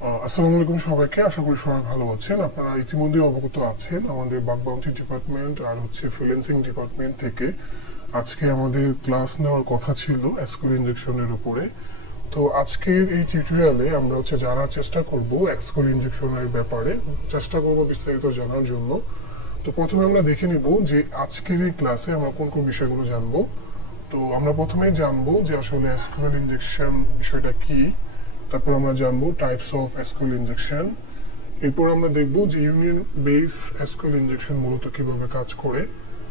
আসসালামু আলাইকুম সবাইকে। আশা করি সবাই ভালো আছেন। আপনারা ইতিমধ্যে অবগত আছেন আমাদের বাগ বাউন্টি ডিপার্টমেন্ট আর ফ্রিল্যান্সিং ডিপার্টমেন্ট থেকে আজকে আমাদের ক্লাস নেওয়ার কথা ছিল এসকিউএল ইনজেকশনের উপরে। তো আজকের এই টিউটোরিয়ালে আমরা জানার চেষ্টা করব এসকিউএল ইনজেকশনের ব্যাপারে, চেষ্টা করব বিস্তারিত জানার জন্য। তো প্রথমে আমরা দেখে নিব যে আজকের এই ক্লাসে আমরা কোন কোন বিষয়গুলো জানবো। তো আমরা প্রথমেই জানবো যে আসলে এসকিউএল ইনজেকশন বিষয়টা কি। তারপর আমরা জানবো টাইপস অফ এসকিউএল ইনজেকশন। এরপর আমরা দেখব যে ইউনিয়ন বেস এসকিউএল ইনজেকশন মূলত কিভাবে কাজ করে।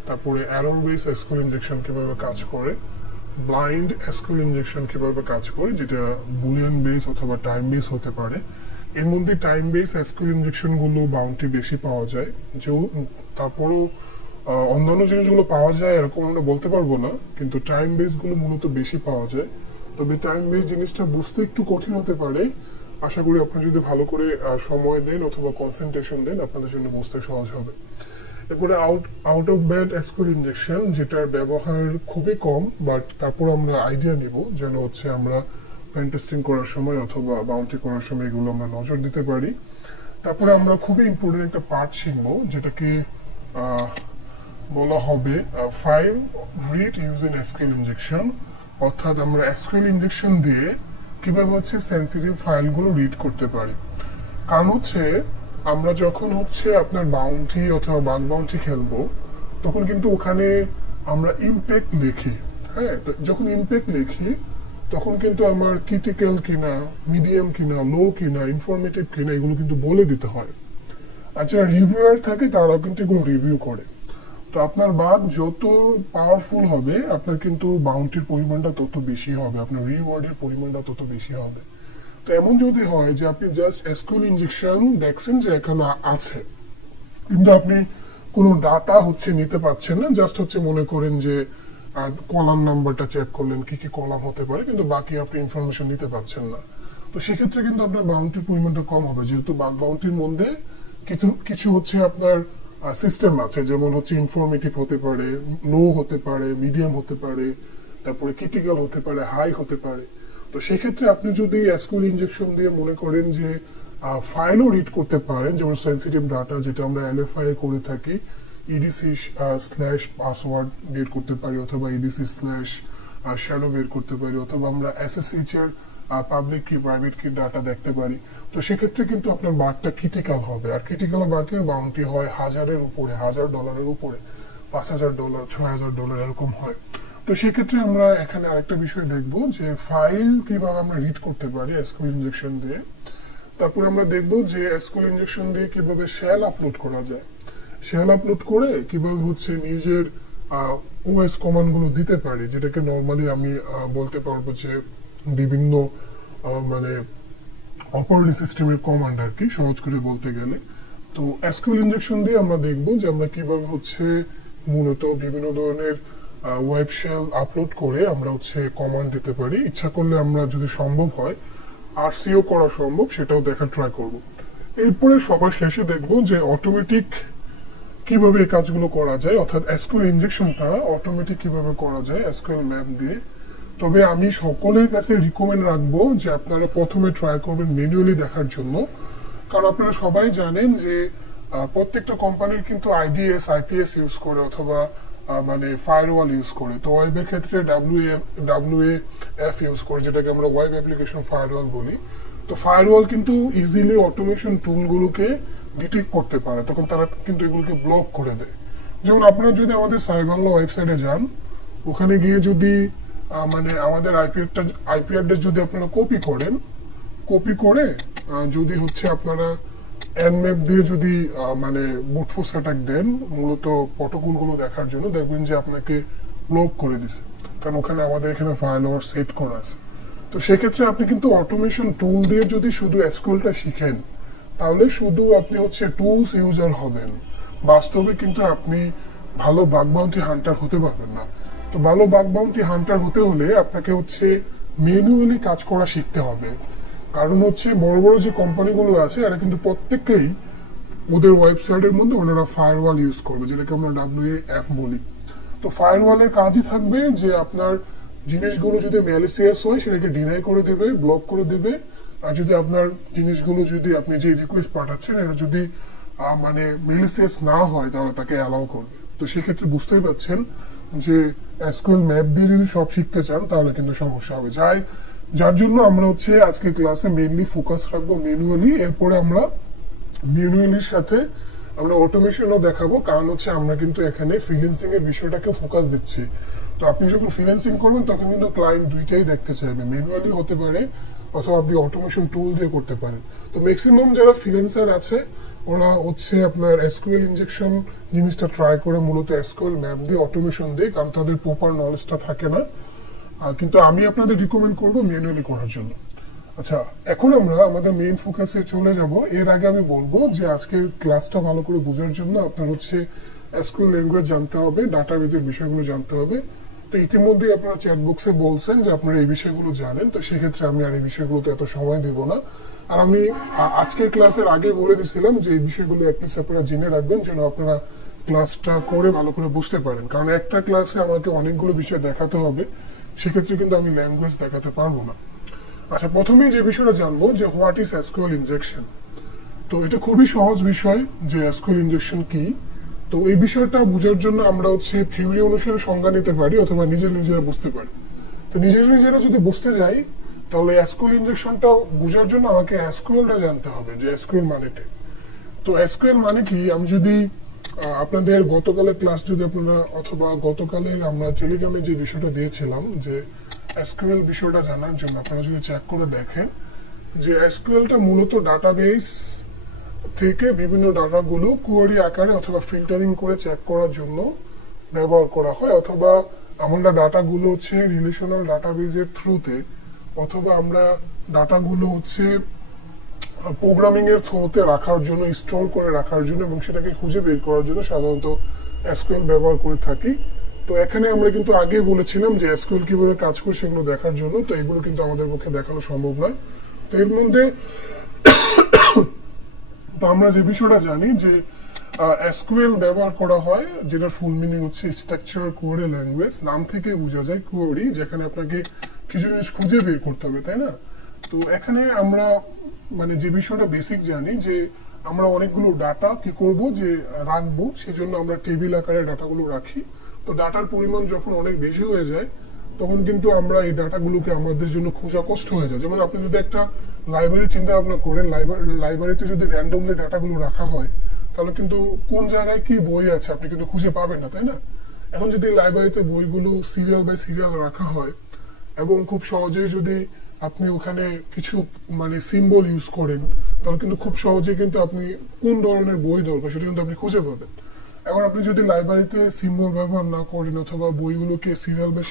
তারপরে এরর বেস এসকিউএল ইনজেকশন কিভাবে কাজ করে, ব্লাইন্ড এসকিউএল ইনজেকশন কিভাবে কাজ করে, যেটা বুলিয়ান বেস অথবা টাইম বেস হতে পারে। এর মধ্যে টাইম বেস এসকিউএল ইনজেকশন গুলো বাউন্টি বেশি পাওয়া যায়। যে তারপরও অন্যান্য জিনিসগুলো পাওয়া যায় এরকম আমরা বলতে পারবো না, কিন্তু টাইম বেস গুলো মূলত বেশি পাওয়া যায়। তবে টাইম বেস জিনিসটা বুঝতে একটু কঠিন হতে পারে। আশা করি আপনারা যদি ভালো করে সময় দেন অথবা কনসেন্ট্রেশন দেন আপনাদের জন্য বুঝতে সহজ হবে। এরপরে out of band SQL injection, যেটার ব্যবহার খুবই কম, বাট তারপর আমরা আইডিয়া নিব যেন আমরা পেন টেস্টিং করার সময় অথবা বাউন্টি করার সময় এগুলো আমরা নজর দিতে পারি। তারপরে আমরা খুবই ইম্পর্টেন্ট একটা পার্ট শিখবো, যেটাকে বলা হবে file read using SQL injection. অর্থাৎ আমরা এসকিউএল ইনজেকশন দিয়ে কিভাবে সেন্সিটিভ ফাইলগুলো রিড করতে পারি। কারণ আমরা যখন আপনার বাউন্টি অথবা বাগ বাউন্টি খেলবো, তখন কিন্তু ওখানে আমরা ইমপ্যাক্ট লিখি। হ্যাঁ, তো যখন ইমপ্যাক্ট লিখি তখন কিন্তু আমার ক্রিটিক্যাল কিনা, মিডিয়াম কিনা, লো কিনা, ইনফরমেটিভ কিনা এগুলো কিন্তু বলে দিতে হয়। আর যারা রিভিউয়ার থাকে তারাও কিন্তু এগুলো রিভিউ করে। তো আপনার বাগ যত পাওয়ারফুল হবে আপনার কিন্তু বাউন্টির পরিমাণটা তত বেশি হবে, আপনার রিওয়ার্ডের পরিমাণটা তত বেশি হবে। তো এমন যদি হয় যে আপনি জাস্ট এসকিউএল ইনজেকশন দেখছেন যে এখানে আছে, কিন্তু আপনি কোনো ডাটা নিতে পারছেন না, জাস্ট মনে করেন যে কলাম নাম্বারটা চেক করলেন কি কি কলাম হতে পারে, কিন্তু বাকি আপনি ইনফরমেশন নিতে পারছেন না। তো সেক্ষেত্রে কিন্তু আপনার বাউন্টির পরিমাণটা কম হবে, যেহেতু বাগ বাউন্টির মধ্যে কিছু কিছু আপনার সিস্টেম আছে, যেমন ইনফরমেটিভ হতে পারে, লো হতে পারে, মিডিয়াম হতে পারে, তারপরে ক্রিটিক্যাল হতে পারে, হাই হতে পারে। তো সেক্ষেত্রে আপনি যদি এসকিউএল ইনজেকশন দিয়ে মনে করেন যে ফাইলও রিড করতে পারেন, যেমন সেন্সিটিভ ডাটা যেটা আমরা এলএফআই করে থাকি, ইডিসি স্ল্যাশ পাসওয়ার্ড বের করতে পারি, অথবা ইডিসি স্ল্যাশ শ্যাডো বের করতে পারি, অথবা আমরা এসএসএইচ এর পাবলিক কি প্রাইভেট কি ডাটা দেখতে পারি। তো সেক্ষেত্রে কিন্তু আপনার বাগটা ক্রিটিক্যাল হবে, আর ক্রিটিক্যাল বাগের বাউন্টি হয় হাজারের উপরে, $1000 উপরে, $5000, $6000 এরকম হয়। তো সেক্ষেত্রে আমরা এখানে আরেকটা বিষয় দেখব যে ফাইল কিভাবে আমরা রিড করতে পারি এসকিউএল ইনজেকশন দিয়ে। তারপর আমরা দেখব যে এসকিউএল ইনজেকশন দিয়ে কিভাবে শেল আপলোড করা যায়, শেল আপলোড করে কিভাবে নিজের ওএস কমান্ড গুলো দিতে পারি, যেটাকে নর্মালি আমি বলতে পারবো যে বিভিন্ন মানে অপারেটিং সিস্টেমের কমান্ড আর কি, সহজ করে বলতে গেলে। তো এসকিউএল ইনজেকশন দিয়ে আমরা দেখব যে আমরা কিভাবে মূলত বিভিন্ন ধরনের ওয়েব শেল আপলোড করে আমরা কমান্ড দিতে পারি। ইচ্ছা করলে আমরা যদি সম্ভব হয় আরসিও করা সম্ভব, সেটাও দেখার ট্রাই করব। এরপরে সবার শেষে দেখব যে অটোমেটিক কিভাবে এই কাজগুলো করা যায়, অর্থাৎ এসকিউএল ইনজেকশনটা অটোমেটিক কিভাবে করা যায় এসকিউএল ম্যাপ দিয়ে। তবে আমি সকলের কাছে রিকমেন্ড রাখবো যে আপনারা প্রথমে ট্রাই করবেন ম্যানুয়ালি দেখার জন্য, কারণ আপনারা সবাই জানেন যে প্রত্যেকটা কোম্পানির কিন্তু আইডিএস আইপিএস ইউজ করে, অথবা মানে ফায়ারওয়াল ইউজ করে। তো ওয়েবের ক্ষেত্রে ডাব্লিউএএফ ইউজ করে, যেটাকে আমরা ওয়েব অ্যাপ্লিকেশন ফায়ারওয়াল বলি। তো ফায়ারওয়াল কিন্তু ইজিলি অটোমেশন টুলগুলোকে ডিটেক্ট করতে পারে, তখন তারা কিন্তু এগুলোকে ব্লক করে দেয়। যেমন আপনারা যদি আমাদের সাইবাংলা ওয়েবসাইটে যান, ওখানে গিয়ে যদি মানে আমাদের আইপি অ্যাড্রেস যদি আপনারা কপি করে যদি আপনারা এনম্যাপ দিয়ে যদি মানে বুটফোর্স অ্যাটাক দেন মূলত প্রটোকলগুলো দেখার জন্য, দেখবেন যে আপনাকে ব্লক করে দিছে, কারণ ওখানে আমাদের এখানে ফায়ারওয়াল সেট করা আছে। তো সেক্ষেত্রে আপনি কিন্তু অটোমেশন টুল দিয়ে যদি শুধু এসকিউএলটা শিখেন, তাহলে শুধু আপনি টুলস ইউজার হবেন, বাস্তবে কিন্তু আপনি ভালো বাগ বাউন্টি হান্টার হতে পারবেন না। তো ভালো বাগ বাউন্টি হান্টার হতে হলে আপনাকে ম্যানুয়ালি কাজ করা শিখতে হবে। কারণ বড় বড় যে কোম্পানিগুলো আছে এরা কিন্তু প্রত্যেককেই ওদের ওয়েবসাইটের মধ্যে ওনারা ফায়ারওয়াল ইউজ করবে, যেটাকে আমরা ডাব্লিউএএফ বলি। তো ফায়ারওয়ালের কাজই থাকবে যে আপনার জিনিসগুলো যদি ম্যালিসিয়াস হয় সেটাকে ডিনাই করে দেবে, ব্লক করে দেবে, আর যদি আপনার জিনিসগুলো যদি আপনি যে রিকোয়েস্ট পাঠাচ্ছেন এটা যদি মানে মেলিসিয়াস না হয় তাহলে তাকে অ্যালাউ করবে। তো সেক্ষেত্রে বুঝতেই পারছেন যে এসকিউএল ম্যাপ দিয়ে যদি সব শিখতে চান তাহলে কিন্তু সমস্যা হবে। যার জন্য আমরা হচ্ছে আজকে ক্লাসে মেইনলি ফোকাস রাখবো ম্যানুয়ালি, এরপরে আমরা ম্যানুয়ালির সাথে আমরা অটোমেশনও দেখাবো, কারণ হচ্ছে আমরা কিন্তু এখানে ফ্রিল্যান্সিং এর বিষয়টাকে ফোকাস দিচ্ছি। তো আপনি যখন ফ্রিল্যান্সিং করবেন তখন কিন্তু ক্লায়েন্ট দুইটাই দেখতে চাইবে, ম্যানুয়ালি হতে পারে অথবা আপনি অটোমেশন টুল দিয়ে করতে পারেন। তো ম্যাক্সিমাম যারা ফ্রিল্যান্সার আছে ওরা হচ্ছে আপনার এসকিউএল ইনজেকশন জিনিসটা ট্রাই করে মূলত এসকিউএল ম্যাপ দিয়ে অটোমেশন দিয়ে, কারণ তাদের প্রপার নলেজটা থাকে না। কিন্তু আমি আপনাদের রিকমেন্ড করবো ম্যানুয়ালি করার জন্য। আচ্ছা, এখন আমরা আমাদের মেইন ফোকাসে চলে যাব। এর আগে আমি বলবো যে আজকের ক্লাসটা ভালো করে বোঝার জন্য আপনার হচ্ছে এসকিউএল ল্যাঙ্গুয়েজ জানতে হবে, ডাটাবেজের বিষয়গুলো জানতে হবে। তো ইতিমধ্যে আপনারা চ্যাট বক্সে বলছেন যে আপনারা এই বিষয়গুলো জানেন, তো সেক্ষেত্রে আমি আর এই বিষয়গুলোতে এত সময় দেব না। আর আমি আজকের ক্লাসের আগে বলে দিয়েছিলাম যে এই বিষয়গুলো অ্যাটলিস্ট আপনারা জেনে রাখবেন যেন আপনারা ক্লাসটা করে ভালো করে বুঝতে পারেন, কারণ একটা ক্লাসে আমাকে অনেকগুলো বিষয় দেখাতে হবে, সেক্ষেত্রে কিন্তু আমি ল্যাঙ্গুয়েজ দেখাতে পারবো না। আচ্ছা, প্রথমেই যে বিষয়টা জানবো যে হোয়াট ইজ এসকিউএল ইনজেকশন। তো এটা খুবই সহজ বিষয় যে এসকিউএল ইনজেকশন কি। তো এই বিষয়টা বোঝার জন্য আমরা হচ্ছে থিওরি অনুসারে সংজ্ঞা নিতে পারি অথবা নিজেরা বুঝতে পারি। তো নিজেরা যদি বুঝতে যাই তাহলে এসকিউএল ইনজেকশনটা বোঝার জন্য আমাকে এসকিউএলটা জানতে হবে যে এসকিউএল মানেটা। তো এসকিউএল মানে কি, আমি যদি আপনাদের গতকালের ক্লাস যদি আপনারা অথবা গতকালের আমরা টেলিগ্রামে যে বিষয়টা দিয়েছিলাম যে এসকিউএল বিষয়টা জানার জন্য আপনারা যদি চেক করে দেখেন যে এসকিউএলটা মূলত ডাটাবেস থেকে বিভিন্ন ডাটাগুলো কোয়েরি আকারে অথবা ফিল্টারিং করে চেক করার জন্য ব্যবহার করা হয়, অথবা আমরা ডাটাগুলো হচ্ছে রিলেশনাল ডাটাবেজের থ্রুতে অথবা আমরা ডাটাগুলো হচ্ছে প্রোগ্রামিং এর থ্রুতে রাখার জন্য, স্টোর করে রাখার জন্য এবং সেটাকে খুঁজে বের করার জন্য সাধারণত এসকিউএল ব্যবহার করে থাকি। তো এখানে আমরা কিন্তু আগে বলেছিলাম যে এসকিউএল কিভাবে কাজ করে সেগুলো দেখার জন্য, তো এগুলো কিন্তু আমাদের পক্ষে দেখানো সম্ভব নয়। তো এর মধ্যে তো আমরা যে বিষয়টা জানি যে এসকিউএল ব্যবহার করা হয়, যেটার ফুল মিনিং হচ্ছে স্ট্রাকচার কোয়েরি ল্যাঙ্গুয়েজ। নাম থেকে বোঝা যায় কোয়েরি, যেখানে আপনাকে কিছু জিনিস খুঁজে বের করতে হবে, তাই না? তো এখানে আমরা মানে যে বিষয়টা বেসিক জানি যে আমরা অনেকগুলো ডাটা কি করব যে রাখবো, সেজন্য আমরা টেবিল আকারে ডাটাগুলো রাখি। তো ডাটার পরিমাণ যখন অনেক বেশি হয়ে যায় তখন কিন্তু আমরা এই ডাটাগুলোকে আমাদের জন্য খোঁজা কষ্ট হয়ে যায়। যেমন আপনি যদি একটা লাইব্রেরি চিন্তা ভাবনা করেন, লাইব্রেরিতে যদি র্যান্ডমলি ডাটাগুলো রাখা হয় তাহলে কিন্তু কোন জায়গায় কি বই আছে আপনি কিন্তু খুঁজে পাবেন না, তাই না? এখন যদি লাইব্রেরিতে বইগুলো সিরিয়াল বাই সিরিয়াল রাখা হয় এবং খুব সহজেই যদি আপনি ওখানে কিছু মানে সিম্বল ইউজ করেন তাহলে কিন্তু খুব সহজেই কিন্তু আপনি কোন ধরনের বই দরকার সেটা কিন্তু আপনি খুঁজে পাবেন। এখন আপনি যদি লাইব্রেরিতে সিম্বল ব্যবহার না করেন অথবা বইগুলোকে সিরিয়াল বা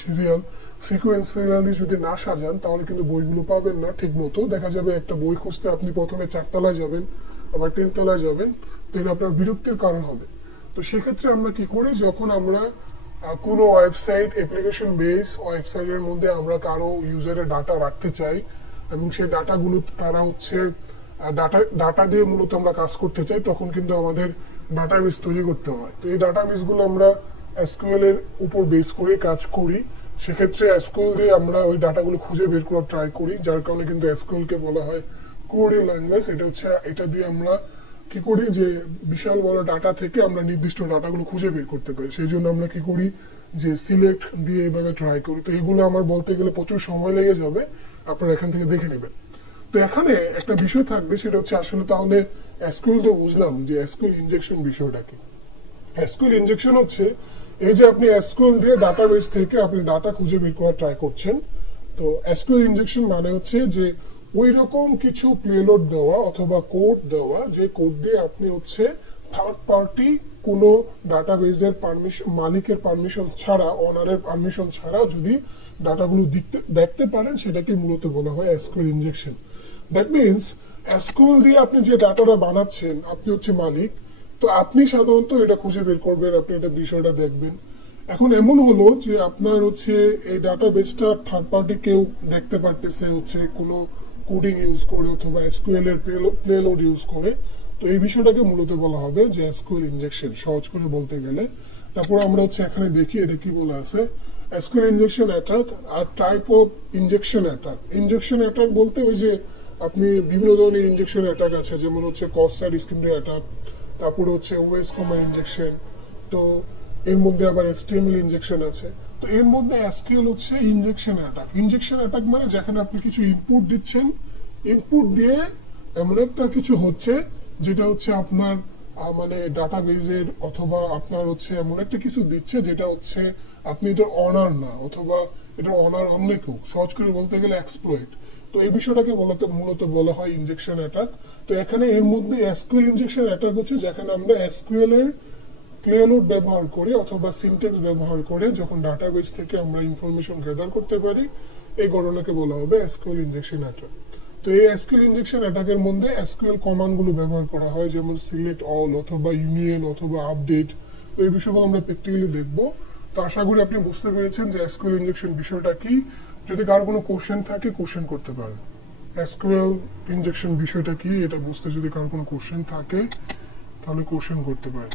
সিকোয়েন্সিয়ালি যদি না সাজান তাহলে কিন্তু বইগুলো পাবেন না ঠিক মতো। দেখা যাবে একটা বই খুঁজতে আপনি প্রথমে 4 তলায় যাবেন, আবার 10 তলায় যাবেন, তো এটা আপনার বিরক্তির কারণ হবে। তো সেক্ষেত্রে আমরা কি করি, যখন আমরা কোনো ওয়েবসাইট অ্যাপ্লিকেশন বেস ওয়েবসাইটের মধ্যে আমরা কারো ইউজারের ডাটা রাখতে চাই এবং সেই ডাটাগুলো তারা হচ্ছে ডাটা দিয়ে মূলত আমরা কাজ করতে চাই, তখন কিন্তু আমাদের ডাটাবেস তৈরি করতে হয়। তো এই ডাটাবেসগুলো আমরা এসকিউএল এর উপর বেস করে কাজ করি। সেক্ষেত্রে এসকিউএল দিয়ে আমরা ওই ডাটাগুলো খুঁজে বের করার ট্রাই করি, যার কারণে কিন্তু এসকিউএল কে বলা হয় কোয়েরি ল্যাঙ্গুয়েজ। এটা দিয়ে আমরা কি করি যে বিশাল বড় ডাটা থেকে আমরা নির্দিষ্ট ডাটাগুলো খুঁজে বের করতে পারি। সেই জন্য আমরা কি করি যে সিলেক্ট দিয়ে এভাবে ট্রাই করি। তো এগুলো আমার বলতে গেলে প্রচুর সময় লেগে যাবে, আপনারা এখান থেকে দেখে নেবেন। তো এখানে একটা বিষয় থাকবে, সেটা হচ্ছে আসলে তাহলে এসকিউএল তো বুঝলাম যে এসকিউএল ইনজেকশন বিষয়টা কি। এসকিউএল ইনজেকশন হচ্ছে এই যে আপনি এসকিউএল দিয়ে ডাটাবেস থেকে আপনি ডাটা খুঁজে বের করার ট্রাই করছেন। তো এসকিউএল ইনজেকশন মানে হচ্ছে যে ওই রকম কিছু প্লেলোড দেওয়া অথবা কোড দেওয়া যে কোড দিয়ে আপনি হচ্ছে থার্ড পার্টি কোনো ডাটাবেসের পারমিশন, মালিকের পারমিশন ছাড়া, ওনারের পারমিশন ছাড়া যদি ডাটাগুলো দেখতে পারেন সেটাকে মূলত বলা হয় SQL injection. That means SQL দিয়ে আপনি যে ডাটাটা বানাচ্ছেন আপনি হচ্ছে মালিক, তো আপনি সাধারণত এটা খুঁজে বের করবেন, আপনি এটা বিষয়টা দেখবেন। এখন এমন হলো যে আপনার হচ্ছে এই ডাটাবেসটা থার্ড পার্টি কেউ দেখতে পারতেছে হচ্ছে কোনো কোডিং ইউজ করে অথবা এসকিউএল এর প্লেলোড ইউজ করে। তো এই বিষয়টাকে মূলত বলা হবে যে এসকিউএল ইনজেকশন, সহজ করে বলতে গেলে। তারপর আমরা হচ্ছে এখানে দেখি এটা কি বলা আছে, এসকিউএল ইনজেকশন অ্যাটাক আর type of injection attack. Injection attack বলতে ওই যে আপনি বিভিন্ন ধরনের ইনজেকশন অ্যাটাক আছে, যেমন হচ্ছে কস্টার স্কিমডে অ্যাটাক, তারপরে হচ্ছে ওএস কমা ইনজেকশন, তো এর মধ্যে আবার এসটিএমএল ইনজেকশন আছে। তো এর মধ্যে এসকিউএল হচ্ছে ইনজেকশন অ্যাটাক। ইনজেকশন অ্যাটাক মানে যেখানে আপনি কিছু ইনপুট দিচ্ছেন, ইনপুট দিয়ে এমন একটা কিছু হচ্ছে যেটা হচ্ছে আপনার মানে ডাটাবেজের, অথবা আপনার হচ্ছে এমন একটা কিছু দিচ্ছে যেটা হচ্ছে আপনি এটার অনার না, অথবা এটার অনার অন্য কেউ, সহজ করে বলতে গেলে এক্সপ্লয়েট। তো এই বিষয়টাকে মূলত বলা হয় ইনজেকশন অ্যাটাক। তো এখানে এর মধ্যে এসকিউএল ইনজেকশন অ্যাটাক হচ্ছে যেখানে আমরা এসকিউএল এর ক্লিয়ারলোড ব্যবহার করে অথবা সিনট্যাক্স ব্যবহার করে যখন ডাটাবেস থেকে আমরা ইনফরমেশন গ্যাদার করতে পারি, এই ঘটনাকে বলা হবে এসকিউএল ইনজেকশন অ্যাটাক। তো এই এসকিউএল ইনজেকশন অ্যাটাকের মধ্যে এসকিউএল কমান্ডগুলো ব্যবহার করা হয়, যেমন সিলেক্ট অল অথবা ইউনিয়ন অথবা আপডেট। তো এই বিষয়গুলো আমরা প্র্যাকটিক্যালি দেখবো। তো আশা করি আপনি বুঝতে পেরেছেন যে এসকিউএল ইনজেকশন বিষয়টা কি। যদি কারো কোনো কোশ্চেন থাকে কোশ্চেন করতে পারেন। এসকিউএল ইনজেকশন বিষয়টা কি এটা বুঝতে যদি কারো কোনো কোশ্চেন থাকে তাহলে কোশ্চেন করতে পারেন।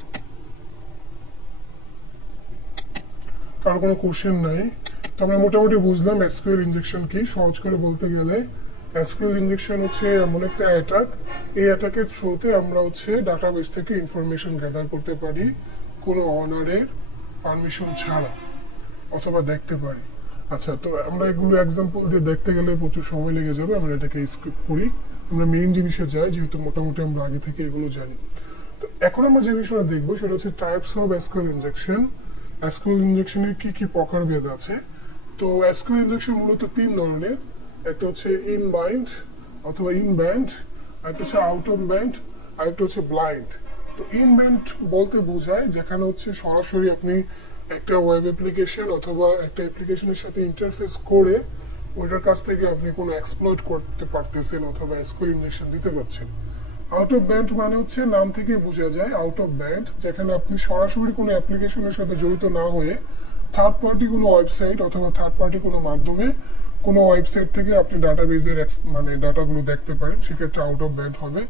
কারো কোনো কোশ্চেন নাই, তো আমরা মোটামুটি বুঝলাম এসকিউএল ইনজেকশন কি। সহজ করে বলতে গেলে এসকিউএল ইনজেকশন হচ্ছে এমন একটা অ্যাটাক, এই অ্যাটাকের থ্রুতে আমরা হচ্ছে ডাটাবেস থেকে ইনফরমেশন গ্যাদার করতে পারি কোনো অনারের পারমিশন ছাড়া, অথবা দেখতে পারি। আচ্ছা, তো আমরা এগুলো এক্সাম্পল দিয়ে দেখতে গেলে প্রচুর সময় লেগে যাবে, আমরা এটাকে স্কিপ করি। আমরা মেইন জিনিসে যাই, যেহেতু মোটামুটি আমরা আগে থেকে এগুলো জানি। তো এখন আমরা যে বিষয়টা দেখবো সেটা হচ্ছে types of SQL injection. SQL ইনজেকশনের কি কি প্রকারভেদ আছে। তো এসকিউএল ইনজেকশন মূলত তিন ধরনের। একটা হচ্ছে ইন বাইন্ড অথবা ইন ব্যান্ড, একটা হচ্ছে আউট অফ ব্যান্ড, আর একটা হচ্ছে ব্লাইন্ড। তো ইন ব্যান্ড বলতে বোঝায় যেখানে হচ্ছে সরাসরি আপনি একটা ওয়েব অ্যাপ্লিকেশন অথবা একটা অ্যাপ্লিকেশনের সাথে ইন্টারফেস করে ওইটার কাছ থেকে আপনি কোনো এক্সপ্লয়েট করতে পারতেছেন অথবা এসকিউএল ইনজেকশন দিতে পারছেন। আউট অফ ব্যান্ড মানে হচ্ছে নাম থেকে বোঝা যায় আউট অফ ব্যান্ড, যেখানে আপনি সরাসরি কোনো অ্যাপ্লিকেশনের সাথে জড়িত না হয়ে থার্ড পার্টি কোনো ওয়েবসাইট অথবা থার্ড পার্টি কোনো মাধ্যমে কোনো ওয়েবসাইট থেকে আপনি ডাটাবেজের মানে ডাটাগুলো দেখতে পারেন, সেক্ষেত্রে আউট অফ ব্যান্ড হবে।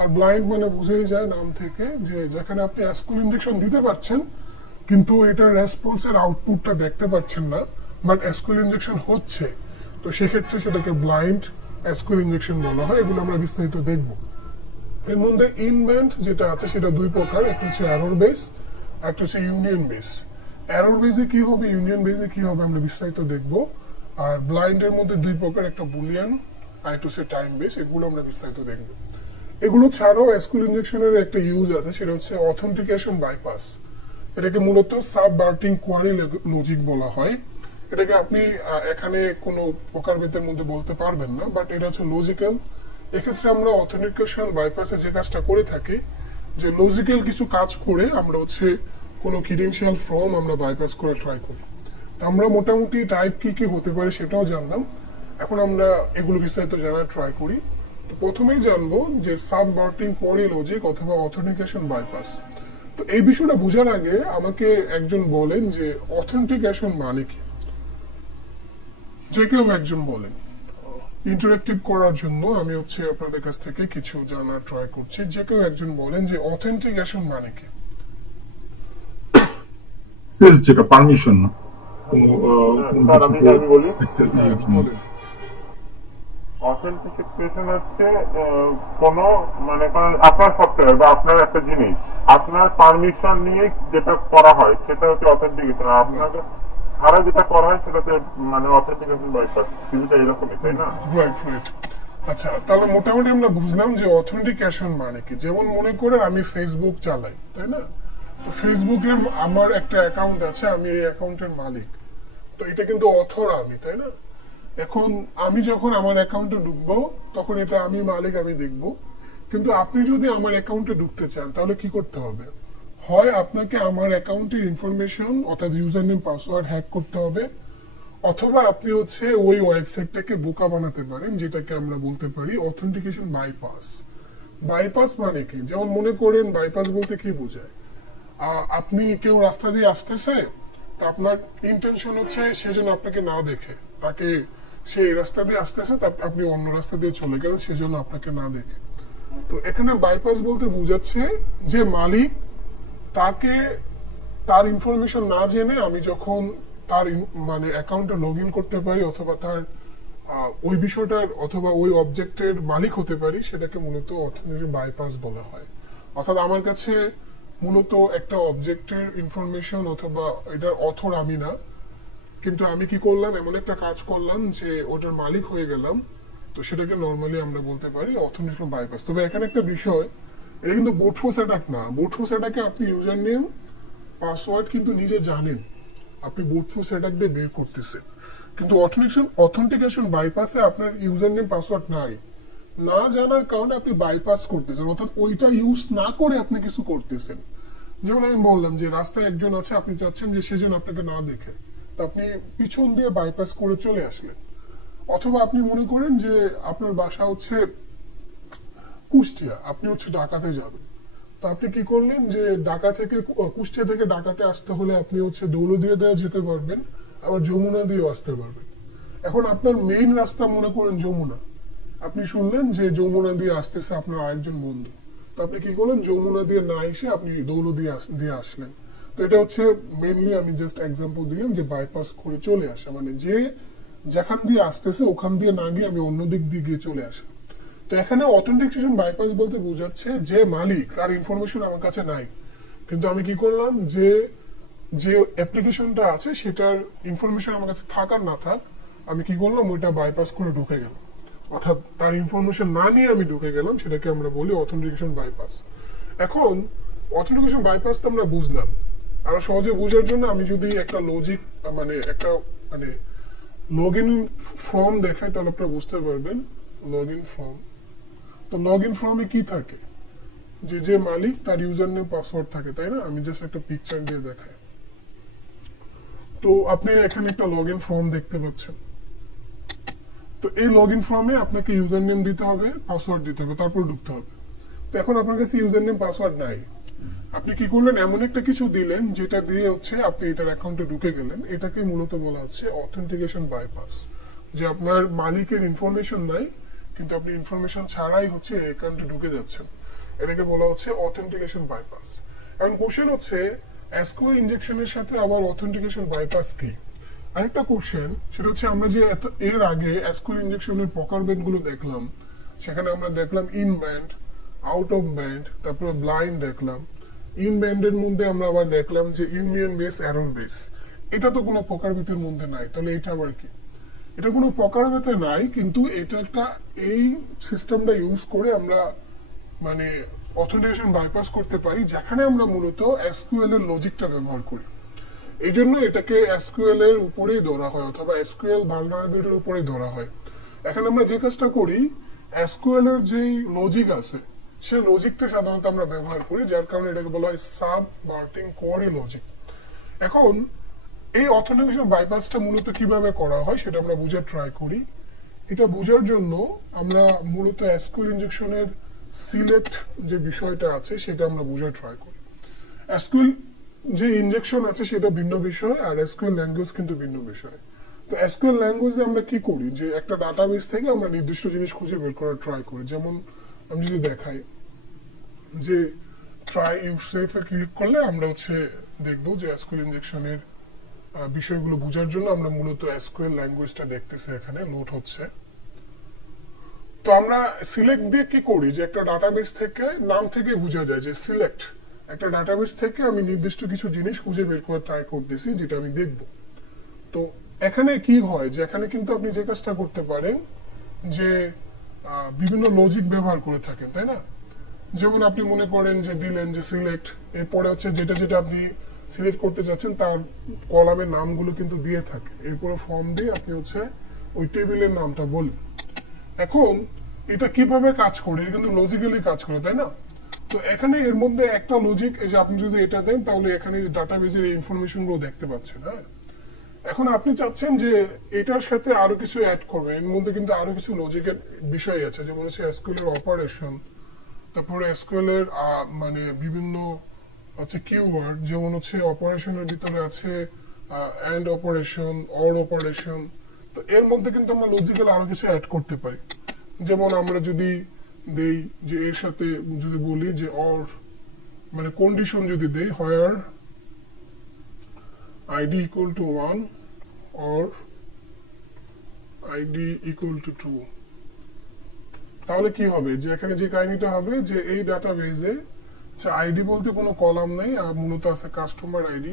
আর ব্লাইন্ড মানে বুঝেই যায় নাম থেকে যে যেখানে আপনি এসকিউএল ইনজেকশন দিতে পারছেন কিন্তু এটার রেসপন্সের আউটপুটটা দেখতে পাচ্ছেন না, বাট এসকিউএল ইনজেকশন হচ্ছে, তো সেক্ষেত্রে সেটাকে ব্লাইন্ড এসকিউএল ইনজেকশন বলা হয়। এগুলো আমরা বিস্তারিত দেখবো। এর মধ্যে ইনব্যান্ড যেটা আছে সেটা দুই প্রকার, একটা হচ্ছে এরর বেস, একটা হচ্ছে ইউনিয়ন বেস। এরর বেসে কি হবে, ইউনিয়ন বেসে কি হবে আমরা বিস্তারিত দেখব। আর ব্লাইন্ডের মধ্যে দুই প্রকার, একটা বুলিয়ান আর একটা হচ্ছে টাইম বেস, এগুলো আমরা বিস্তারিত দেখব। এগুলো ছাড়াও এসকিউএল ইনজেকশনের একটা ইউজ আছে, সেটা হচ্ছে অথেন্টিকেশন বাইপাস। এটাকে মূলত সাবভার্টিং কোয়ারি লজিক বলা হয়। এটাকে আপনি এখানে কোনো প্রকারভেদের মধ্যে বলতে পারবেন না, বাট এটা হচ্ছে লজিক্যাল। এক্ষেত্রে আমরা অথেন্টিকেশন বাইপাসে যে কাজটা করে থাকি, যে লজিক্যাল কিছু কাজ করে আমরা হচ্ছে কোনো ক্রিডেনশিয়াল ফর্ম আমরা বাইপাস করে ট্রাই করি। আমরা মোটামুটি টাইপ কি কি হতে পারে সেটাও জানলাম। এখন আমরা এগুলো বিস্তারিত জানার ট্রাই করি। তো প্রথমেই জানবো যে সাবভার্টিং কোয়ারি লজিক অথবা অথেন্টিকেশন বাইপাস। তো এই বিষয়টা বোঝার আগে আমাকে একজন বলেন যে অথেন্টিকেশন মানে কি, যে কেউ একজন বলেন। ইন্টারেক্টিভ করার জন্য আমি হচ্ছে আপনাদের কাছ থেকে কিছু জানার ট্রাই করছি। যে কেউ একজন বলেন যে অথেন্টিকেশন মানে কি। যেটা পারমিশন না, আমি বলি অথেন্টিকেশন হচ্ছে কোনো মানে আপনার সফটওয়্যার বা আপনার একটা জিনিস আপনার পারমিশন নিয়ে যেটা করা হয় সেটা হচ্ছে অথেন্টিকেশন। আপনাকে ছাড়া যেটা করা হয় সেটাতে মানে অথেন্টিকেশন বাইপাস, কিছুটা এরকমই, তাই না? Right right. আচ্ছা, তাহলে মোটামুটি আমরা বুঝলাম যে অথেন্টিকেশন মানে কি। যেমন মনে করে আমি ফেসবুক চালাই, তাই না? তো ফেসবুকে আমার একটা অ্যাকাউন্ট আছে, আমি এই অ্যাকাউন্টের মালিক, তো এটা কিন্তু অথর আমি, তাই না? এখন আমি যখন আমার অ্যাকাউন্টে ঢুকবো তখন এটা আমি মালিক, আমি দেখব। কিন্তু আপনি যদি আমার অ্যাকাউন্টে ঢুকতে চান তাহলে কি করতে হবে? হয় আপনাকে আমার অ্যাকাউন্টের ইনফরমেশন অর্থাৎ ইউজার নেম পাসওয়ার্ড হ্যাক করতে হবে, অথবা আপনি হচ্ছে ওই ওয়েবসাইটটাকে বোকা বানাতে পারেন, যেটাকে আমরা বলতে পারি অথেন্টিকেশন বাইপাস। বাইপাস মানে কি? যেমন মনে করেন বাইপাস বলতে কি বোঝায়, আপনি কেউ রাস্তা দিয়ে আসতেছে, আপনার ইন্টেনশন হচ্ছে সে যেন আপনাকে না দেখে, তাকে সে এই রাস্তা দিয়ে আসতেছে আপনি অন্য রাস্তা দিয়ে চলে গেলেন সেজন্য আপনাকে না দেখে। তো এখানে বাইপাস বলতে বোঝাচ্ছে যে মালিক তাকে তার ইনফরমেশন না জেনে আমি যখন তার মানে অ্যাকাউন্টে লগ ইন করতে পারি অথবা তার ওই বিষয়টার অথবা ওই অবজেক্টের মালিক হতে পারি, সেটাকে মূলত অর্থনৈতিক বাইপাস বলা হয়। অর্থাৎ আমার কাছে মূলত একটা অবজেক্টের ইনফরমেশন অথবা এটার অথর আমি না, কিন্তু আমি কি করলাম, এমন একটা কাজ করলাম যে ওটার মালিক হয়ে গেলাম, তো সেটাকে নর্মালি আমরা বলতে পারি অর্থনৈতিক বাইপাস। তবে এখানে একটা বিষয়, এটা কিন্তু বুট ফোর্স অ্যাটাক না। বুট ফোর্স অ্যাটাকে আপনি ইউজার নেম পাসওয়ার্ড কিন্তু নিজে জানেন, আপনি বুট ফোর্স অ্যাটাক দিয়ে বের করতেছেন, কিন্তু অথেন্টিকেশন বাইপাসে আপনার ইউজার নেম পাসওয়ার্ড নাই, না জানার কারণে আপনি বাইপাস করতেছেন, অর্থাৎ ওইটা ইউজ না করে আপনি কিছু করতেছেন। যেমন আমি বললাম যে রাস্তায় একজন আছে, আপনি চাচ্ছেন যে সেজন আপনাকে না দেখে, তো আপনি পিছন দিয়ে বাইপাস করে চলে আসলেন। অথবা আপনি মনে করেন যে আপনার বাসা হচ্ছে কুষ্টিয়া, আপনি হচ্ছে ঢাকাতে যাবেন, তো আপনি কি করলেন যে ঢাকা থেকে কুষ্টিয়া থেকে ঢাকাতে আসতে হলে আপনি হচ্ছে দৌলতদিয়া দিয়ে যেতে পারবেন, আবার যমুনা দিয়েও আসতে পারবেন। এখন আপনার মেইন রাস্তা মনে করেন যমুনা, আপনি শুনলেন যে যমুনা দিয়ে আসতেছে আপনার আরেকজন বন্ধু, তো আপনি কি করলেন, যমুনা দিয়ে না এসে আপনি দৌলতদিয়া দিয়ে আসলেন। তো এটা হচ্ছে মেইনলি, আমি জাস্ট এক্সাম্পল দিলাম যে বাইপাস করে চলে আসা, মানে যে যেখান দিয়ে আসতেছে ওখান দিয়ে না গিয়ে আমি অন্য দিক দিয়ে গিয়ে চলে আসি। তো এখানে অথেন্টিকেশন বাইপাস বলতে বোঝাচ্ছে যে মালিক, তার ইনফরমেশন আমার কাছে নাই, কিন্তু আমি কি করলাম, যে যে অ্যাপ্লিকেশনটা আছে সেটার ইনফরমেশন আমার কাছে থাক আর না থাক, আমি কি করলাম, ওইটা বাইপাস করে ঢুকে গেলাম, অর্থাৎ তার ইনফরমেশন না নিয়ে আমি ঢুকে গেলাম, সেটাকে আমরা বলি অথেন্টিকেশন বাইপাস। এখন অথেন্টিকেশন বাইপাস তো আমরা বুঝলাম, আর সহজে বোঝার জন্য আমি যদি একটা লজিক মানে লগ ইন ফর্ম দেখাই, তাহলে আপনারা বুঝতে পারবেন। লগ ইন ফর্ম, তো লগ ইন ফর্মে কি থাকে, যে মালিক তার ইউজার নেম পাসওয়ার্ড থাকে, তাই না? আমি জাস্ট একটা পিকচার দিয়ে দেখাই। তো আপনি এখানে একটা লগ ইন ফর্ম দেখতে পাচ্ছেন। তো এই লগ ইন ফর্মে আপনাকে ইউজার নেম দিতে হবে, পাসওয়ার্ড দিতে হবে, তারপর ঢুকতে হবে। তো এখন আপনার কাছে ইউজার নেম পাসওয়ার্ড নাই, আপনি কি করলেন, এমন একটা কিছু দিলেন যেটা দিয়ে হচ্ছে আপনি এটার অ্যাকাউন্টে ঢুকে গেলেন। এটাকে মূলত বলা হচ্ছে অথেন্টিকেশন বাইপাস, যে আপনার মালিকের ইনফরমেশন নাই, কিন্তু আপনি ইনফরমেশন ছাড়াই হচ্ছে অ্যাকাউন্টে ঢুকে যাচ্ছেন, এটাকে বলা হচ্ছে অথেন্টিকেশন বাইপাস। এখন কোশ্চেন হচ্ছে এসকিউএল ইনজেকশনের সাথে আবার অথেন্টিকেশন বাইপাস কি? আরেকটা কোশ্চেন, সেটা হচ্ছে আমরা যে এর আগে এসকিউএল ইনজেকশনের প্রকারভেদ গুলো দেখলাম, সেখানে আমরা দেখলাম in band, out of band, তারপরে ব্লাইন্ড দেখলাম। ইন ব্যান্ডের মধ্যে আমরা আবার দেখলাম যে ইউনিয়ন বেস, এরর বেস। এটা তো কোনো প্রকারভেদের মধ্যে নাই, তাহলে এটা আবার কি? এটা কোনো প্রকারভেদে নাই, কিন্তু এটা একটা, এই সিস্টেমটা ইউজ করে আমরা মানে অথেন্টিকেশন বাইপাস করতে পারি, যেখানে আমরা মূলত এসকিউএল এর লজিকটা ব্যবহার করি। এই জন্য এটাকে এসকিউএল এর উপরেই ধরা হয়, অথবা এসকিউএল ভালনারেবিলিটির উপরেই ধরা হয়। এখন আমরা যে কাজটা করি, এসকিউএল এর যেই লজিক আছে সেই লজিকটা সাধারণত আমরা ব্যবহার করি, যার কারণে এটাকে বলা হয় সাবভার্টিং কোয়ারি লজিক। এখন এই অথেন্টিকেশন বাইপাসটা মূলত কিভাবে করা হয় সেটা আমরা বুঝার ট্রাই করি। এটা বোঝার জন্য আমরা মূলত এসকিউএল ইনজেকশনের সিলেক্ট যে বিষয়টা আছে সেটা আমরা বোঝার ট্রাই করি। এসকিউএল যে ইনজেকশন আছে সেটা ভিন্ন বিষয়, আর এসকিউএল ল্যাঙ্গুয়েজ কিন্তু ভিন্ন বিষয়। তো এসকিউএল ল্যাঙ্গুয়েজে আমরা কি করি, যে একটা ডাটাবেস থেকে আমরা নির্দিষ্ট জিনিস খুঁজে বের করার ট্রাই করি। যেমন আমি যদি দেখাই যে ট্রাই ইউসেফ এ ক্লিক করলে আমরা হচ্ছে দেখবো যে এসকিউএল ইনজেকশনের বিষয়গুলো বোঝার জন্য আমরা মূলত এসকিউএল ল্যাঙ্গুয়েজটা দেখতেছি, এখানে লোড হচ্ছে। তো আমরা সিলেক্ট দিয়ে কি করি, যে একটা ডাটাবেস থেকে, নাম থেকে বোঝা যায় যে সিলেক্ট, একটা ডাটাবেস থেকে আমি নির্দিষ্ট কিছু জিনিস খুঁজে বের করে ট্রাই করতেছি যেটা আমি দেখব। তো এখানে কি হয়, যে এখানে কিন্তু আপনি যে কাজটা করতে পারেন, যে বিভিন্ন লজিক ব্যবহার করে থাকেন, তাই না? যেমন আপনি মনে করেন যে দিলেন যে সিলেক্ট, এরপরে হচ্ছে যেটা যেটা আপনি সিলেক্ট করতে চাচ্ছেন তার কলামের নামগুলো কিন্তু দিয়ে থাকে, এরপরে ফর্ম দিয়ে আপনি হচ্ছে ওই টেবিলের নামটা বলেন। এখন এটা কিভাবে কাজ করে, এটা কিন্তু লজিক্যালি কাজ করে, তাই না? তো এখানে এর মধ্যে একটা লজিক, এই যে আপনি যদি এটা দেন তাহলে এখানে ডাটাবেজের ইনফরমেশন গুলো দেখতে পাচ্ছেন। হ্যাঁ, এখন আপনি চাচ্ছেন যে এটার সাথে আরো কিছু অ্যাড করবেন, এর মধ্যে কিন্তু আরো কিছু লজিকের বিষয় আছে, যেমন হচ্ছে এসকিউএল এর অপারেশন, তারপরে এসকিউএল এর মানে বিভিন্ন হচ্ছে কিওয়ার্ড, যেমন হচ্ছে অপারেশনের ভিতরে আছে এন্ড অপারেশন, অর অপারেশন। তো এর মধ্যে কিন্তু আমরা লজিক্যাল আরো কিছু অ্যাড করতে পারি। যেমন আমরা যদি দেই যে এর সাথে যদি বলি যে অর মানে কন্ডিশন যদি দেই, হোয়ার ID equal to 1 or ID equal to true, তাহলে কি হবে যে এখানে যে কাহিনীটা হবে যে এই ডাটাবেজে আইডি বলতে কোনো কলাম নেই, আর মূলত আছে কাস্টমার আইডি।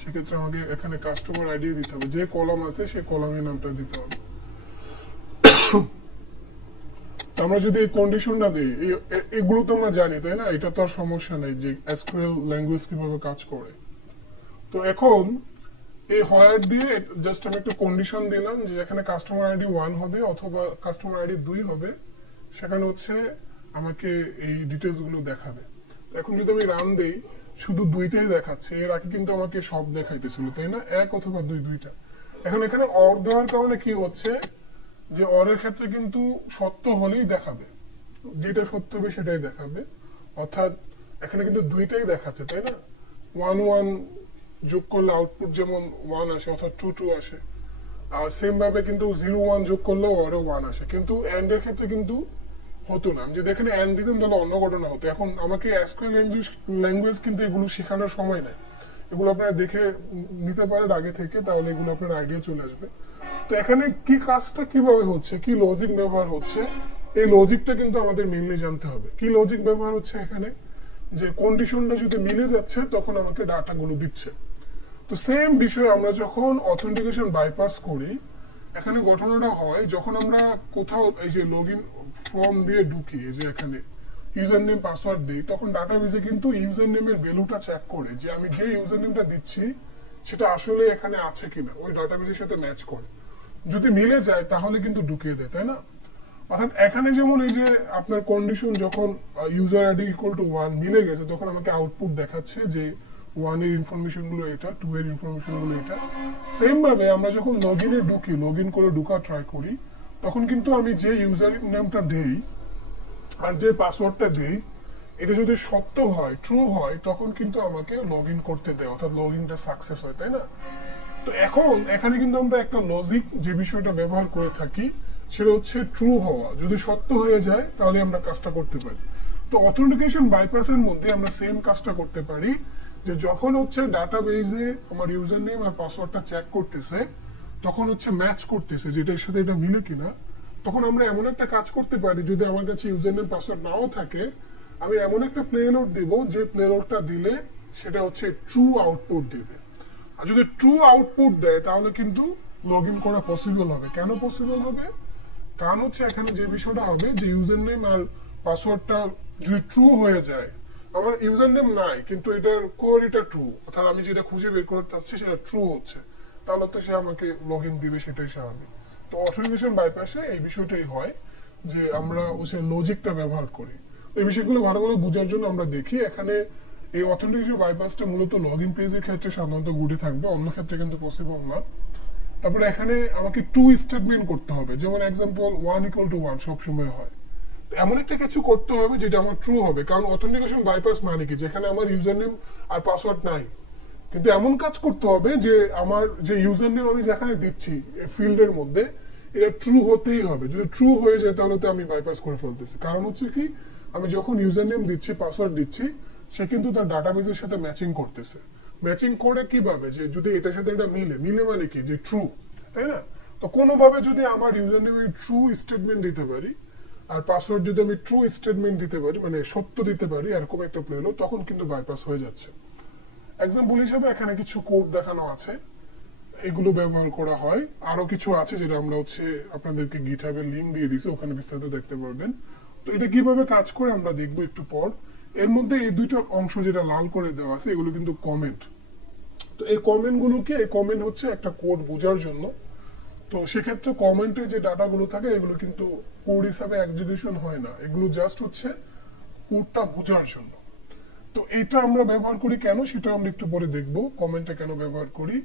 সেক্ষেত্রে আমাকে এখানে কাস্টমার আইডি দিতে হবে, যে কলাম আছে সেই কলামের নামটা দিতে হবে। আমরা যদি এই কন্ডিশনটা দিই, এগুলো তো আমরা জানি তাই না, এটা তো আর সমস্যা নেই যে এসকিউএল ল্যাঙ্গুয়েজ কিভাবে কাজ করে। তো এখন এই হোয়ার দিয়ে জাস্ট আমি একটা কন্ডিশন দিলাম যে এখানে কাস্টমার আইডি 1 হবে অথবা কাস্টমার আইডি 2 হবে, সেখানে হচ্ছে আমাকে এই ডিটেলস গুলো দেখাবে। এখন যদি আমি রান দেই, শুধু 2টাই দেখাচ্ছে, এর আগে কিন্তু আমাকে সব দেখাইতেছিল তাই না, 1 অথবা 2, 2টা। এখন এখানে অর দেওয়ার কারণে কি হচ্ছে যে অরের ক্ষেত্রে কিন্তু সত্য হলেই দেখাবে, যেটা সত্য হবে সেটাই দেখাবে, অর্থাৎ এখানে কিন্তু 2টাই দেখাচ্ছে তাই না। 1 1 যোগ করলে আউটপুট যেমন 1 আসে অর্থাৎ 2 2 আসে, আর সেম ভাবে কিন্তু 0 1 যোগ করলেও অরে 1 আসে, কিন্তু এন্ড এর ক্ষেত্রে কিন্তু হতো না। যদি এখানে এন্ড দিতাম তাহলে অন্য ঘটনা হতো। এখন আমাকে এসকিউএল ল্যাঙ্গুয়েজ কিন্তু এগুলো শেখানোর সময় নেই, এগুলো আপনারা দেখে নিতে পারেন আগে থেকে, তাহলে এগুলো আপনার আইডিয়া চলে আসবে। তো এখানে কি কাজটা কিভাবে হচ্ছে, কি লজিক ব্যবহার হচ্ছে, এই লজিকটা কিন্তু আমাদের মেইনলি জানতে হবে। কি লজিক ব্যবহার হচ্ছে এখানে, যে কন্ডিশনটা যদি মিলে যাচ্ছে তখন আমাকে ডাটাগুলো দিচ্ছে। তো সেম বিষয় আমরা যখন অথেন্টিকেশন বাইপাস করি, এখানে ঘটনাটা হয় যখন আমরা কোথাও এই যে লগইন ফর্ম দিয়ে ঢুকি, এই যে এখানে ইউজার নেম পাসওয়ার্ড দিই, তখন ডাটাবেজে কিন্তু ইউজার নেমের ভ্যালুটা চেক করে যে আমি যে ইউজার নেমটা দিচ্ছি সেটা আসলে এখানে আছে কিনা, ওই ডাটাবেজের সাথে ম্যাচ করে। যদি মিলে যায় তাহলে কিন্তু ঢুকিয়ে দেয় তাই না। অর্থাৎ এখানে যেমন এই যে আপনার কন্ডিশন যখন ইউজার আইডি ইকুয়াল টু 1 মিলে গেছে, তখন আমাকে আউটপুট দেখাচ্ছে যে 1 এর ইনফরমেশন গুলো এটা, 2 এর ইনফরমেশন গুলো এটা। সেম ভাবে আমরা যখন লগইনে ঢুকি, লগইন করে ঢোকা ট্রাই করি, তখন কিন্তু আমি যে ইউজার নেমটা দেই আর যে পাসওয়ার্ডটা দেই, এটা যদি সত্য হয়, ট্রু হয়, তখন কিন্তু আমাকে লগইন করতে দেয়, অর্থাৎ লগইনটা সাকসেস হয় তাই না। তো এখন এখানে কিন্তু আমরা একটা লজিক যে বিষয়টা ব্যবহার করে থাকি সেটা হচ্ছে ট্রু হওয়া। যদি সত্য হয়ে যায় তাহলে আমরা কাজটা করতে পারি। তো অথেন্টিকেশন বাইপাসের মধ্যে আমরা সেম কাজটা করতে পারি, যে যখন হচ্ছে ডাটাবেজে আমার ইউজার নেম আর পাসওয়ার্ডটা চেক করতেছে, তখন হচ্ছে ম্যাচ করতেছে যেটার সাথে এটা মিলে কিনা, তখন আমরা এমন একটা কাজ করতে পারি, যদি আমার কাছে ইউজার নেম পাসওয়ার্ড নাও থাকে, আমি এমন একটা প্লেলোড দিব যে প্লেলোডটা দিলে সেটা হচ্ছে ট্রু আউটপুট দিবে। আর যদি ট্রু আউটপুট দেয় তাহলে কিন্তু লগ ইন করা পসিবল হবে। কেন পসিবল হবে? কারণ হচ্ছে এখানে যে বিষয়টা হবে যে ইউজার নেম আর পাসওয়ার্ডটা যদি ট্রু হয়ে যায়, আমার ইউজার নেম নাই কিন্তু এটার কোয়ারিটা ট্রু, অর্থাৎ আমি যেটা খুঁজে বের করতে চাচ্ছি সেটা ট্রু হচ্ছে, তাহলে তো সে আমাকে লগ ইন দিবে, সেটাই স্বাভাবিক। তো অথেন্টিকেশন বাইপাসে এই বিষয়টাই হয় যে আমরা ওই লজিকটা ব্যবহার করি। এই বিষয়গুলো ভালোভাবে বোঝার জন্য আমরা দেখি এখানে এই অথেন্টিকেশন বাইপাসটা মূলত লগ ইন পেজের ক্ষেত্রে সাধারণত ঘটে থাকবে, অন্য ক্ষেত্রে কিন্তু পসিবল না। তারপরে এখানে আমাকে টু স্টেটমেন্ট করতে হবে, যেমন এক্সাম্পল 1 ইকুয়াল টু 1 সবসময় হয়, এমন একটা কিছু করতে হবে যেটা আমার ট্রু হবে। কারণ অথেন্টিকেশন বাইপাস মানে কি, যেখানে আমার ইউজার নেম আর পাসওয়ার্ড নাই, কিন্তু এমন কাজ করতে হবে যে আমার যে ইউজার নেম আমি যেখানে দিচ্ছি ফিল্ডের মধ্যে, এটা ট্রু হতেই হবে। যদি ট্রু হয়ে যায় তাহলে তো আমি বাইপাস করে ফেলতেছি। কারণ হচ্ছে কি, আমি যখন ইউজার নেম দিচ্ছি, পাসওয়ার্ড দিচ্ছি, সে কিন্তু তার ডাটাবেজের সাথে ম্যাচিং করতেছে। ম্যাচিং করে কিভাবে, যে যদি এটার সাথে এটা মিলে, মিলে মানে কি যে ট্রু, তাই না। তো কোনোভাবে যদি আমার ইউজার নেমে ট্রু স্টেটমেন্ট দিতে পারি আর পাসওয়ার্ড যদি আমি ট্রু স্টেটমেন্ট দিতে পারি, মানে সত্য দিতে পারি, এরকম একটা প্লে হলো, তখন কিন্তু বাইপাস হয়ে যাচ্ছে। এক্সাম্পল হিসেবে এখানে কিছু কোড দেখানো আছে, এগুলো ব্যবহার করা হয়। আরো কিছু আছে যেটা আমরা হচ্ছে আপনাদেরকে গিটহাবের লিংক দিয়ে দিছি, ওখানে বিস্তারিত দেখতে পারবেন। তো এটা কিভাবে কাজ করে আমরা দেখবো একটু পর। এর মধ্যে এই দুইটা অংশ যেটা লাল করে দেওয়া আছে, এগুলো কিন্তু কমেন্ট। তো এই কমেন্ট গুলো কি, এই কমেন্ট হচ্ছে একটা কোড বোঝার জন্য। তো সেক্ষেত্রে কমেন্টে যে ডাটাগুলো থাকে এগুলো কিন্তু কোড হিসাবে এক্সিকিউশন হয় না, এগুলো জাস্ট হচ্ছে কোডটা বোঝার জন্য। তো এটা আমরা ব্যবহার করি কেন, সেটা আমরা একটু পরে দেখবো, কমেন্টটা কেন ব্যবহার করি।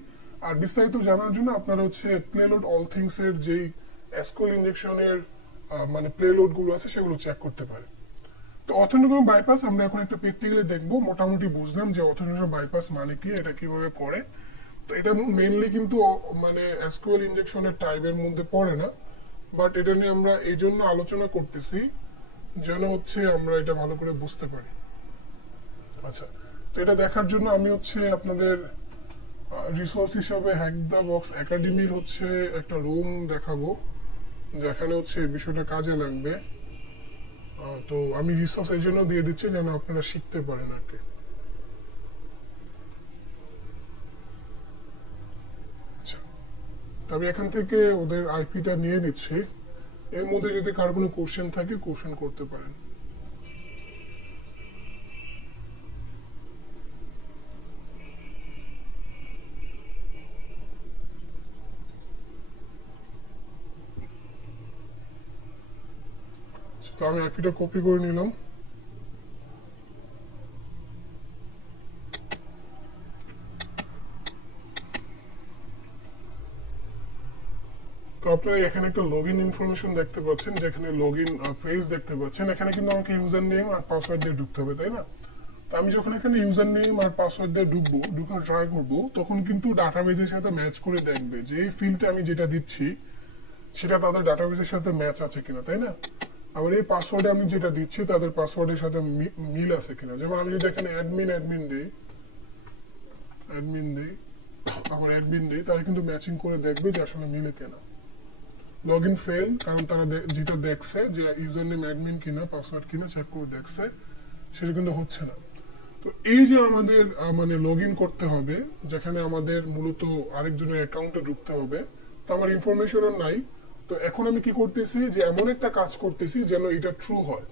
আর বিস্তারিত জানার জন্য আপনারা হচ্ছে প্লেলোড অল থিংস এর যেই এসকিউএল ইনজেকশনের মানে প্লেলোড গুলো আছে সেগুলো চেক করতে পারে। তো অথেন্টিকেশন বাইপাস আমরা এখন একটা প্র্যাকটিক্যালি দেখবো। মোটামুটি বুঝলাম যে অথেন্টিকেশন বাইপাস মানে কি, এটা কিভাবে করে। তো এটা মেইনলি কিন্তু মানে এসকিউএল ইনজেকশনের টাইপের মধ্যে পড়ে না, বাট এটা নিয়ে আমরা এই জন্য আলোচনা করতেছি যেন হচ্ছে আমরা এটা ভালো করে বুঝতে পারি। আচ্ছা, তো এটা দেখার জন্য আমি হচ্ছে আপনাদের রিসোর্স হিসাবে হ্যাক দ্য বক্স একাডেমির হচ্ছে একটা রুম দেখাবো, যেখানে হচ্ছে এই বিষয়টা কাজে লাগবে। তো আমি রিসোর্স এই জন্য দিয়ে দিচ্ছি যেন আপনারা শিখতে পারেন আর কি। আচ্ছা, তবে এখান থেকে ওদের আইপিটা নিয়ে নিচ্ছি। এর মধ্যে যদি কার কোনো কোশ্চেন থাকে কোশ্চেন করতে পারেন। তো আমি আইপিটা কপি করে নিলাম। তো আপনারা এখানে একটা লগইন ইনফরমেশন দেখতে পাচ্ছেন, যেখানে লগইন পেজ দেখতে পাচ্ছেন। এখানে কিন্তু আমাকে ইউজার নেম আর পাসওয়ার্ড দিয়ে ঢুকতে হবে, তাই না? তো আমি যখন এখানে ইউজার নেম আর পাসওয়ার্ড দিয়ে ঢুকার ট্রাই করব, তখন কিন্তু ডাটাবেজের সাথে ম্যাচ করে দেখবে যে এই ফিল্ডে আমি যেটা দিচ্ছি সেটা তাদের ডাটাবেজের সাথে ম্যাচ আছে কিনা, তাই না? আবার এই পাসওয়ার্ডে আমি যেটা দিচ্ছি তাদের পাসওয়ার্ডের সাথে মিল আছে কিনা। যেমন আমি যদি এখানে অ্যাডমিন দিই আবার অ্যাডমিন দিই, তাহলে কিন্তু ম্যাচিং করে দেখবে যে আসলে মিলে কিনা। লগ ইন ফেল, কারণ তারা যেটা দেখছে যে ইউজার নেম অ্যাডমিন কিনা পাসওয়ার্ড কিনা চেক করে দেখছে, সেটা কিন্তু হচ্ছে না। তো এই যে আমাদের মানে লগ ইন করতে হবে, যেখানে আমাদের মূলত আরেকজনের অ্যাকাউন্টে ঢুকতে হবে, তো আমার ইনফরমেশনও নাই। তো এখন আমি কি করতেছি যে এমন একটা কাজ করতেছি যেন এটা ট্রু হয়,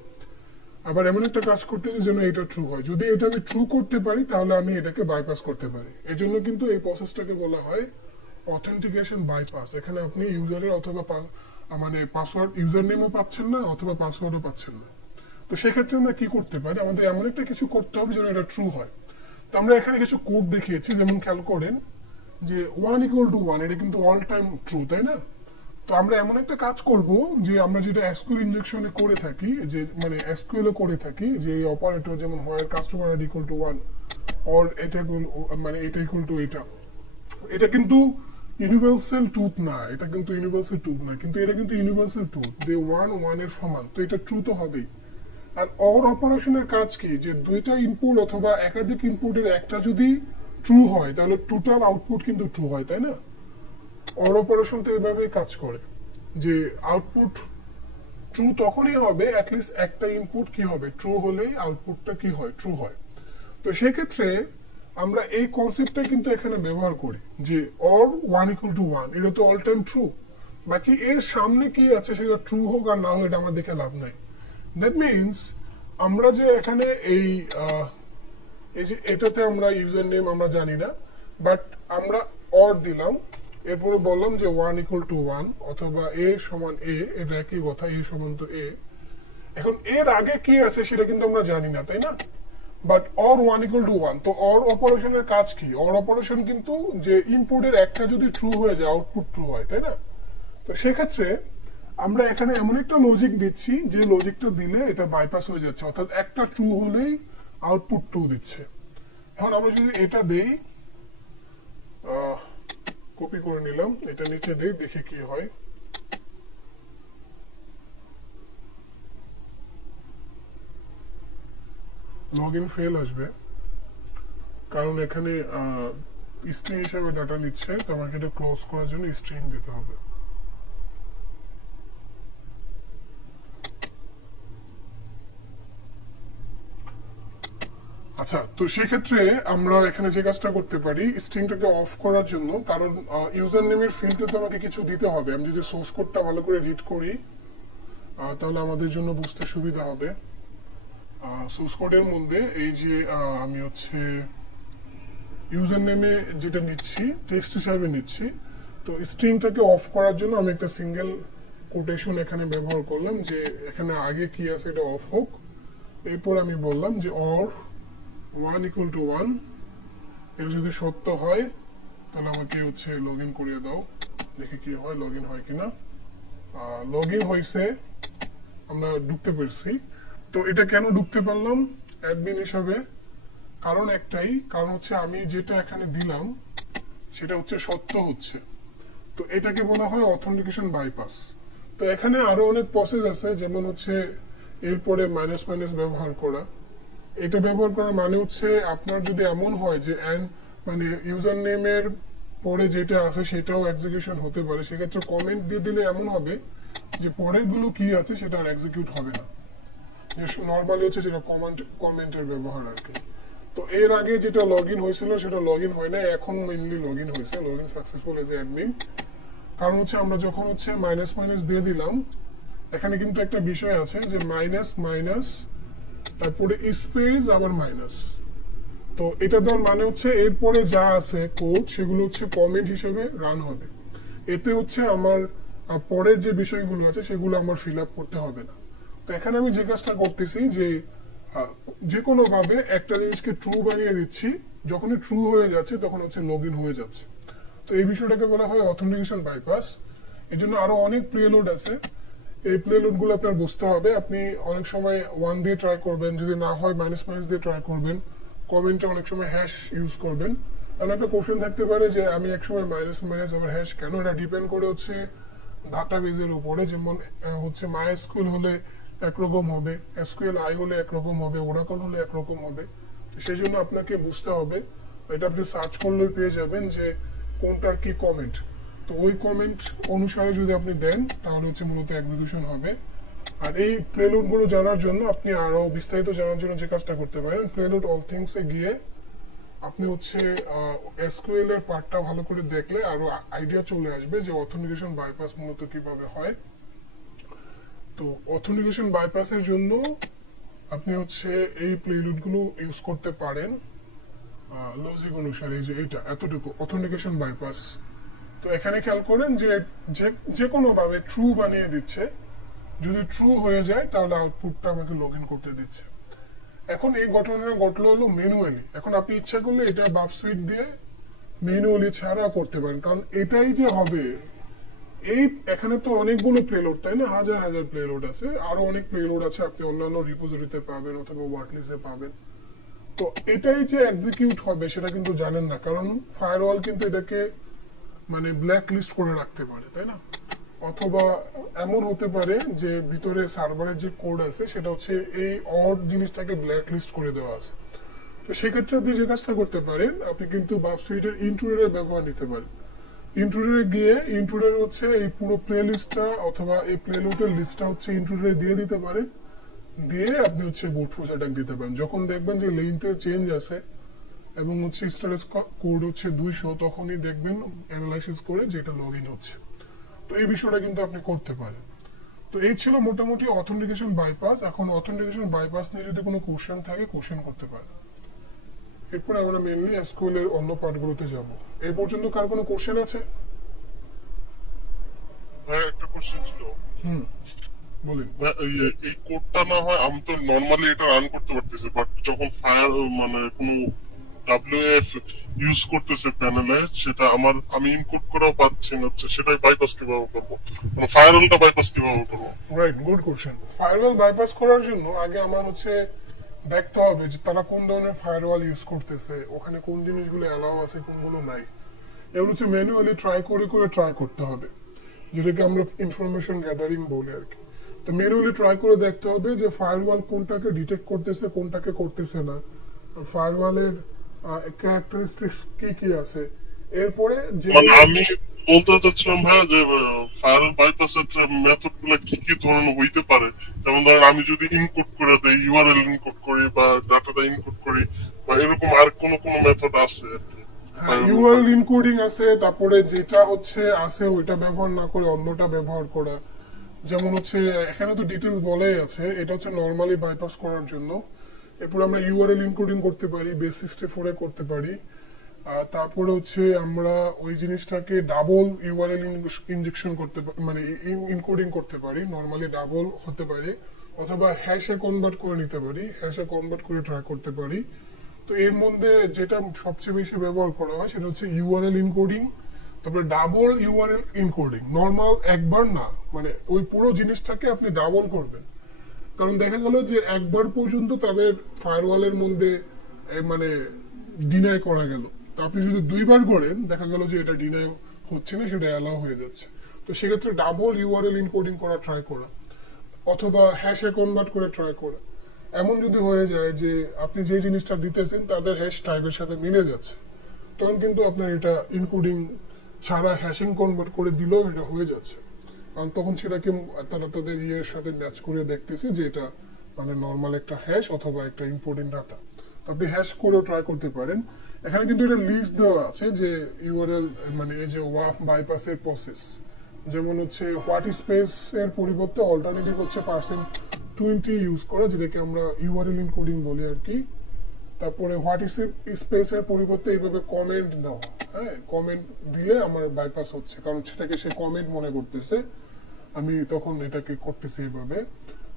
আবার এমন একটা কাজ করতেছি যেন এটা ট্রু হয়। যদি এটা আমি ট্রু করতে পারি তাহলে আমি এটাকে বাইপাস করতে পারি। এই জন্য কিন্তু এই প্রসেসটাকে বলা হয় অথেন্টিকেশন বাইপাস। এখানে আপনি ইউজারের অথবা মানে পাসওয়ার্ড ইউজার নেমও পাচ্ছেন না অথবা পাসওয়ার্ডও পাচ্ছেন না। তো সেক্ষেত্রে আমরা কি করতে পারি, আমাদের এমন একটা কিছু করতে হবে যেন এটা ট্রু হয়। তো আমরা এখানে কিছু কোড দেখিয়েছি, যেমন খেয়াল করেন যে 1 = 1, এটা কিন্তু অল টাইম ট্রু, তাই না? তো আমরা এমন একটা কাজ করব যে আমরা যেটা এসকিউএল ইনজেকশনে করে থাকি, যে মানে এসকিউএল এ করে থাকি, যে এই অপারেটর যেমন হয় কাস্টমার আইডি = 1 অর এটা মানে এটা এটা, এটা কিন্তু ইউনিভার্সাল ট্রুথ না, এটা কিন্তু ইউনিভার্সাল ট্রুথ না, কিন্তু এটা কিন্তু ইউনিভার্সাল ট্রুথ যে 1 এর সমান, তো এটা ট্রু তো হবেই। আর অর অপারেশনের কাজ কি, যে দুইটা ইনপুট অথবা একাধিক ইনপুটের একটা যদি ট্রু হয় তাহলে টোটাল আউটপুট কিন্তু ট্রু হয়, তাই না? অর অপারেশন তো এভাবেই কাজ করে যে আউটপুট ট্রু তখনই হবে অ্যাটলিস্ট একটা ইনপুট কি হবে ট্রু হলেই আউটপুটটা কি হয় ট্রু হয়। তো সেক্ষেত্রে আমরা এই কনসেপ্টটা কিন্তু এখানে ব্যবহার করি যে অর 1 = 1, এটা তো অল টাইম ট্রু। বাকি এর সামনে কি আছে সেটা ট্রু হোক আর না হোক এটা আমার দেখে লাভ নাই। দ্যাট মিনস আমরা যে এখানে এই যে এটাতে আমরা ইউজার নেম আমরা জানি না, বাট আমরা অর দিলাম, এরপরে বললাম যে 1 = 1 অথবা a সমান a, এটা একই কথা, a সমান তো a। এখন এর আগে কি আছে সেটা কিন্তু আমরা জানি না, তাই না? বাট অর 1 = 1, তো অর অপারেশনের কাজ কি? অর অপারেশন কিন্তু যে ইনপুটের একটা যদি ট্রু হয়ে যায় আউটপুট ট্রু হয়, তাই না? তো সেক্ষেত্রে আমরা এখানে এমন একটা লজিক দিচ্ছি যে লজিকটা দিলে এটা বাইপাস হয়ে যাচ্ছে, অর্থাৎ একটা ট্রু হলেই আউটপুট ট্রু দিচ্ছে। এখন আমরা যদি এটা দেই, কপি করে নিলাম, এটা নিচে দেই, দেখি কি হয়। লগ ইন ফেল আসবে, কারণ এখানে স্ট্রিং হিসাবে ডাটা নিচ্ছে, তো আমাকে এটা ক্লোজ করার জন্য স্ট্রিং দিতে হবে। আচ্ছা, তো সেক্ষেত্রে আমরা এখানে যে কাজটা করতে পারি স্ট্রিংটাকে অফ করার জন্য, কারণ ইউজার নেমের ফিল্ডে তো আমাকে কিছু দিতে হবে। আমি যদি সোর্স কোডটা ভালো করে রিড করি তাহলে আমাদের জন্য বুঝতে সুবিধা হবে। সোর্স কোডের মধ্যে এই যে আমি হচ্ছে ইউজার নেমে যেটা নিচ্ছি টেক্সট হিসাবে নিচ্ছি, তো স্ট্রিংটাকে অফ করার জন্য আমি একটা সিঙ্গেল কোটেশন এখানে ব্যবহার করলাম যে এখানে আগে কি আছে এটা অফ হোক। এরপর আমি বললাম যে অর 1 = 1, এটা যদি সত্য হয় তাহলে আমাকে হচ্ছে লগ ইন করিয়ে দাও, দেখি কি হয়, লগ ইন হয় কিনা। লগ ইন হয়েছে, আমরা ঢুকতে পেরেছি। তো এটা কেন ঢুকতে পারলাম অ্যাডমিন হিসাবে? কারণ একটাই, কারণ হচ্ছে আমি যেটা এখানে দিলাম সেটা হচ্ছে সত্য হচ্ছে। তো এটাকে বলা হয় অথেন্টিকেশন বাইপাস। তো এখানে আরো অনেক প্রসেস আছে, যেমন হচ্ছে এরপরে মাইনাস মাইনাস ব্যবহার করা। এটা ব্যবহার করার মানে হচ্ছে আপনার যদি এমন হয় যে মানে ইউজার নেমের পরে যেটা আছে সেটাও এক্সিকিউশন হতে পারে, সেক্ষেত্রে কমেন্ট দিয়ে দিলে এমন হবে যে পরের গুলো কি আছে সেটা আর এক্সিকিউট হবে না। নর্মালি হচ্ছে যেটা কমেন্টের ব্যবহার আর কি। তো এর আগে যেটা লগ ইন হয়েছিল সেটা লগ ইন হয় না, এখন মেইনলি লগ ইন হয়েছে, log in successful as admin. কারণ হচ্ছে আমরা যখন হচ্ছে মাইনাস মাইনাস দিয়ে দিলাম, এখানে কিন্তু একটা বিষয় আছে যে মাইনাস মাইনাস তারপরে স্পেস আবার মাইনাস। তো এটা দেওয়ার মানে হচ্ছে এরপরে যা আছে কোড সেগুলো হচ্ছে কমেন্ট হিসেবে রান হবে। এতে হচ্ছে আমার পরের যে বিষয়গুলো আছে সেগুলো আমার ফিল আপ করতে হবে না। তো এখানে আমি যে কাজটা করতেছি যে যে কোনো ভাবে একটা জিনিসকে ট্রু বানিয়ে দিচ্ছি, যখনই ট্রু হয়ে যাচ্ছে তখন হচ্ছে লগ ইন হয়ে যাচ্ছে। তো এই বিষয়টাকে বলা হয় অথেন্টিকেশন বাইপাস। এর জন্য আরো অনেক প্লেলোড আছে, এই প্লেলোড গুলো আপনার বুঝতে হবে। আপনি অনেক সময় 1 দিয়ে ট্রাই করবেন, যদি না হয় মাইনাস মাইনাস দিয়ে ট্রাই করবেন, কমেন্টে অনেক সময় হ্যাশ ইউজ করবেন। তাহলে একটা কোশ্চেন থাকতে পারে যে আমি একসময় মাইনাস মাইনাস আবার হ্যাশ কেন, এটা ডিপেন্ড করে হচ্ছে ডাটাবেজের উপরে। যেমন হচ্ছে মাইএসকিউএল হলে একরকম হবে, এসকিউএল আই হলে একরকম হবে, ওরাকল হলে একরকম হবে। সেই জন্য আপনাকে বুঝতে হবে, এটা আপনি সার্চ করলে পেয়ে যাবেন যে কোনটার কি কমেন্ট। তো ওই কমেন্ট অনুসারে যদি আপনি দেন তাহলে হচ্ছে মূলত এক্সিকিউশন হবে। আর এই প্লেলোড গুলো জানার জন্য আপনি আরো বিস্তারিত জানার জন্য যে কাজটা করতে পারেন, প্লেলোড অল থিংস এ গিয়ে আপনি হচ্ছে এসকিউএল এর পার্টটা ভালো করে দেখলে আরো আইডিয়া চলে আসবে যে অথেন্টিকেশন বাইপাস মূলত কিভাবে হয়। তো অথেন্টিকেশন বাইপাসের জন্য আপনি হচ্ছে এই প্লেলোড গুলো ইউজ করতে পারেন লজিক অনুসারে। যে এটা এতটুকু অথেন্টিকেশন বাইপাস। তো এখানে খেয়াল করেন যে যে কোনো ভাবে ট্রু বানিয়ে দিচ্ছে, যদি ট্রু হয়ে যায় তাহলে আউটপুটটা আমাকে লগ ইন করতে দিচ্ছে। এখন এই ঘটনাটা ঘটলো হলো ম্যানুয়ালি। এখন আপনি ইচ্ছা করলে এটা বাফ সুইট দিয়ে ম্যানুয়ালি ছাড়া করতে পারেন, কারণ এটাই যে হবে এই এখানে তো অনেকগুলো প্লেলোড, তাই না, হাজার হাজার প্লেলোড আছে, আরো অনেক প্লেলোড আছে আপনি অন্যান্য রিপোজিটরিতে পাবেন অথবা ওয়ার্ডলিস্টে পাবেন। তো এটাই যে এক্সিকিউট হবে সেটা কিন্তু জানেন না, কারণ ফায়ারওয়াল কিন্তু এটাকে মানে ব্ল্যাক লিস্ট করে রাখতে পারে, তাই না। অথবা এমন হতে পারে যে ভিতরে সার্ভারের যে কোড আছে সেটা হচ্ছে এই অড জিনিসটাকে ব্ল্যাক লিস্ট করে দেওয়া আছে। তো সেক্ষেত্রে আপনি যে কাজটা করতে পারেন, আপনি কিন্তু বাফ সুইটের ইন্ট্রুডারের ব্যবহার নিতে পারেন। ইন্ট্রুডারে গিয়ে ইন্ট্রুডারে হচ্ছে এই পুরো প্লে লিস্টটা অথবা এই প্লেলোডের লিস্টটা হচ্ছে ইন্ট্রুডারে দিয়ে দিতে পারেন, দিয়ে আপনি হচ্ছে বুট ফোর্স অ্যাটাক দিতে পারেন। যখন দেখবেন যে লেন্থের চেঞ্জ আছে এবং হচ্ছে স্টোরেজ কোড হচ্ছে 200, তখনই দেখবেন অ্যানালাইসিস করে যে এটা লগ ইন হচ্ছে। তো এই বিষয়টা কিন্তু আপনি করতে পারেন। তো এই ছিল মোটামুটি অথেন্টিকেশন বাইপাস। এখন অথেন্টিকেশন বাইপাস নিয়ে যদি কোনো কোশ্চেন থাকে কোশ্চেন করতে পারেন। এরপর আমরা মেইনলি এসকিউএল এর অন্য পার্টগুলোতে যাব। এই পর্যন্ত কার কোনো কোশ্চেন আছে? হ্যাঁ, একটা কোশ্চেন ছিল। বলেন। এই কোডটা না হয় আমি তো নরমালি এটা রান করতে পারতেছি, বাট যখন ফায়ার মানে কোনো ডাব্লিউএফ ইউজ করতেছে প্যানেলে, সেটা আমি ইনপুট করাও পাচ্ছি না, সেটাই বাইপাস কিভাবে করবো, মানে ফায়ারওয়ালটা বাইপাস কিভাবে করবো? Right, good question. Firewall bypass করার জন্য আগে আমার হচ্ছে দেখতে হবে যে তারা কোন ধরনের ফায়ারওয়াল ইউজ করতেছে, ওখানে কোন জিনিসগুলো অ্যালাউ আছে কোনগুলো নাই। এগুলো হচ্ছে ম্যানুয়ালি ট্রাই করে ট্রাই করতে হবে, যেটাকে আমরা ইনফরমেশন গ্যাদারিং বলি আর কি। তো ম্যানুয়ালি ট্রাই করে দেখতে হবে যে ফায়ারওয়াল কোনটাকে ডিটেক্ট করতেছে কোনটাকে করতেছে না, ফায়ারওয়ালের ক্যারেক্টারিস্টিক্স কি কি আছে। এরপরে যে আমি বলতে চাচ্ছিলাম ভাইয়া যে ফায়ারওয়াল বাইপাসের মেথড গুলো কি কি ধরনের হইতে পারে। যেমন ধরেন আমি যদি ইনপুট করে দেই, ইউআরএল ইনপুট করি বা ডাটাটা ইনপুট করি, বা এরকম আর কোন মেথড আছে? ইউআরএল ইনকোডিং আছে, তারপরে যেটা হচ্ছে আছে ওইটা ব্যবহার না করে অন্যটা ব্যবহার করা। যেমন হচ্ছে এখানে তো ডিটেলস বলাই আছে, এটা হচ্ছে নরমালি বাইপাস করার জন্য। এরপর আমরা ইউআরএল ইনকোডিং করতে পারি, বেস 64 এ করতে পারি। তারপরে হচ্ছে আমরা ওই জিনিসটাকে ডাবল ইউআরএল ইনজেকশন করতে মানে ইনকোডিং করতে পারি, নরমালি ডাবল হতে পারে, অথবা হ্যাশে কনভার্ট করে নিতে পারি, হ্যাশে কনভার্ট করে ট্রাই করতে পারি। তো এর মধ্যে যেটা সবচেয়ে বেশি ব্যবহার করা হয় সেটা হচ্ছে ইউআরএল ইনকোডিং, তারপরে ডাবল ইউআরএল ইনকোডিং। নর্মাল একবার না, মানে ওই পুরো জিনিসটাকে আপনি ডাবল করবেন, কারণ দেখা গেল যে একবার পর্যন্ত তাদের ফায়ারওয়ালের মধ্যে মানে ডিনাই করা গেল। তো আপনি যদি দুইবার করেন দেখা গেল যে এটা ডিনাই হচ্ছে না, সেটা অ্যালাউ হয়ে যাচ্ছে। তো সেক্ষেত্রে ডাবল ইউআরএল ইনকোডিং করা ট্রাই করা, অথবা হ্যাশে কনভার্ট করে ট্রাই করা। এমন যদি হয়ে যায় যে আপনি যে জিনিসটা দিতেছেন তাদের হ্যাশ টাইপের সাথে মিলে যাচ্ছে, তখন কিন্তু আপনার এটা ইনকোডিং ছাড়া হ্যাশিং কনভার্ট করে দিলেও এটা হয়ে যাচ্ছে, কারণ তখন সেটাকে তারা তাদের ইয়ের সাথে ম্যাচ করে দেখতেছে যে এটা মানে নর্মাল একটা হ্যাশ অথবা একটা ইম্পর্টেন্ট ডাটা। আপনি হ্যাশ করেও ট্রাই করতে পারেন। এখানে কিন্তু এটা লিস্ট দেওয়া আছে যে ইউআরএল মানে এই যে ওয়াফ বাইপাসের প্রসেস, যেমন হচ্ছে হোয়াট স্পেস এর পরিবর্তে অল্টারনেটিভ হচ্ছে %20 ইউজ করা, যেটাকে আমরা ইউআরএল ইনকোডিং বলি আর কি। তারপরে হোয়াট স্পেস এর পরিবর্তে এইভাবে কমেন্ট দেওয়া, হ্যাঁ কমেন্ট দিলে আমার বাইপাস হচ্ছে, কারণ সেটাকে সে কমেন্ট মনে করতেছে, আমি তখন এটাকে করতেছি এইভাবে।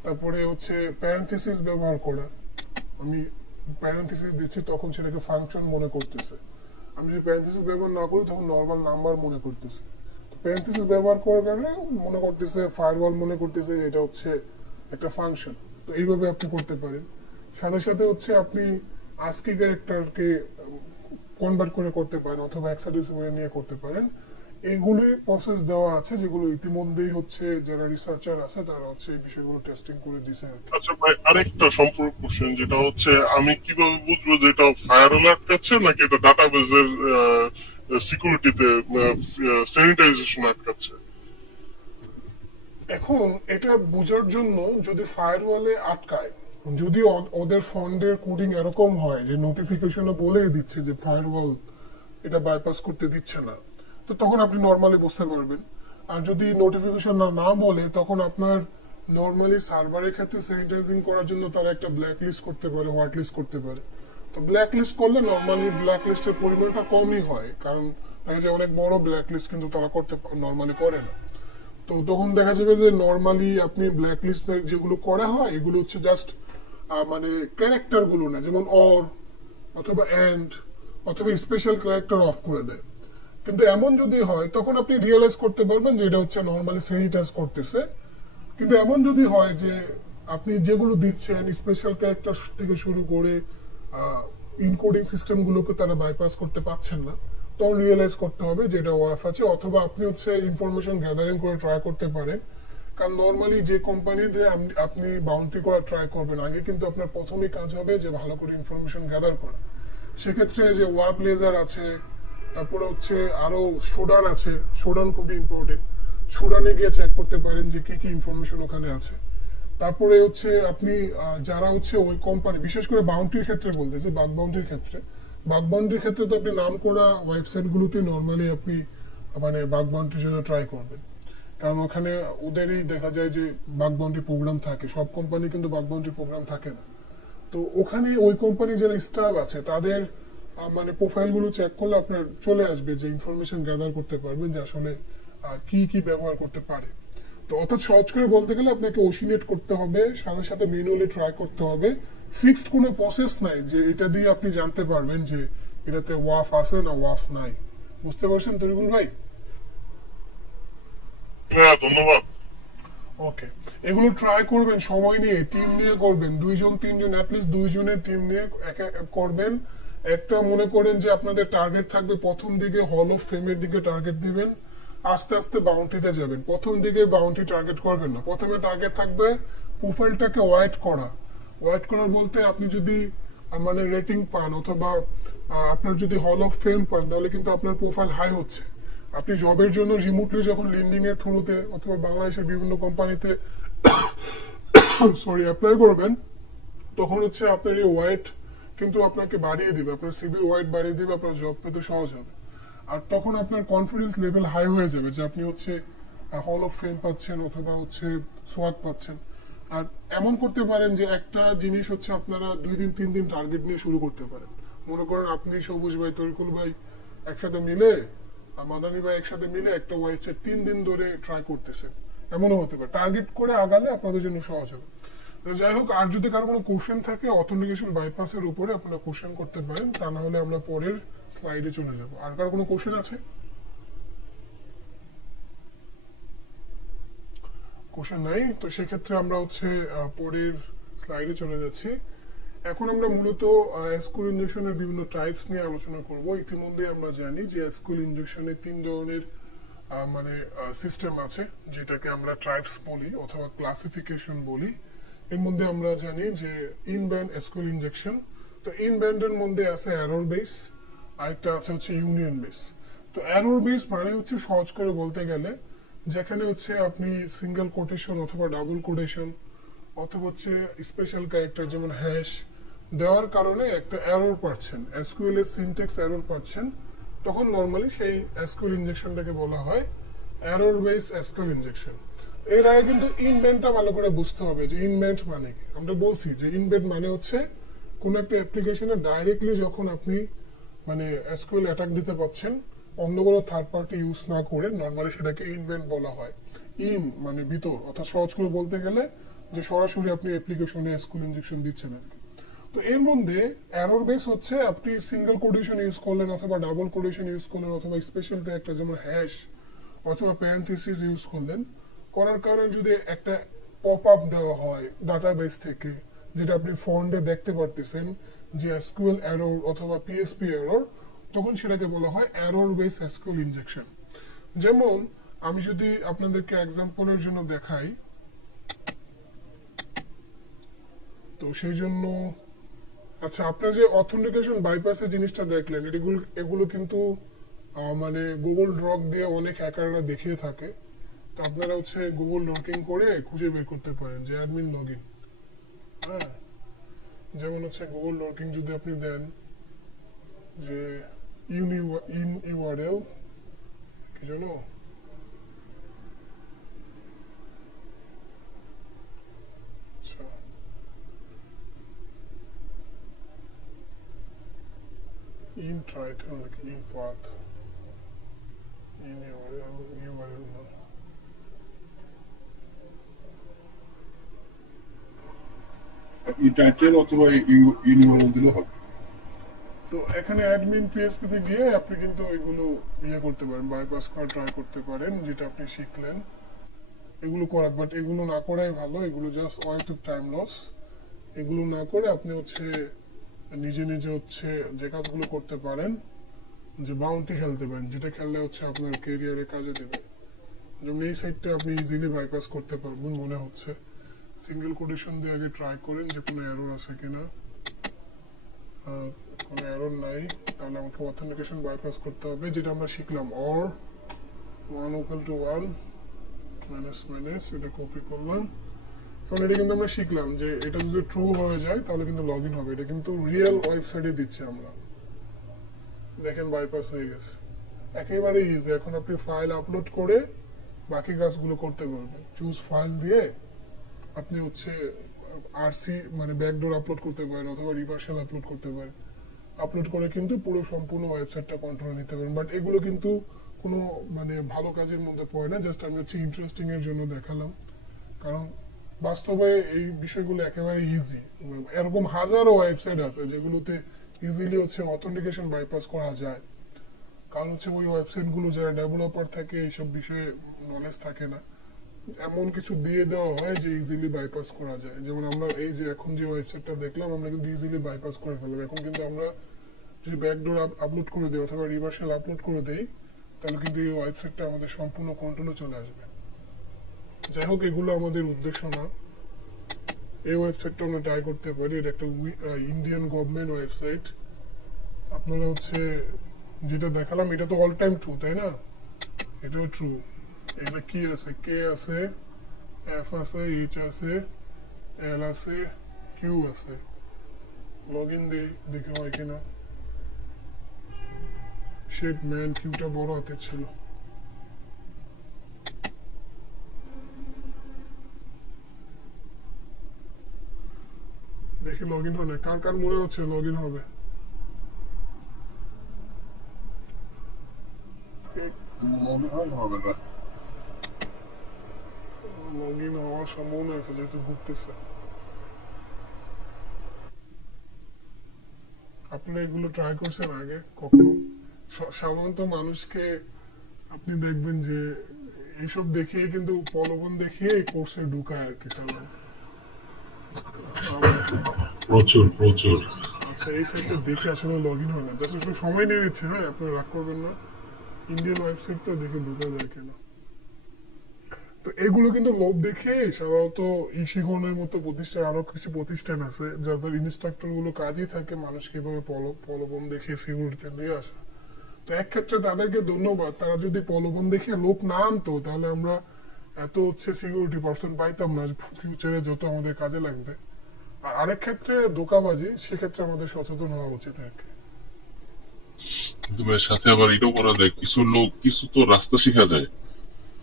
তারপরে হচ্ছে প্যারেন্থেসিস ব্যবহার করা, আমি প্যারেন্থেসিস দিচ্ছি তখন সেটাকে ফাংশন মনে করতেছে, আমি যদি প্যারেন্থেসিস ব্যবহার না করি তখন নর্মাল নাম্বার মনে করতেছে। প্যারেন্থেসিস ব্যবহার করার কারণে মনে করতেছে ফায়ারওয়াল মনে করতেছে এটা হচ্ছে একটা ফাংশন। তো এইভাবে আপনি করতে পারেন। সাথে সাথে হচ্ছে আপনি আস্কি ক্যারেক্টারকে কনভার্ট করে করতে পারেন অথবা হেক্সাডেসিমালে নিয়ে করতে পারেন। এইগুলোই প্রসেস দেওয়া আছে যেগুলো ইতিমধ্যেই হচ্ছে যারা রিসার্চার আছে তারা হচ্ছে এই বিষয়গুলো টেস্টিং করে দিছে আর কি। আচ্ছা ভাই, আরেকটা সম্পর্ক কোশ্চেন, যেটা হচ্ছে আমি কিভাবে বুঝবো যে এটা ফায়ারওয়াল আটকাচ্ছে নাকি এটা ডাটাবেজের সিকিউরিটিতে স্যানিটাইজেশন আটকাচ্ছে? এখন এটা বোঝার জন্য যদি ফায়ারওয়ালে আটকায়, যদি ওদের ফন্ডের কোডিং এরকম হয় যে নোটিফিকেশনে বলেই দিচ্ছে যে ফায়ারওয়াল এটা বাইপাস করতে দিচ্ছে না, তো তখন আপনি নর্মালি বুঝতে পারবেন। আর যদি নোটিফিকেশন না বলে তখন আপনার নর্মালি সার্ভারের ক্ষেত্রে স্যানিটাইজিং করার জন্য তারা একটা ব্ল্যাক লিস্ট করতে পারে, হোয়াইট লিস্ট করতে পারে। তো ব্ল্যাক লিস্ট করলে নর্মালি ব্ল্যাক লিস্টের পরিমাণটা কমই হয়, কারণ দেখা যায় অনেক বড় ব্ল্যাক লিস্ট কিন্তু তারা করতে নর্মালি করে না। তো তখন দেখা যাবে যে নর্মালি আপনি ব্ল্যাক লিস্ট যেগুলো করা হয় এগুলো হচ্ছে জাস্ট মানে ক্যারেক্টার গুলো না, যেমন অর অথবা এন্ড অথবা স্পেশাল ক্যারেক্টার অফ করে দেয়। কিন্তু এমন যদি হয় তখন আপনি রিয়েলাইজ করতে পারবেন যে এটা হচ্ছে নর্মালি স্যানিটাইজ করতেছে। কিন্তু এমন যদি হয় যে আপনি যেগুলো দিচ্ছেন স্পেশাল ক্যারেক্টার থেকে শুরু করে ইনকোডিং সিস্টেম গুলোকে তারা বাইপাস করতে পারছেন না, তখন রিয়েলাইজ করতে হবে যে এটা ওয়াফ আছে, অথবা আপনি হচ্ছে ইনফরমেশন গ্যাদারিং করে ট্রাই করতে পারেন। কারণ নর্মালি যে কোম্পানিতে আপনি বাউন্ডারি করা ট্রাই করবেন আগে কিন্তু আপনার প্রথমেই কাজ হবে যে ভালো করে ইনফরমেশন গ্যাদার করা। সেক্ষেত্রে যে ওয়াপ লেজার আছে, তারপরে হচ্ছে আরো শোডান আছে, শোডান খুবই ইম্পর্টেন্ট, শোডানে গিয়ে চেক করতে পারেন যে কি কি ইনফরমেশন ওখানে আছে। তারপরে হচ্ছে আপনি যারা হচ্ছে ওই কোম্পানি, বিশেষ করে বাউন্ডারির ক্ষেত্রে বলতেছে, বাগ বাউন্ডারির ক্ষেত্রে, বাগ বাউন্ডারির ক্ষেত্রে তো আপনি নাম করা ওয়েবসাইট গুলোতে নর্মালি আপনি মানে বাগ বাউন্ডারির জন্য ট্রাই করবেন, কারণ ওখানে ওদেরই দেখা যায় যে বাগ বাউন্ডারি প্রোগ্রাম থাকে, সব কোম্পানি কিন্তু বাগ বাউন্ডারি প্রোগ্রাম থাকে না। তো ওখানে ওই কোম্পানির যারা স্টাফ আছে তাদের মানে প্রোফাইল গুলো চেক করলে আপনার চলে আসবে যে ইনফরমেশন গ্যাদার করতে পারবেন যে আসলে কি কি ব্যবহার করতে পারে। তো অর্থাৎ সহজ করে বলতে গেলে আপনাকে ওসিলেট করতে হবে, সাথে সাথে ম্যানুয়ালি ট্রাই করতে হবে। ফিক্সড কোনো প্রসেস নাই যে এটা দিয়ে আপনি জানতে পারবেন যে এটাতে ওয়াফ আছে না ওয়াফ নাই। বুঝতে পারছেন তরিকুল ভাই? হ্যাঁ, ধন্যবাদ। ওকে, এগুলো ট্রাই করবেন, সময় নিয়ে টিম নিয়ে করবেন, 2-3 জন অ্যাটলিস্ট 2 জনের টিম নিয়ে করবেন। একটা মনে করেন যে আপনাদের টার্গেট থাকবে প্রথম দিকে হল অফ ফেমের দিকে টার্গেট দিবেন, আস্তে আস্তে বাউন্টিতে যাবেন। প্রথম দিকে বাউন্টি টার্গেট করবেন না, প্রথমে টার্গেট থাকবে প্রোফাইলটাকে হোয়াইট করা। হোয়াইট করা বলতে আপনি যদি মানে রেটিং পান অথবা আপনার যদি হল অফ ফেম পান তাহলে কিন্তু আপনার প্রোফাইল হাই হচ্ছে। আপনি জবের জন্য রিমোটলি যখন লিঙ্কডিন এর থ্রুতে অথবা বাংলাদেশের বিভিন্ন কোম্পানিতে অ্যাপ্লাই করবেন তখন হচ্ছে আপনার এই ওয়াইট কিন্তু আপনাকে বাড়িয়ে দিবে, আপনার সিভির ওয়াইট বাড়িয়ে দিবে, আপনার জব পেতে সহজ হবে। আর তখন আপনার কনফিডেন্স লেভেল হাই হয়ে যাবে যে আপনি হচ্ছে হল অফ ফেম পাচ্ছেন অথবা হচ্ছে সোয়াগ পাচ্ছেন। আর এমন করতে পারেন যে একটা জিনিস হচ্ছে আপনারা 2-3 দিন টার্গেট নিয়ে শুরু করতে পারেন। মনে করেন আপনি সবুজ ভাই, তরিকুল ভাই একসাথে মিলে, মাদানী ভাই একসাথে মিলে একটা ওয়েবসাইট 3 দিন ধরে ট্রাই করতেছে, এমনও হতে পারে। টার্গেট করে আগালে আপনাদের জন্য সহজ হবে। তো যাই হোক, আর যদি কারো কোনো কোশ্চেন থাকে অথেন্টিকেশন বাইপাসের উপরে আপনারা কোশ্চেন করতে পারেন, তা না হলে আমরা পরের স্লাইডে চলে যাব। আর কারো কোনো কোশ্চেন আছে? কোশ্চেন নাই, তো সেক্ষেত্রে আমরা হচ্ছে পরের স্লাইডে চলে যাচ্ছি। এখন আমরা মূলত এসকিউএল ইনজেকশনের বিভিন্ন টাইপস নিয়ে আলোচনা করব। ইতিমধ্যে আমরা জানি যে এসকিউএল ইনজেকশনে 3 ধরনের মানে সিস্টেম আছে, যেটাকে আমরা টাইপস বলি অথবা ক্লাসিফিকেশন বলি। এর মধ্যে আমরা জানি যে ইনব্যান্ড এসকিউএল ইনজেকশন, তো ইনব্যান্ডের মধ্যে আছে এরর বেস, আরেকটা আছে হচ্ছে ইউনিয়ন বেস। তো এরর বেস মানে হচ্ছে সহজ করে বলতে গেলে যেখানে হচ্ছে আপনি সিঙ্গেল কোটেশন অথবা ডাবল কোটেশন অথবা হচ্ছে স্পেশাল ক্যারেক্টার যেমন হ্যাশ দেওয়ার কারণে একটা এরর পাচ্ছেন, এসকিউএল এর সিনট্যাক্স এরর পাচ্ছেন, তখন নর্মালি সেই এসকিউএল ইনজেকশনটাকে বলা হয় এরর বেস এসকিউএল ইনজেকশন। এর আগে কিন্তু ইনভেন্টটা ভালো করে বুঝতে হবে যে ইনভেন্ট মানে কি। আমরা বলছি যে ইনভেন্ট মানে হচ্ছে কোন একটা অ্যাপ্লিকেশনে ডাইরেক্টলি যখন আপনি মানে এসকিউএল অ্যাটাক দিতে পারছেন অন্য কোনো থার্ড পার্টি ইউজ না করে, নর্মালি সেটাকে ইনভেন্ট বলা হয়। ইন মানে ভিতর, অর্থাৎ সহজ করে বলতে গেলে যে সরাসরি আপনি অ্যাপ্লিকেশনে এসকিউএল ইনজেকশন দিচ্ছেন আর কি। তো এর মধ্যে এরর বেস হচ্ছে আপনি সিঙ্গেল কোটেশন ইউজ করলেন অথবা ডাবল কোটেশন ইউজ করলেন অথবা স্পেশাল ক্যারেক্টার যেমন হ্যাশ অথবা প্যারেনথেসিস ইউজ করলেন, করার কারণে যদি একটা পপ আপ দেওয়া হয় ডাটাবেস থেকে যেটা আপনি ফন্টে দেখতে পারতেছেন যে এসকিউএল এরর অথবা পিএসপি এরর, তখন সেটাকে বলা হয় এরর বেস এসকিউএল ইনজেকশন। যেমন আমি যদি আপনাদেরকে এক্সাম্পলের জন্য দেখাই, তো সেই জন্য আচ্ছা আপনার যে অথেন্টিকেশন বাইপাসের জিনিসটা দেখলেন এগুলো কিন্তু মানে গুগল ড্রক দিয়ে অনেক হ্যাকাররা দেখিয়ে থাকে। তো আপনারা হচ্ছে গুগল ডকিং করে খুঁজে বের করতে পারেন যে অ্যাডমিন লগইন। হ্যাঁ, যেমন হচ্ছে গুগল ডকিং যদি আপনি দেন যে ইন ইউআরএল কি জানো, আচ্ছা ইন টাইটেল নাকি ইন পাথ, ইন ইউআরএল না, টাইটেল অথবা ইউনিভার্সাল দিলে হবে। তো এখানে অ্যাডমিন পিএসপি তে গিয়ে আপনি কিন্তু এগুলো ইয়ে করতে পারেন, বাইপাস করা ট্রাই করতে পারেন যেটা আপনি শিখলেন এগুলো করার। বাট এগুলো না করাই ভালো, এগুলো just waste of time loss. এগুলো না করে আপনি হচ্ছে নিজে নিজে হচ্ছে যে কাজগুলো করতে পারেন, যে বাউন্টি খেলতে পারেন, যেটা খেললে হচ্ছে আপনার কেরিয়ারে কাজে দেবে। যেমন এই সাইডটা আপনি ইজিলি বাইপাস করতে পারবেন মনে হচ্ছে। সিঙ্গেল কোটেশন দিয়ে আগে ট্রাই করেন যে কোনো এরর আছে কিনা। কোনো এরর নাই তাহলে আমাকে অথেন্টিকেশন বাইপাস করতে হবে, যেটা আমরা শিখলাম or 1 equal to 1 minus minus, এটা কপি করলাম। কারণ এটা কিন্তু আমরা শিখলাম যে এটা যদি ট্রু হয়ে যায় তাহলে কিন্তু লগ ইন হবে। এটা কিন্তু রিয়েল ওয়েবসাইটে দিচ্ছে আমরা। দেখেন বাইপাস হয়ে গেছে, একেবারে ইজি। এখন আপনি ফাইল আপলোড করে বাকি কাজগুলো করতে পারবেন। চুজ ফাইল দিয়ে আপনি হচ্ছে আরসি মানে ব্যাকডোর আপলোড করতে পারেন অথবা রিভার্সাল আপলোড করতে পারেন। আপলোড করে কিন্তু পুরো সম্পূর্ণ ওয়েবসাইটটা কন্ট্রোল নিতে পারেন। বাট এগুলো কিন্তু কোনো মানে ভালো কাজের মধ্যে পড়ে না, জাস্ট আমি হচ্ছে ইন্টারেস্টিং এর জন্য দেখালাম। কারণ বাস্তবে এই বিষয়গুলো একেবারে ইজি। এরকম হাজারো ওয়েবসাইট আছে যেগুলোতে ইজিলি হচ্ছে অথেন্টিকেশন বাইপাস করা যায়। কারণ হচ্ছে ওই ওয়েবসাইট গুলো যারা ডেভেলপার থাকে এইসব বিষয়ে নলেজ থাকে না, এমন কিছু দিয়ে দেওয়া হয় যে ইজিলি বাইপাস করা যায়। যেমন আমরা এই যে এখন যে ওয়েবসাইটটা দেখলাম আমরা কিন্তু ইজিলি বাইপাস করে ফেললাম। এখন কিন্তু আমরা যদি ব্যাকডোর আপলোড করে দিই অথবা রিভার্সাল আপলোড করে দেই তাহলে কিন্তু এই ওয়েবসাইটটা আমাদের সম্পূর্ণ কন্ট্রোলে চলে আসবে। যাই হোক, এগুলো আমাদের উদ্দেশ্য না। এই ওয়েবসাইটটা আমরা ট্রাই করতে পারি। এটা একটা ইন্ডিয়ান গভর্নমেন্ট ওয়েবসাইট। আপনারা হচ্ছে যেটা দেখালাম এটা তো অল টাইম ট্রু, তাই না? এটাও ট্রু। এটা কি আছে? কে আছে, এফ আছে, এইচ আছে, এল আছে, কিউ আছে। লগ ইন দিই, দেখে হয় কিনা। শেট ম্যান, কিউটা বড় হাতের ছিল। দেখি লগ ইন হয় না। কার কার মনে হচ্ছে লগ ইন হবে? মনে হয় না হবে না। লগ ইন হওয়ার সম্ভাবনা আছে যেহেতু ঘুরতেছে। আপনারা এগুলো ট্রাই করছেন আগে কখনো? সাধারণত মানুষকে আপনি দেখবেন যে এইসব দেখিয়ে কিন্তু প্রলোভন দেখিয়ে কোর্সে ঢুকায় আর কি সাধারণত। প্রচুর প্রচুর। আচ্ছা, এই সাইটটা দেখে আসলে লগ ইন হয় না, জাস্ট একটু সময় নিয়ে নিচ্ছে। হ্যাঁ, আপনারা রাগ করবেন না। ইন্ডিয়ান ওয়েবসাইট তো দেখে ঢুকা যায় কেন। তো এগুলো কিন্তু লোভ দেখে সাধারণত ইশিগনের মতো প্রতিষ্ঠান, আরো কিছু প্রতিষ্ঠান আছে যাদের ইনস্ট্রাক্টর গুলো কাজই থাকে মানুষকে এভাবে প্রলোভন দেখে সিকিউরিটিতে নিয়ে আসা। তো এক ক্ষেত্রে তাদেরকে ধন্যবাদ, তারা যদি প্রলোভন দেখে লোক না আনতো তাহলে আমরা এত সিকিউরিটি পার্সন পাইতাম না ফিউচারে, যত আমাদের কাজে লাগবে। আর আরেক ক্ষেত্রে ধোঁকাবাজি, সেক্ষেত্রে আমাদের সচেতন হওয়া উচিত আর কি। কিন্তু এর সাথে আবার এটাও করা যায়, কিছু লোক কিছু তো রাস্তা শেখা যায়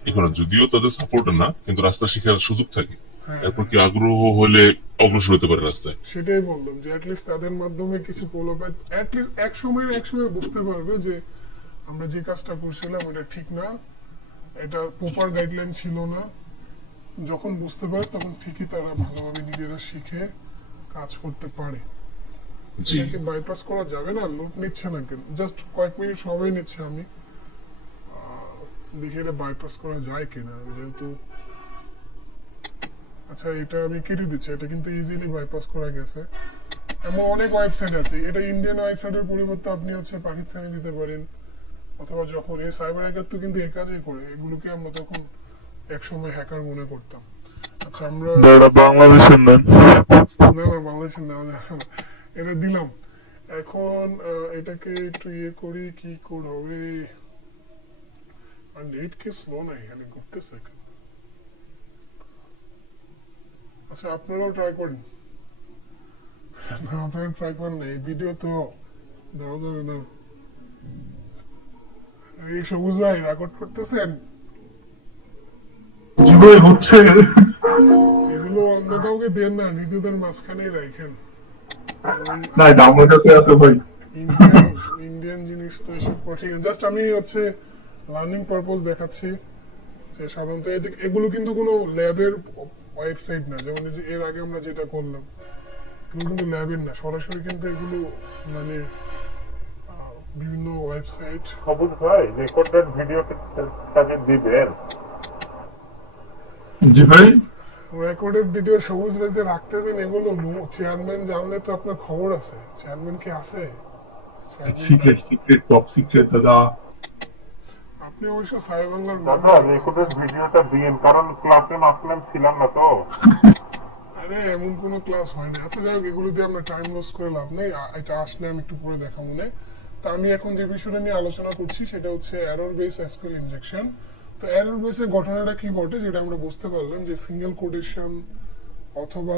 এখানে, যদিও তাদের সাপোর্ট না, কিন্তু রাস্তা শেখার সুযোগ থাকে। হ্যাঁ, এরপর কি আগ্রহ হলে অগ্রসর হতে পারে রাস্তায়। সেটাই বললাম যে অ্যাটলিস্ট তাদের মাধ্যমে কিছু প্রলোভন, অ্যাটলিস্ট এক সময় বুঝতে পারবে যে আমরা যে কাজটা করছিলাম এটা ঠিক না, এটা প্রপার গাইডলাইন ছিল না। যখন বুঝতে পারে তখন ঠিকই তারা ভালোভাবে নিজেরা শিখে কাজ করতে পারে। জি, এটাকে বাইপাস করা যাবে না, লোক নিচ্ছে না কেন, জাস্ট কয়েক মিনিট সময় নিচ্ছে, আমি দেখি এটা বাইপাস করা যায় কিনা। যেহেতু আচ্ছা এটা আমি কেটে দিচ্ছি, এটা কিন্তু ইজিলি বাইপাস করা গেছে। এমন অনেক ওয়েবসাইট আছে, এটা ইন্ডিয়ান ওয়েবসাইটের পরিবর্তে আপনি পাকিস্তানি দিতে পারেন, অথবা যখন এই সাইবার হ্যাকার তো কিন্তু এই কাজই করে, এগুলোকে আমরা তখন একসময় হ্যাকার মনে করতাম। আচ্ছা আমরা বাংলাদেশের নেন। না বাংলাদেশের না, এটা দিলাম। এখন এটাকে একটু করি, কি কোড হবে, আর নেট কি স্লো না এখানে ঘুরতেছে। আচ্ছা আপনারাও ট্রাই করেন। না আপনারা ট্রাই করেন না, এই ভিডিও তো দেওয়া যাবে না। এই সবুজ ভাই রেকর্ড করতেছেন? জি ভাই হচ্ছে। এগুলো অন্য কাউকে দেন না, নিজেদের মাঝখানেই রাখেন। না এটা আমার কাছে আছে ভাই। ইন্ডিয়ান জিনিস তো এসব কঠিন, জাস্ট আমি লার্নিং পারপোজ দেখাচ্ছি যে সাধারণত এগুলো কিন্তু কোনো ল্যাবের ওয়েবসাইট না, যেমন যে এর আগে আমরা যেটা করলাম এগুলো কিন্তু ল্যাবের না, সরাসরি কিন্তু এগুলো মানে বিভিন্ন ওয়েবসাইট। সবুজ ভাই রেকর্ডেড ভিডিওটাকে দিবেন। জি ভাই রেকর্ডেড ভিডিও সবুজ রাইতে রাখতেছেন, এগুলো চেয়ারম্যান জানলে তো আপনার খবর আছে। চেয়ারম্যান কি আছে? সিক্রেট টপ সিক্রেট দাদা। আপনি অবশ্য সাই বাংলার দাদা রেকর্ডেড ভিডিওটা দিয়েন, কারণ ক্লাসে মাসলাম ছিলাম না তো। আরে এমন কোনো ক্লাস হয় না। আচ্ছা যাই হোক, এগুলো দিয়ে আমরা টাইম লস করে লাভ নেই, এটা আসলে আমি একটু পরে দেখা মনে। তা আমি এখন যে বিষয়টা নিয়ে আলোচনা করছি সেটা হচ্ছে এরর বেস এসকিউএল ইনজেকশন। তো এরর বেসের ঘটনাটা কি ঘটে, যেটা আমরা বুঝতে পারলাম যে সিঙ্গেল কোটেশন অথবা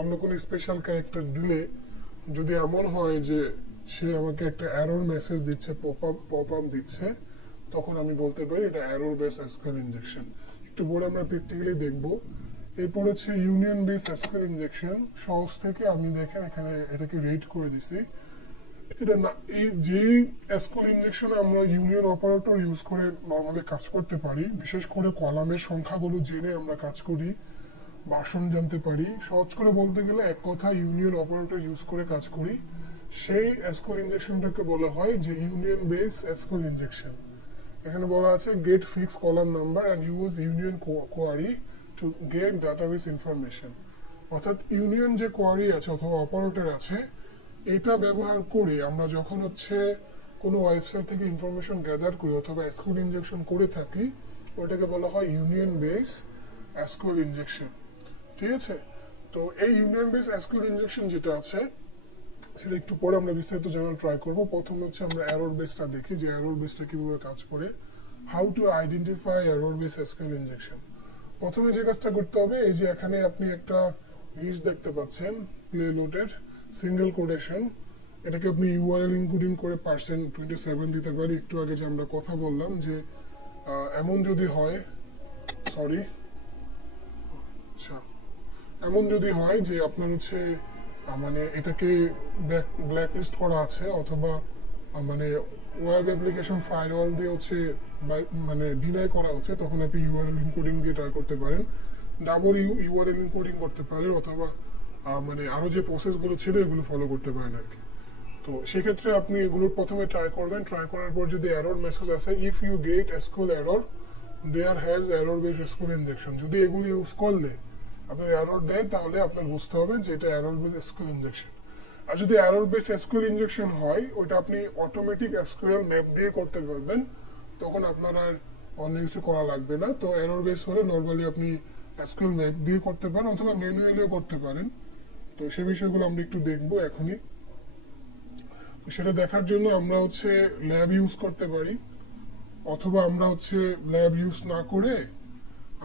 অন্য কোনো স্পেশাল ক্যারেক্টার দিলে যদি এমন হয় যে সে আমাকে একটা এরর মেসেজ দিচ্ছে, পপ আপ দিচ্ছে, তখন আমি বলতে পারি এটা এরর বেস এসকিউএল ইনজেকশন। একটু পরে আমরা প্র্যাকটিক্যালি দেখবো। এরপর হচ্ছে ইউনিয়ন বেস এসকিউএল ইনজেকশন। সহজ থেকে আমি দেখেন এখানে এটাকে রেট করে দিছি। এটা না, এই যেই এসকিউএল ইনজেকশন আমরা ইউনিয়ন অপারেটর ইউজ করে নরমালি কাজ করতে পারি, বিশেষ করে কলামের সংখ্যাগুলো জেনে আমরা কাজ করি, ভাষণ জানতে পারি, সহজ করে বলতে গেলে এক কথা ইউনিয়ন অপারেটর ইউজ করে কাজ করি, সেই এসকিউএল ইনজেকশনটাকে বলা হয় যে ইউনিয়ন বেস এসকিউএল ইনজেকশন। এখানে বলা আছে get fix column number and use union query to get database information. অর্থাৎ ইউনিয়ন যে কোয়ারি আছে অথবা অপারেটর আছে, এটা ব্যবহার করে আমরা যখন কোনো ওয়েবসাইট থেকে ইনফরমেশন গ্যাদার করি অথবা এসকিউএল ইনজেকশন করে থাকি, ওটাকে বলা হয় ইউনিয়ন বেস এসকিউএল ইনজেকশন। ঠিক আছে? তো এই ইউনিয়ন বেস এসকিউএল ইনজেকশন যেটা আছে সেটা একটু পরে আমরা বিস্তারিত জানার ট্রাই করব। প্রথম হচ্ছে আমরা এরর বেসটা দেখি যে এরর বেসটা কিভাবে কাজ করে। How to identify error base SQL injection. প্রথমে যে কাজটা করতে হবে, এই যে এখানে আপনি একটা লিস্ট দেখতে পাচ্ছেন, প্লে লোডেড সিঙ্গেল কোটেশন, এটাকে আপনি ইউআরএল ইনক্লুডিং করে %27 দিতে পারি। একটু আগে যে আমরা কথা বললাম যে এমন যদি হয়, সরি, আচ্ছা এমন যদি হয় যে আপনার মানে এটাকে ব্ল্যাক লিস্ট করা আছে অথবা মানে ওয়েব অ্যাপ্লিকেশন ফায়ারওয়াল দিয়ে মানে ডিনাই করা হচ্ছে, তখন আপনি ইউআরএল ইনকোডিং দিয়ে ট্রাই করতে পারেন, ডাবল ইউআরএল ইনকোডিং করতে পারেন, অথবা মানে আরো যে প্রসেসগুলো ছিল এগুলো ফলো করতে পারেন আর কি। তো সেক্ষেত্রে আপনি এগুলো প্রথমে ট্রাই করবেন। ট্রাই করার পর যদি এরর মেসেজ আসে, if you get SQL error there has error base SQL injection, যদি এগুলো ইউজ করলে আপনার এরর দেয় তাহলে আপনার বুঝতে হবে যে এটা এরর বেস এসকিউএল ইনজেকশন। আর যদি এরর বেস এসকিউএল ইনজেকশন হয়, ওটা আপনি অটোমেটিক এসকিউএল ম্যাপ দিয়ে করতে পারবেন, তখন আপনার আর অন্য কিছু করা লাগবে না। তো এরর বেস হলে নর্মালি আপনি এসকিউএল ম্যাপ দিয়ে করতে পারেন অথবা ম্যানুয়ালিও করতে পারেন। তো সে বিষয়গুলো আমরা একটু দেখবো এখনই। তো সেটা দেখার জন্য আমরা হচ্ছে ল্যাব ইউজ করতে পারি, অথবা আমরা হচ্ছে ল্যাব ইউজ না করে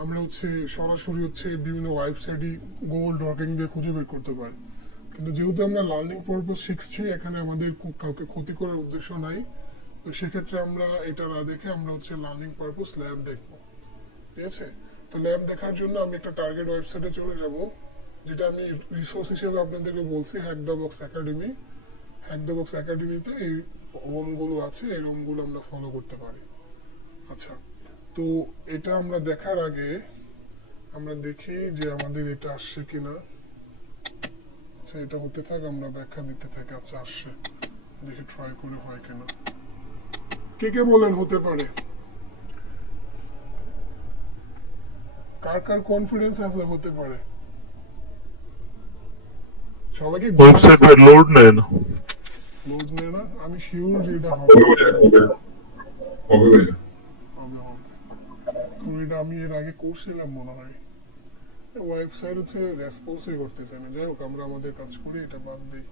আমরা হচ্ছে সরাসরি হচ্ছে বিভিন্ন ওয়েবসাইটই গুগল ডকিং দিয়ে খুঁজে বের করতে পারি। কিন্তু যেহেতু আমরা লার্নিং পারপাস শিখছি, এখানে আমাদের কাউকে ক্ষতি করার উদ্দেশ্য নাই, তো সেক্ষেত্রে আমরা এটা না দেখে আমরা হচ্ছে লার্নিং পারপাস ল্যাব দেখবো। ঠিক আছে? তো ল্যাব দেখার জন্য আমি একটা টার্গেট ওয়েবসাইটে চলে যাব, যেটা আমি রিসোর্স হিসেবে আপনাদেরকে বলছি, hack the box academy. Hack the box একাডেমিতে এই রুমগুলো আছে, এই রুমগুলো আমরা ফলো করতে পারি। আচ্ছা, তো এটা আমরা দেখার আগে আমরা দেখি যে আমাদের এটা আসছে কিনা। আচ্ছা, এটা হতে থাক, আমরা ব্যাখ্যা দিতে থাকি। আচ্ছা, আসছে, দেখি ট্রাই করে হয় কিনা। কে কে বলেন হতে পারে? কার কার কনফিডেন্স আছে হতে পারে? সবাইকে ওয়েবসাইটে লোড নেয় না। লোড নেয় না? আমি শিওর যে এটা হবে। হবে ভাইয়া। হবে হবে। তো এটা আমি এর আগে করছিলাম মনে হয়। ওয়েবসাইট হচ্ছে রেসপন্সই করতেছে না। যাই হোক, আমরা আমাদের কাজ করি, এটা বাদ দিই।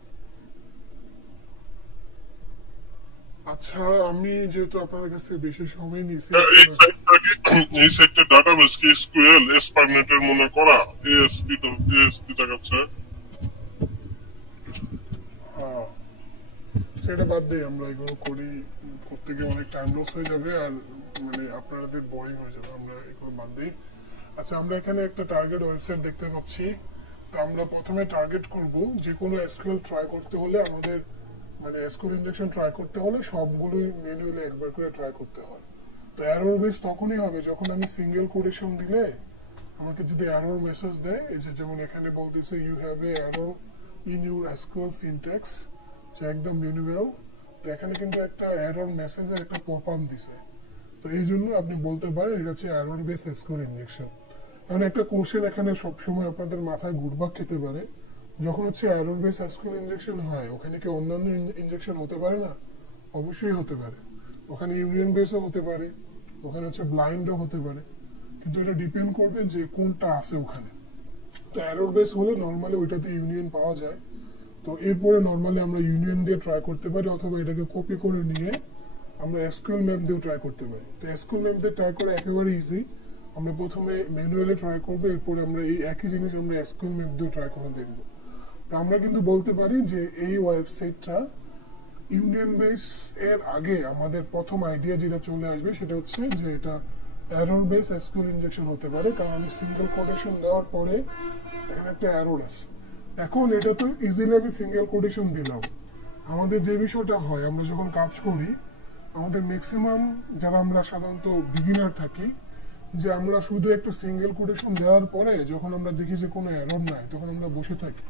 আচ্ছা, আমি যেহেতু আপনাদের কাছ থেকে বেশি সময় নিয়েছি, এই সাইটটা ডাটাবেস কি এসকিউএল এসপারনেট এর মনে করা এএসপি দেখাচ্ছে। সেটা বাদ দিই, আমরা এগুলো করি, করতে গিয়ে অনেক টাইম লস হয়ে যাবে আর মানে আপনাদের বোরিং হয়ে যাবে, আমরা এগুলো বাদ দিই। আচ্ছা, আমরা এখানে একটা টার্গেট ওয়েবসাইট দেখতে পাচ্ছি। তো আমরা প্রথমে টার্গেট করব, যে কোনো এসকিউএল ট্রাই করতে হলে আমাদের মানে এসকিউএল ইনজেকশন ট্রাই করতে হলে সবগুলোই ম্যানুয়ালি একবার করে ট্রাই করতে হয়। তো এরর বেস তখনই হবে যখন আমি সিঙ্গেল কোটেশন দিলে আমাকে যদি এরর মেসেজ দেয়, এই যে যেমন এখানে বলতেছে you have a error in your SQL syntax, check the manual. তো এখানে কিন্তু একটা এরর মেসেজের একটা পপ আপ দিছে। তো এই জন্য আপনি বলতে পারেন এটা হচ্ছে এরর বেস এসকিউএল ইনজেকশন। কারণ একটা কোশ্চেন এখানে সবসময় আপনাদের মাথায় ঘুরপাক খেতে পারে, যখন হচ্ছে এরর বেস এসকিউএল ইনজেকশন হয় ওখানে কি অন্যান্য ইনজেকশন হতে পারে না? অবশ্যই হতে পারে। ওখানে ইউনিয়ন বেসও হতে পারে, ওখানে হচ্ছে ব্লাইন্ডও হতে পারে, কিন্তু এটা ডিপেন্ড করবে যে কোনটা আছে ওখানে। তো এরর বেস হলে নর্মালি ওইটাতে ইউনিয়ন পাওয়া যায়। তো এরপরে নর্মালি আমরা ইউনিয়ন দিয়ে ট্রাই করতে পারি, অথবা এটাকে কপি করে নিয়ে আমরা এসকিউএল ম্যাপ দিয়েও ট্রাই করতে পারি। তো এসকিউএল ম্যাপ দিয়ে ট্রাই করে একেবারে ইজি। আমরা প্রথমে ম্যানুয়ালি ট্রাই করবো, এরপরে আমরা এই একই জিনিস আমরা এসকিউএল ম্যাপ দিয়েও ট্রাই করে দেখবো। তো আমরা কিন্তু বলতে পারি যে এই ওয়েবসাইটটা ইউনিয়ন বেস এর আগে আমাদের প্রথম আইডিয়া যেটা চলে আসবে সেটা হচ্ছে যে এটা এরর বেস এসকিউএল ইনজেকশন হতে পারে, কারণ আমি সিঙ্গেল কোটেশন দেওয়ার পরে এখানে একটা এরর আছে। এখন এটা তো ইজিলি আমি সিঙ্গেল কোটেশন দিলাম। আমাদের যে বিষয়টা হয়, আমরা যখন কাজ করি আমাদের ম্যাক্সিমাম যারা আমরা সাধারণত বিগিনার থাকি, যে আমরা শুধু একটা সিঙ্গেল কোটেশন দেওয়ার পরে যখন আমরা দেখি যে কোনো এরর নাই তখন আমরা বসে থাকি।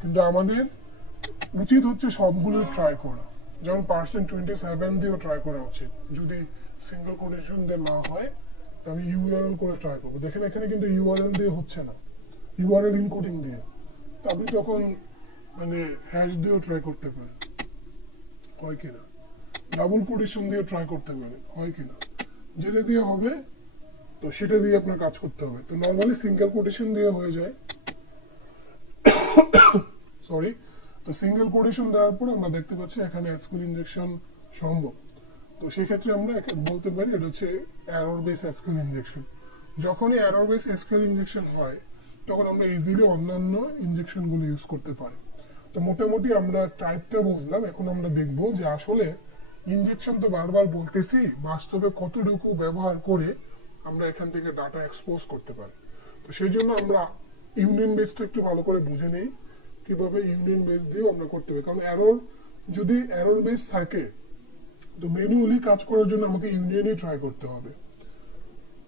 কিন্তু আমাদের উচিত হচ্ছে সবগুলো ট্রাই করা। যেমন %27 দিয়েও ট্রাই করা উচিত। যদি সিঙ্গেল কোটেশন দিয়ে না হয় তো আমি ইউআরএল করে ট্রাই করবো। দেখেন এখানে কিন্তু ইউআরএল দিয়ে হচ্ছে না, ইউআরএল ইনকোডিং দিয়ে। তো আপনি তখন মানে হ্যাশ দিয়েও ট্রাই করতে পারেন, হয় কিনা। ডাবল কোটেশন দিয়ে ট্রাই করতে পারেন, হয় কিনা। যেটা দিয়ে হবে তো সেটা দিয়ে আপনার কাজ করতে হবে। তো নর্মালি সিঙ্গেল কোটেশন দিয়ে হয়ে যায়, সরি। তো সিঙ্গেল কোটেশন দেওয়ার পর আমরা দেখতে পাচ্ছি এখানে এসকিউএল ইনজেকশন সম্ভব। তো সেক্ষেত্রে আমরা বলতে পারি এটা হচ্ছে এরর বেস এসকিউএল ইনজেকশন। যখনই এরর বেস এসকিউএল ইনজেকশন হয় তখন আমরা ইজিলি অন্যান্য ইনজেকশনগুলো ইউজ করতে পারি। তো মোটামুটি আমরা টাইপটা বুঝলাম। এখন আমরা দেখব যে আসলে ইনজেকশন তো বারবার বলতেছি, বাস্তবে কতটুকু ব্যবহার করে আমরা এখান থেকে ডাটা এক্সপোজ করতে পারি। তো সেই জন্য আমরা ইউনিয়ন বেসটা একটু ভালো করে বুঝে নেই, কিভাবে ইউনিয়ন বেস দিয়েও আমরা করতে পারি। কারণ যদি এরর বেস থাকে তো ম্যানুয়ালি কাজ করার জন্য আমাকে ইউনিয়নই ট্রাই করতে হবে।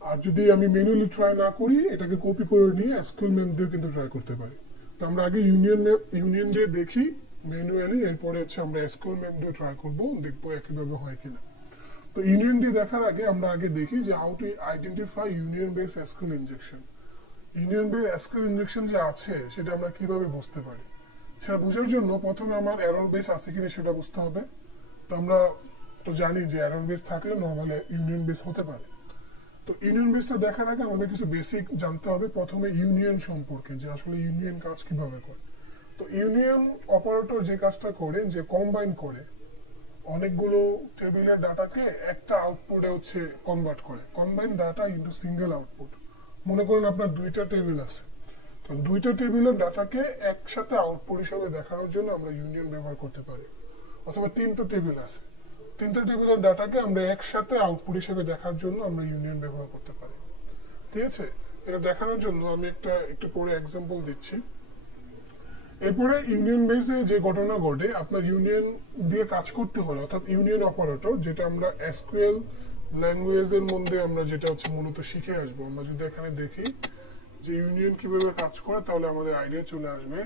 আর যদি আমি ম্যানুয়ালি ট্রাই না করি, এটাকে কপি করে নিয়ে এসকিউএল ম্যাপ দিয়ে কিন্তু ট্রাই করতে পারি। তো আমরা আগে ইউনিয়ন দিয়ে দেখি ম্যানুয়ালি, এরপরে হচ্ছে আমরা এসকিউএল ম্যাপ দিয়ে ট্রাই করবো, দেখবো একইভাবে হয় কিনা। তো ইউনিয়ন দিয়ে দেখার আগে আমরা আগে দেখি যে how to identify union base SQL injection. Union base SQL injection যে আছে সেটা আমরা কিভাবে বুঝতে পারি, সেটা বোঝার জন্য প্রথমে আমার এরর বেস আছে কিনা সেটা বুঝতে হবে। তো আমরা তো জানি যে এরর বেস থাকলে নর্মালি ইউনিয়ন বেস হতে পারে। তো ইউনিয়ন বেসটা দেখার আগে আমাদের কিছু বেসিক জানতে হবে প্রথমে ইউনিয়ন সম্পর্কে, যে আসলে ইউনিয়ন কাজ কিভাবে করে। তো ইউনিয়ন অপারেটর যে কাজটা করে, যে কম্বাইন করে অনেকগুলো টেবিলের ডাটাকে একটা আউটপুটে হচ্ছে কনভার্ট করে, combine data into single output. মনে করেন আপনার দুইটা টেবিল আছে, তো দুইটা টেবিলের ডাটাকে একসাথে আউটপুট হিসেবে দেখানোর জন্য আমরা ইউনিয়ন ব্যবহার করতে পারি। অথবা তিনটা টেবিল আছে, তিনটা টেবিলের ডাটাকে আমরা একসাথে আউটপুট হিসেবে দেখার জন্য আমরা ইউনিয়ন ব্যবহার করতে পারি। ঠিক আছে, এটা দেখানোর জন্য আমি একটু পরে এক্সাম্পল দিচ্ছি। এরপরে ইউনিয়ন বেসে যে ঘটনা ঘটে, আপনার ইউনিয়ন দিয়ে কাজ করতে হলে, অর্থাৎ ইউনিয়ন অপারেটর, যেটা আমরা এসকিউএল ল্যাঙ্গুয়েজের মধ্যে আমরা যেটা হচ্ছে মূলত শিখে আসবো। আমরা যদি এখানে দেখি যে ইউনিয়ন কিভাবে কাজ করে, তাহলে আমাদের আইডিয়া চলে আসবে।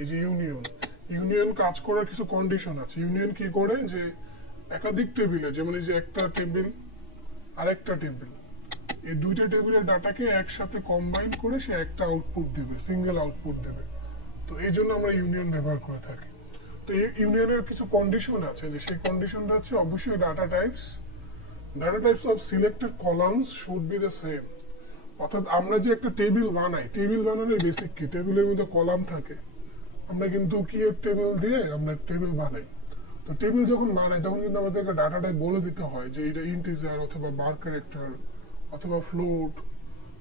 এই যে ইউনিয়ন কাজ করার কিছু কন্ডিশন আছে। ইউনিয়ন কি করে, যে একাধিক টেবিলে, যেমন এই যে একটা টেবিল আরেকটা টেবিল, এই দুইটা টেবিলের ডাটাকে একসাথে কম্বাইন করে সে একটা আউটপুট দেবে, সিঙ্গেল আউটপুট দেবে। তো এই জন্য আমরা ইউনিয়ন ব্যবহার করে থাকি। তো এই ইউনিয়নের কিছু কন্ডিশন আছে, যে সেই কন্ডিশনটা হচ্ছে অবশ্যই data types of selected columns should be the same. অর্থাৎ আমরা যে একটা টেবিল বানাই, টেবিল বানানোর বেসিক কি, টেবিলের মধ্যে কলাম থাকে। আমরা কিন্তু কি টেবিল দিয়ে আমরা টেবিল বানাই। তো টেবিল যখন বানাই তখন কিন্তু আমাদেরকে ডাটা টাইপ বলে দিতে হয় যে এটা ইন্টিজার অথবা বার ক্যারেক্টার অথবা ফ্লোট।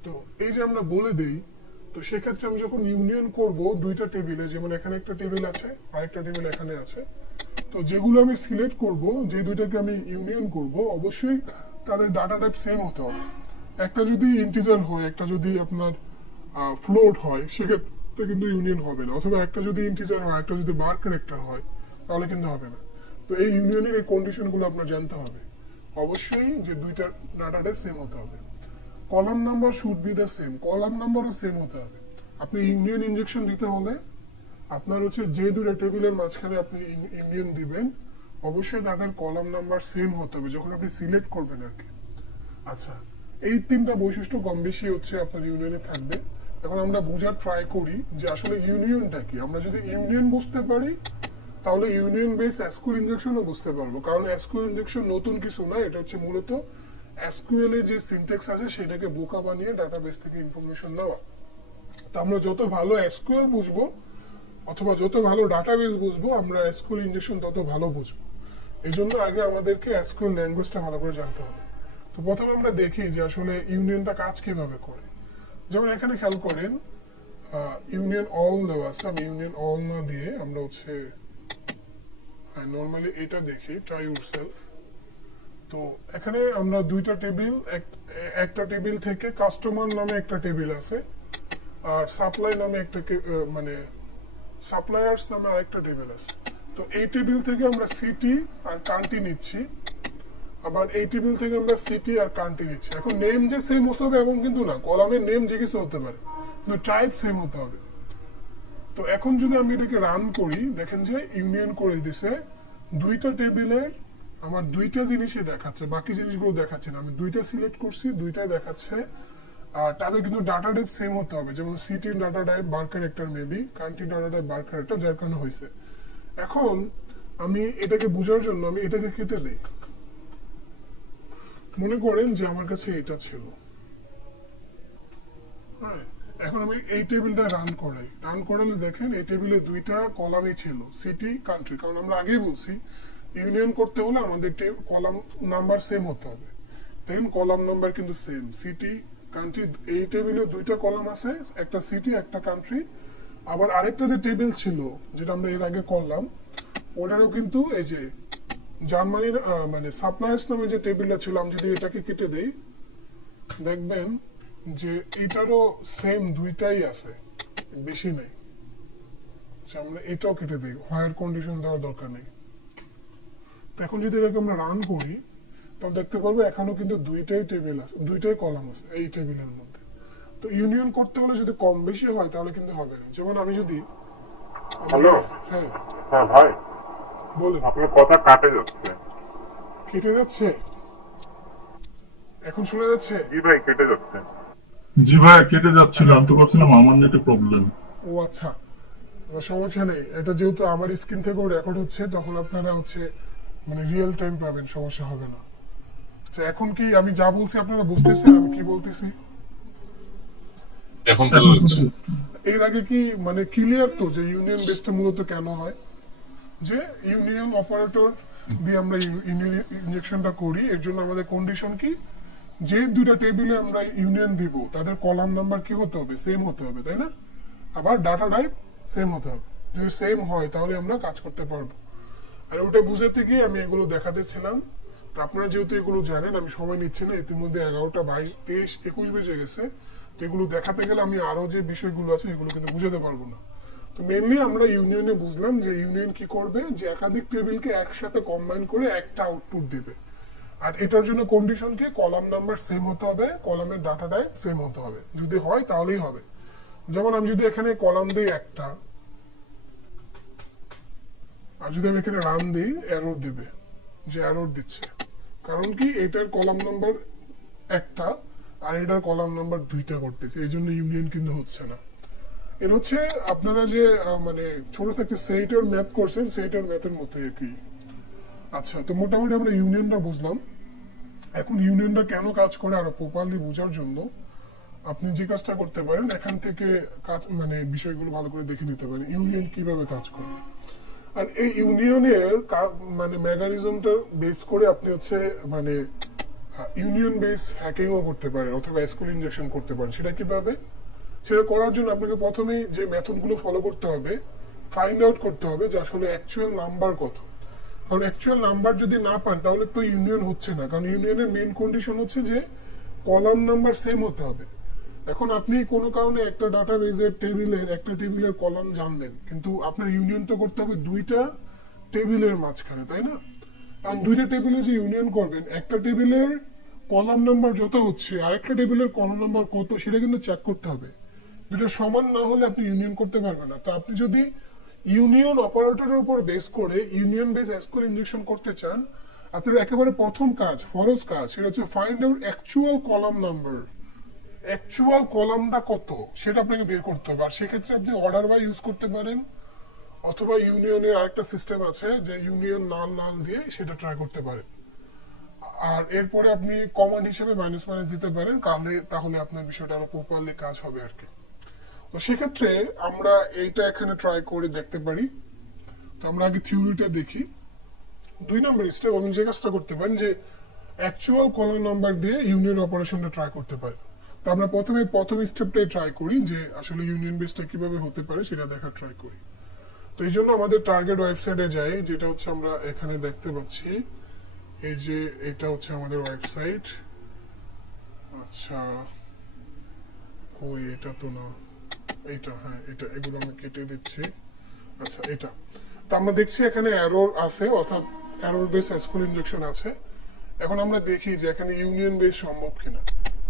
তো এই যে আমরা বলে দেই, তো সেক্ষেত্রে আমি যখন ইউনিয়ন করব দুইটা টেবিলে, যেমন এখানে একটা টেবিল আছে আরেকটা টেবিল এখানে আছে, তো যেগুলো আমি সিলেক্ট করব, যে দুইটাকে আমি ইউনিয়ন করব, অবশ্যই তাদের ডাটা টাইপ সেম হতে হবে। একটা যদি ইন্টিজার হয়, একটা যদি আপনার ফ্লোট হয়, সেক্ষেত্রে কিন্তু ইউনিয়ন হবে না। অথবা একটা যদি ইন্টিজার হয়, একটা যদি বার ক্যারেক্টার হয়, তাহলে কিন্তু হবে না। তো এই ইউনিয়নের এই কন্ডিশনগুলো আপনার জানতে হবে। অবশ্যই যে দুইটা ডাটা টাইপ সেম হতে হবে। Column number should be the same, column নাম্বারও সেম হতে হবে। আপনি ইউনিয়ন ইনজেকশন দিতে হলে আপনার হচ্ছে যে দুটো টেবিলের মাঝখানে আপনি ইউনিয়ন দিবেন, অবশ্যই তাদের কলাম নাম্বার সেম হতে হবে যখন আপনি সিলেক্ট করবেন আর কি। আচ্ছা, এই তিনটা বৈশিষ্ট্য কম বেশি হচ্ছে আপনার ইউনিয়নে থাকবে। এখন আমরা বোঝার ট্রাই করি যে আসলে ইউনিয়নটা কি। আমরা যদি ইউনিয়ন বুঝতে পারি, তাহলে ইউনিয়ন বেস এসকিউএল ইনজেকশনও বুঝতে পারবো। কারণ এসকিউএল ইনজেকশন নতুন কিছু না, এটা হচ্ছে মূলত এসকিউএল এর যে সিনট্যাক্স আছে সেটাকে বোকা বানিয়ে ডাটাবেস থেকে ইনফরমেশন নেওয়া। তো আমরা যত ভালো এসকিউএল বুঝবো অথবা যত ভালো ডাটাবেস বুঝবো, আমরা এসকিউএল ইনজেকশন তত ভালো বুঝবো। এই জন্য আগে আমাদেরকে এসকিউএল ল্যাঙ্গুয়েজটা ভালো করে জানতে হবে। তো প্রথমে আমরা দেখি যে আসলে ইউনিয়নটা কাজ কিভাবে করে। যেমন এখানে খেয়াল করেন ইউনিয়ন অল দেওয়া আছে। আমি ইউনিয়ন অল না দিয়ে আমরা হচ্ছে নর্মালি এটা দেখি, ট্রাই ইউরসেলফ। তো এখানে আমরা দুইটা টেবিল, একটা টেবিল থেকে কাস্টমার নামে একটা টেবিল আছে, আর সাপ্লাই নামে একটা মানে সাপ্লায়ার্স নামে আরেকটা টেবিল আছে। তো এই টেবিল থেকে আমরা সিটি আর কান্ট্রি নিচ্ছি, আবার এই টেবিল থেকে আমরা সিটি আর কান্ট্রি নিচ্ছি। এখন নেম যে সেম হতে হবে এমন কিন্তু না, কলামের নেম যে কিছু হতে পারে, কিন্তু টাইপ সেম হতে হবে। তো এখন যদি আমি এটাকে রান করি, দেখেন যে ইউনিয়ন করে দিছে দুইটা টেবিলের, আমার দুইটা জিনিসই দেখাচ্ছে, বাকি জিনিসগুলো দেখাচ্ছে না। আমি দুইটা সিলেক্ট করছি, দুইটাই দেখাচ্ছে। আর তাদের কিন্তু ডাটা টাইপ সেম হতে হবে, যেমন সিটির data type var character maybe, country data type var character, যার কারণে হয়েছে। এখন আমি এটাকে বোঝার জন্য আমি এটাকে কেটে দেই। মনে করেন যে আমার কাছে এটা ছিল, হ্যাঁ। এখন আমি এই টেবিলটা রান করালে দেখেন এই টেবিলে দুইটা কলামই ছিল, সিটি কান্ট্রি। কারণ আমরা আগেই বলছি ইউনিয়ন করতে হলে আমাদের কলাম নাম্বার সেম হতে হবে। দেখেন কলাম নাম্বার কিন্তু সেম, সিটি কান্ট্রি। এই টেবিলে দুইটা কলাম আছে, একটা সিটি একটা কান্ট্রি। আবার আরেকটা যে টেবিল ছিল যেটা আমরা এর আগে করলাম, ওটারও কিন্তু এই যে জার্মানির মানে সাপ্লায়ার্স নামে যে টেবিলটা ছিল, আমি যদি এটাকে কেটে দেই, দেখবেন যে এটারও সেম দুইটাই আছে, বেশি নেই। আচ্ছা, আমরা এটাও কেটে দিই, হায়ার কন্ডিশন দেওয়ার দরকার নেই। তো এখন যদি এটাকে আমরা রান করি, তাহলে দেখতে পারবো এখানেও কিন্তু দুইটাই টেবিল আছে, দুইটাই কলাম আছে এই টেবিলের মধ্যে। তো ইউনিয়ন করতে হলে যদি কম বেশি হয় তাহলে কিন্তু হবে না। যেমন আমি যদি, হ্যালো, হ্যাঁ হ্যাঁ ভাই বলুন। আপনার কথা কাটে যাচ্ছে। কেটে যাচ্ছে? এখন শোনা যাচ্ছে? জি ভাই, কেটে যাচ্ছে। জি ভাই, কেটে যাচ্ছিল, আমি তো ভাবছিলাম আমার নেটে প্রবলেম। ও আচ্ছা, সমস্যা নেই। এটা যেহেতু আমার স্ক্রিন থেকেও রেকর্ড হচ্ছে, তখন আপনারা হচ্ছে মানে রিয়েল টাইম পাবেন, সমস্যা হবে না। আচ্ছা, এখন কি আমি যা বলছি আপনারা বুঝতেছেন আমি কি বলতেছি? এখন বোঝা যাচ্ছে। এর আগে কি মানে ক্লিয়ার তো যে ইউনিয়ন বেসটা মূলত কেন হয়? যে ইউনিয়ন অপারেটর দিয়ে আমরা ইনজেকশনটা করি, এর জন্য আমাদের কন্ডিশন কি, যে দুইটা টেবিলে আমরা ইউনিয়ন দিব তাদের কলাম নাম্বার কি হতে হবে, সেম হতে হবে, তাই না? আবার ডাটা টাইপ সেম হতে হবে। যদি সেম হয় তাহলে আমরা কাজ করতে পারবো। আর ওটা বুঝাতে গিয়ে আমি এগুলো দেখাতেছিলাম। তো আপনারা যেহেতু এগুলো জানেন, আমি সময় নিচ্ছি না, ইতিমধ্যে 11টা 22 23 21 বেজে গেছে। তো এগুলো দেখাতে গেলে আমি আরো যে বিষয়গুলো আছে এগুলো কিন্তু বুঝাতে পারবো না। তো মেনলি আমরা ইউনিয়নে বুঝলাম যে ইউনিয়ন কি করবে, যে একাধিক টেবিলকে একসাথে কম্বাইন করে একটা আউটপুট দিবে। আর এটার জন্য কন্ডিশন কি, কলাম নাম্বার সেম হতে হবে, কলামের ডাটা টাইপ সেম হতে হবে। যদি হয় তাহলেই হবে। যেমন আমি যদি এখানে কলাম দিই একটা, আর যদি আমি এখানে রান দিই, এরর দিবে, যে এরর দিচ্ছে। কারণ কি, এটার কলাম নাম্বার একটা আর এটার কলাম নাম্বার দুইটা করতেছে, এই জন্য ইউনিয়ন কিন্তু হচ্ছে না। এর হচ্ছে আপনারা যে মানে ছোট থেকে সেইটার ম্যাথ করছেন, সেইটার ম্যাথের মতোই আর কি। আচ্ছা, তো মোটামুটি আমরা ইউনিয়নটা বুঝলাম। এখন ইউনিয়নটা কেন কাজ করে আরো প্রপারলি বোঝার জন্য আপনি যে কাজটা করতে পারেন, এখান থেকে কাজ মানে বিষয়গুলো ভালো করে দেখে নিতে পারেন ইউনিয়ন কিভাবে কাজ করে। আর এই ইউনিয়নের মানে মেকানিজমটা বেস করে আপনি হচ্ছে মানে ইউনিয়ন বেস হ্যাকিংও করতে পারেন অথবা এসকিউএল ইনজেকশন করতে পারেন। সেটা কিভাবে? সেটা করার জন্য আপনাকে প্রথমেই যে মেথডগুলো ফলো করতে হবে, ফাইন্ড আউট করতে হবে যে আসলে অ্যাকচুয়াল নাম্বার কত। কারণ অ্যাকচুয়াল নাম্বার যদি না পান তাহলে তো ইউনিয়ন হচ্ছে না। কারণ ইউনিয়নের মেইন কন্ডিশন হচ্ছে যে কলাম নাম্বার সেম হতে হবে। এখন আপনি কোনো কারণে একটা ডাটাবেজের টেবিলের একটা টেবিলের কলাম জানলেন, কিন্তু আপনার ইউনিয়ন তো করতে হবে দুইটা টেবিলের মাঝখানে, তাই না? কারণ দুইটা টেবিলে যে ইউনিয়ন করবেন, একটা টেবিলের কলাম নাম্বার যত হচ্ছে আরেকটা টেবিলের কলাম নাম্বার কত সেটা কিন্তু চেক করতে হবে। দুটো সমান না হলে আপনি ইউনিয়ন করতে পারবেন না। তো আপনি যদি ইউনিয়ন অপারেটরের উপর বেস করে ইউনিয়ন বেস এসকিউএল ইনজেকশন করতে চান, আপনার একেবারে প্রথম কাজ, ফরজ কাজ, সেটা হচ্ছে find out actual column number. Actual কলামটা কত সেটা আপনাকে বের করতে হবে। আর সেক্ষেত্রে আপনি অর্ডার বাই ইউজ করতে পারেন, অথবা ইউনিয়নের আরেকটা সিস্টেম আছে যে ইউনিয়ন নাল নাল দিয়ে সেটা ট্রাই করতে পারেন। আর এরপরে আপনি কমান্ড হিসেবে মাইনাস মাইনাস দিতে পারেন, তাহলে আপনার বিষয়টা আরো প্রপারলি কাজ হবে আর কি। তো সেক্ষেত্রে আমরা এইটা এখানে ট্রাই করে দেখতে পারি। তো আমরা আগে থিওরিটা দেখি। 2 নম্বর স্টেপ আপনি যে কাজটা করতে পারেন যে অ্যাকচুয়াল কলাম নাম্বার দিয়ে ইউনিয়ন অপারেশনটা ট্রাই করতে পারেন। তো আমরা প্রথম স্টেপটাই ট্রাই করি যে আসলে ইউনিয়ন বেসটা কিভাবে হতে পারে সেটা দেখার ট্রাই করি। তো এই জন্য আমাদের টার্গেট ওয়েবসাইটে যাই, যেটা হচ্ছে আমরা এখানে দেখতে পাচ্ছি। এই যে এটা হচ্ছে আমাদের ওয়েবসাইট। আচ্ছা, ওই এটা তো না, এটা, হ্যাঁ এটা, এগুলো আমি কেটে দিচ্ছি। আচ্ছা, এটা তো আমরা দেখছি এখানে এরর আছে, অর্থাৎ এরর বেস এসকিউএল ইনজেকশন আছে। এখন আমরা দেখি যে এখানে ইউনিয়ন বেস সম্ভব কিনা।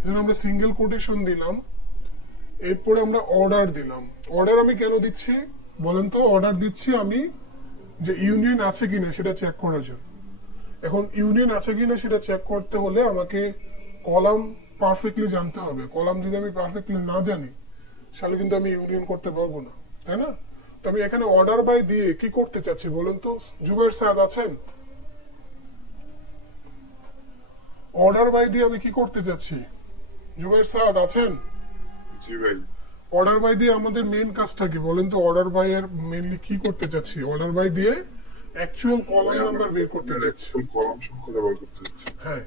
এজন্য আমরা সিঙ্গেল কোটেশন দিলাম, এরপরে আমরা অর্ডার দিলাম। অর্ডার আমি কেন দিচ্ছি বলেন তো? অর্ডার দিচ্ছি আমি যে ইউনিয়ন আছে কিনা সেটা চেক করার জন্য। এখন ইউনিয়ন আছে কিনা সেটা চেক করতে হলে আমাকে কলাম পারফেক্টলি জানতে হবে। কলাম যদি আমি পারফেক্টলি না জানি তাহলে কিন্তু আমি ইউনিয়ন করতে পারবো না, তাই না? তো আমি এখানে অর্ডার বাই দিয়ে কি করতে চাচ্ছি বলেন তো? জুবের সাদ আছেন? অর্ডার বাই দিয়ে আমি কি করতে চাচ্ছি? জুবের সাদ আছেন? জি ভাই। অর্ডার বাই দিয়ে আমাদের মেইন কাজটা কি বলেন তো? অর্ডার বাই এর মেইনলি কি করতে চাচ্ছি? অর্ডার বাই দিয়ে অ্যাকচুয়াল কলাম নাম্বার বের করতে চাচ্ছি। কলাম সংখ্যা ব্যবহার করতে চাচ্ছি। হ্যাঁ,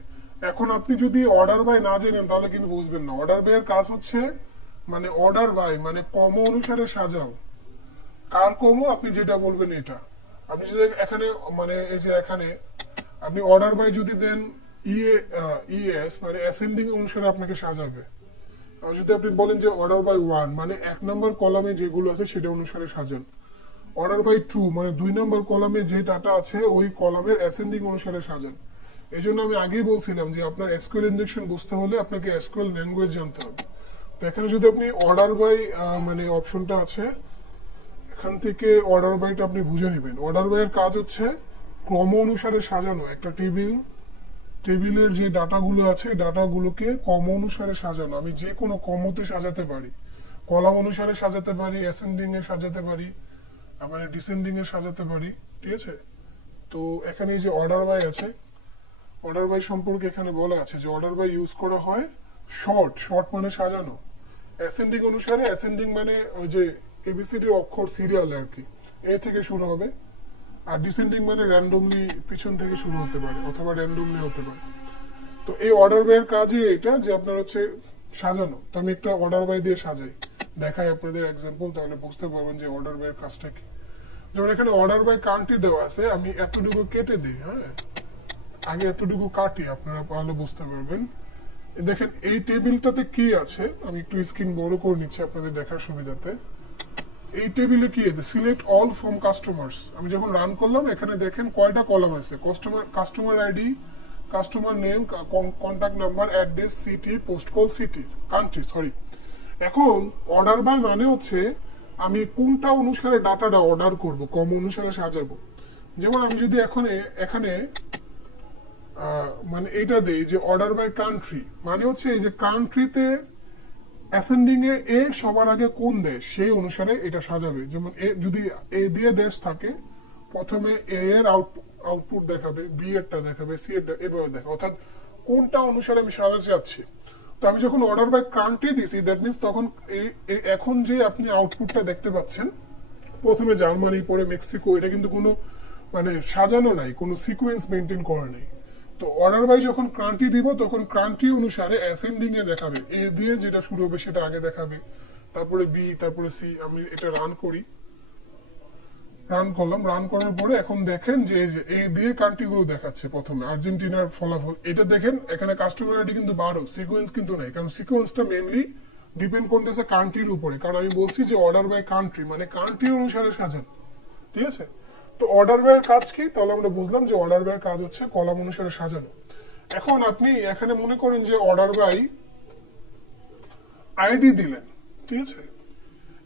এখন আপনি যদি অর্ডার বাই না জানেন তাহলে কিন্তু বুঝবেন না। অর্ডার বাই এর কাজ হচ্ছে মানে অর্ডার বাই মানে কম অনুসারে সাজাও। কার কম আপনি যেটা বলবেন এটা। আপনি যদি এখানে মানে এই যে এখানে আপনি অর্ডার বাই যদি দেন ইএস মানে অ্যাসেন্ডিং অনুসারে আপনাকে সাজাবে। আর যদি আপনি বলেন যে অর্ডার বাই 1 মানে 1 নম্বর কলামে যেগুলো আছে সেটা অনুসারে সাজান। অর্ডার বাই 2 মানে 2 নম্বর কলামে যে ডাটা আছে ওই কলামের অ্যাসেন্ডিং অনুসারে সাজান। এই জন্য আমি আগেই বলছিলাম যে আপনার এসকিউএল ইনজেকশন বুঝতে হলে আপনাকে এসকিউএল ল্যাঙ্গুয়েজ জানতে হবে। তো এখানে যদি আপনি অর্ডার বাই মানে অপশনটা আছে, এখান থেকে অর্ডার বাইটা আপনি বুঝে নেবেন। অর্ডার বাইয়ের কাজ হচ্ছে ক্রম অনুসারে সাজানো একটা টেবিলের যে ডাটাগুলো আছে ডাটাগুলোকে ক্রম অনুসারে সাজানো। আমি যে কোনো ক্রমতে সাজাতে পারি, কলাম অনুসারে সাজাতে পারি, অ্যাসেন্ডিং এ সাজাতে পারি, মানে ডিসেন্ডিং এ সাজাতে পারি, ঠিক আছে? তো এখানে যে অর্ডার বাই আছে, অর্ডার বাই সম্পর্কে এখানে বলা আছে যে অর্ডার বাই ইউজ করা হয় শর্ট, শর্ট মানে সাজানো, অ্যাসেন্ডিং অনুসারে, অ্যাসেন্ডিং মানে ওই যে এবিসিডি অক্ষর সিরিয়াল আর কি, এ থেকে শুরু হবে, আর ডিসেন্ডিং মানে র্যান্ডমলি পিছন থেকে শুরু হতে পারে অথবা র্যান্ডমলি হতে পারে। তো এই অর্ডার বাইয়ের কাজই এটা যে আপনার হচ্ছে সাজানো। তো আমি একটা অর্ডার বাই দিয়ে সাজাই, দেখাই আপনাদের এক্সাম্পল, তাহলে বুঝতে পারবেন যে অর্ডার বাইয়ের কাজটা কি। যেমন এখানে অর্ডার বাই কান্ট্রি দেওয়া আছে, আমি এতটুকু কেটে দিই, হ্যাঁ আগে এতটুকু কাটি, আপনারা ভালো বুঝতে পারবেন। দেখেন এই টেবিলটাতে কি আছে, আমি একটু স্ক্রিন বড় করে নিচ্ছি আপনাদের দেখার সুবিধাতে। এই টেবিলে কি আছে, সিলেক্ট অল ফ্রম কাস্টমার্স। আমি যখন রান করলাম এখানে দেখেন কয়টা কলাম আছে, customer ID, customer name, contact number, address, city, post code, city, country, sorry. এখন অর্ডার বাই মানে হচ্ছে আমি কোনটা অনুসারে ডাটাটা অর্ডার করব, কম অনুসারে সাজাবো। যেমন আমি যদি এখানে মানে এটা দেই যে অর্ডার বাই কান্ট্রি, মানে হচ্ছে এই যে কান্ট্রিতে অ্যাসেন্ডিং এ সবার আগে কোন দেশ সেই অনুসারে এটা সাজাবে। যেমন যদি এ দিয়ে দেশ থাকে, প্রথমে এ এর আউটপুট দেখাবে, বি এরটা দেখাবে, সি এর এভাবে দেখাবে, অর্থাৎ কোনটা অনুসারে আমি সাজাতে যাচ্ছি। তো আমি যখন অর্ডার বাই কান্ট্রি দিছি, দ্যাট মিনস তখন এখন যে আপনি আউটপুটটা দেখতে পাচ্ছেন, প্রথমে জার্মানি, পরে মেক্সিকো, এটা কিন্তু কোনো মানে সাজানো নাই, কোনো সিকোয়েন্স মেনটেন করা নেই। তো অর্ডার বাই যখন কান্ট্রি দিব তখন কান্ট্রি অনুসারে অ্যাসেন্ডিং এ দেখাবে, এ দিয়ে যেটা শুরু হবে সেটা আগে দেখাবে, তারপরে বি, তারপরে সি। আমি এটা রান করি, রান করলাম, রান করার পরে এখন দেখেন যে এই দিয়ে কান্ট্রি গুলো দেখাচ্ছে। প্রথমে আর্জেন্টিনার ফলাফল, এটা দেখেন এখানে কাস্টমার আইডি কিন্তু 12, সিকোয়েন্স কিন্তু নাই, কারণ সিকোয়েন্সটা মেইনলি ডিপেন্ড করতেছে কান্ট্রির উপরে, কারণ আমি বলছি যে অর্ডার বাই কান্ট্রি মানে কান্ট্রি অনুসারে সাজান, ঠিক আছে। তো অর্ডার বাইয়ের কাজ কি, তাহলে আমরা বুঝলাম যে অর্ডার বাইয়ের কাজ হচ্ছে কলাম অনুসারে সাজানো। এখন আপনি এখানে মনে করেন যে অর্ডার বাই আইডি দিলেন, ঠিক আছে।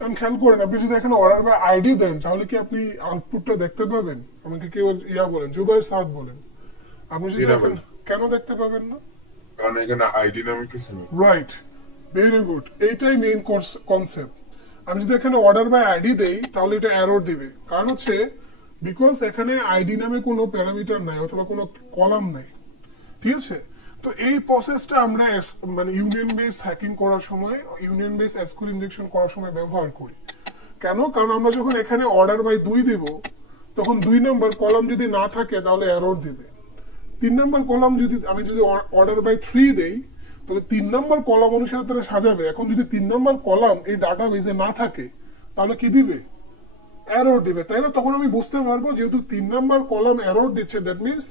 এখন খেয়াল করেন, আপনি যদি এখানে অর্ডার বাই আইডি দেন তাহলে কি আপনি আউটপুটটা দেখতে পাবেন? আমাকে কেউ বলেন, জুবাইর সাদ বলেন, আপনি যদি কেন দেখতে পাবেন না? কারণ এখানে আইডি নামে কিছু নেই। রাইট, ভেরি গুড, এইটাই মেইন কনসেপ্ট। আমি যদি এখানে অর্ডার বাই আইডি দেই তাহলে এটা এরর দিবে, কারণ হচ্ছে বিকজ এখানে আইডি নামে কোনো প্যারামিটার নাই অথবা কোনো কলাম নাই, ঠিক আছে। তো এই প্রসেসটা আমরা মানে ইউনিয়ন বেস হ্যাকিং করার সময়, ইউনিয়ন বেস এসকিউএল ইনজেকশন করার সময় ব্যবহার করি। কেন? কারণ আমরা যখন এখানে অর্ডার বাই 2 দিব তখন 2 নম্বর কলাম যদি না থাকে তাহলে এরর দিবে। 3 নম্বর কলাম যদি আমি অর্ডার বাই 3 দেই তাহলে 3 নম্বর কলাম অনুসারে তারা সাজাবে। এখন যদি 3 নম্বর কলাম এই ডাটাবেজে না থাকে তাহলে কি দিবে? এরর দিবে, তাই না? তখন আমি বুঝতে পারবো যেহেতু 3 নম্বর কলাম এরর দিচ্ছে, দ্যাট মিনস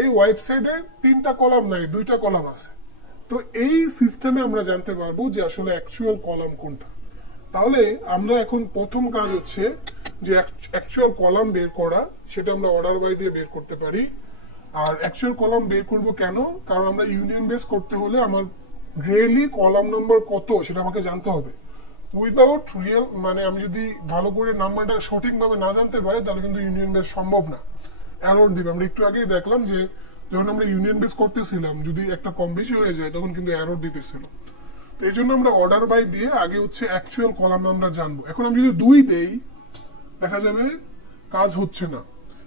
এই ওয়েবসাইটে 3টা কলাম নাই, 2টা কলাম আছে। তো এই সিস্টেমে আমরা জানতে পারবো যে আসলে অ্যাকচুয়াল কলাম কোনটা। তাহলে আমরা এখন প্রথম কাজ হচ্ছে যে অ্যাকচুয়াল কলাম বের করা, সেটা আমরা অর্ডার বাই দিয়ে বের করতে পারি। আর অ্যাকচুয়াল কলাম বের করব কেন? কারণ আমরা ইউনিয়ন বেস করতে হলে আমার রিয়েলি কলাম নম্বর কত সেটা আমাকে জানতে হবে। উইদাউট রিয়েল মানে আমি যদি ভালো করে নাম্বারটা সঠিকভাবে না জানতে পারি তাহলে কিন্তু ইউনিয়ন বেস সম্ভব না, এরর দিবে। আমরা একটু আগেই দেখলাম যে যখন আমরা ইউনিয়ন বেস করতেছিলাম যদি একটা কম বেশি হয়ে যায় তখন কিন্তু এরর দিতেছিল। তো এই জন্য আমরা অর্ডার বাই দিয়ে আগে হচ্ছে অ্যাকচুয়াল কলাম আমরা জানবো। এখন আমি যদি 2 দেই দেখা যাবে কাজ হচ্ছে না।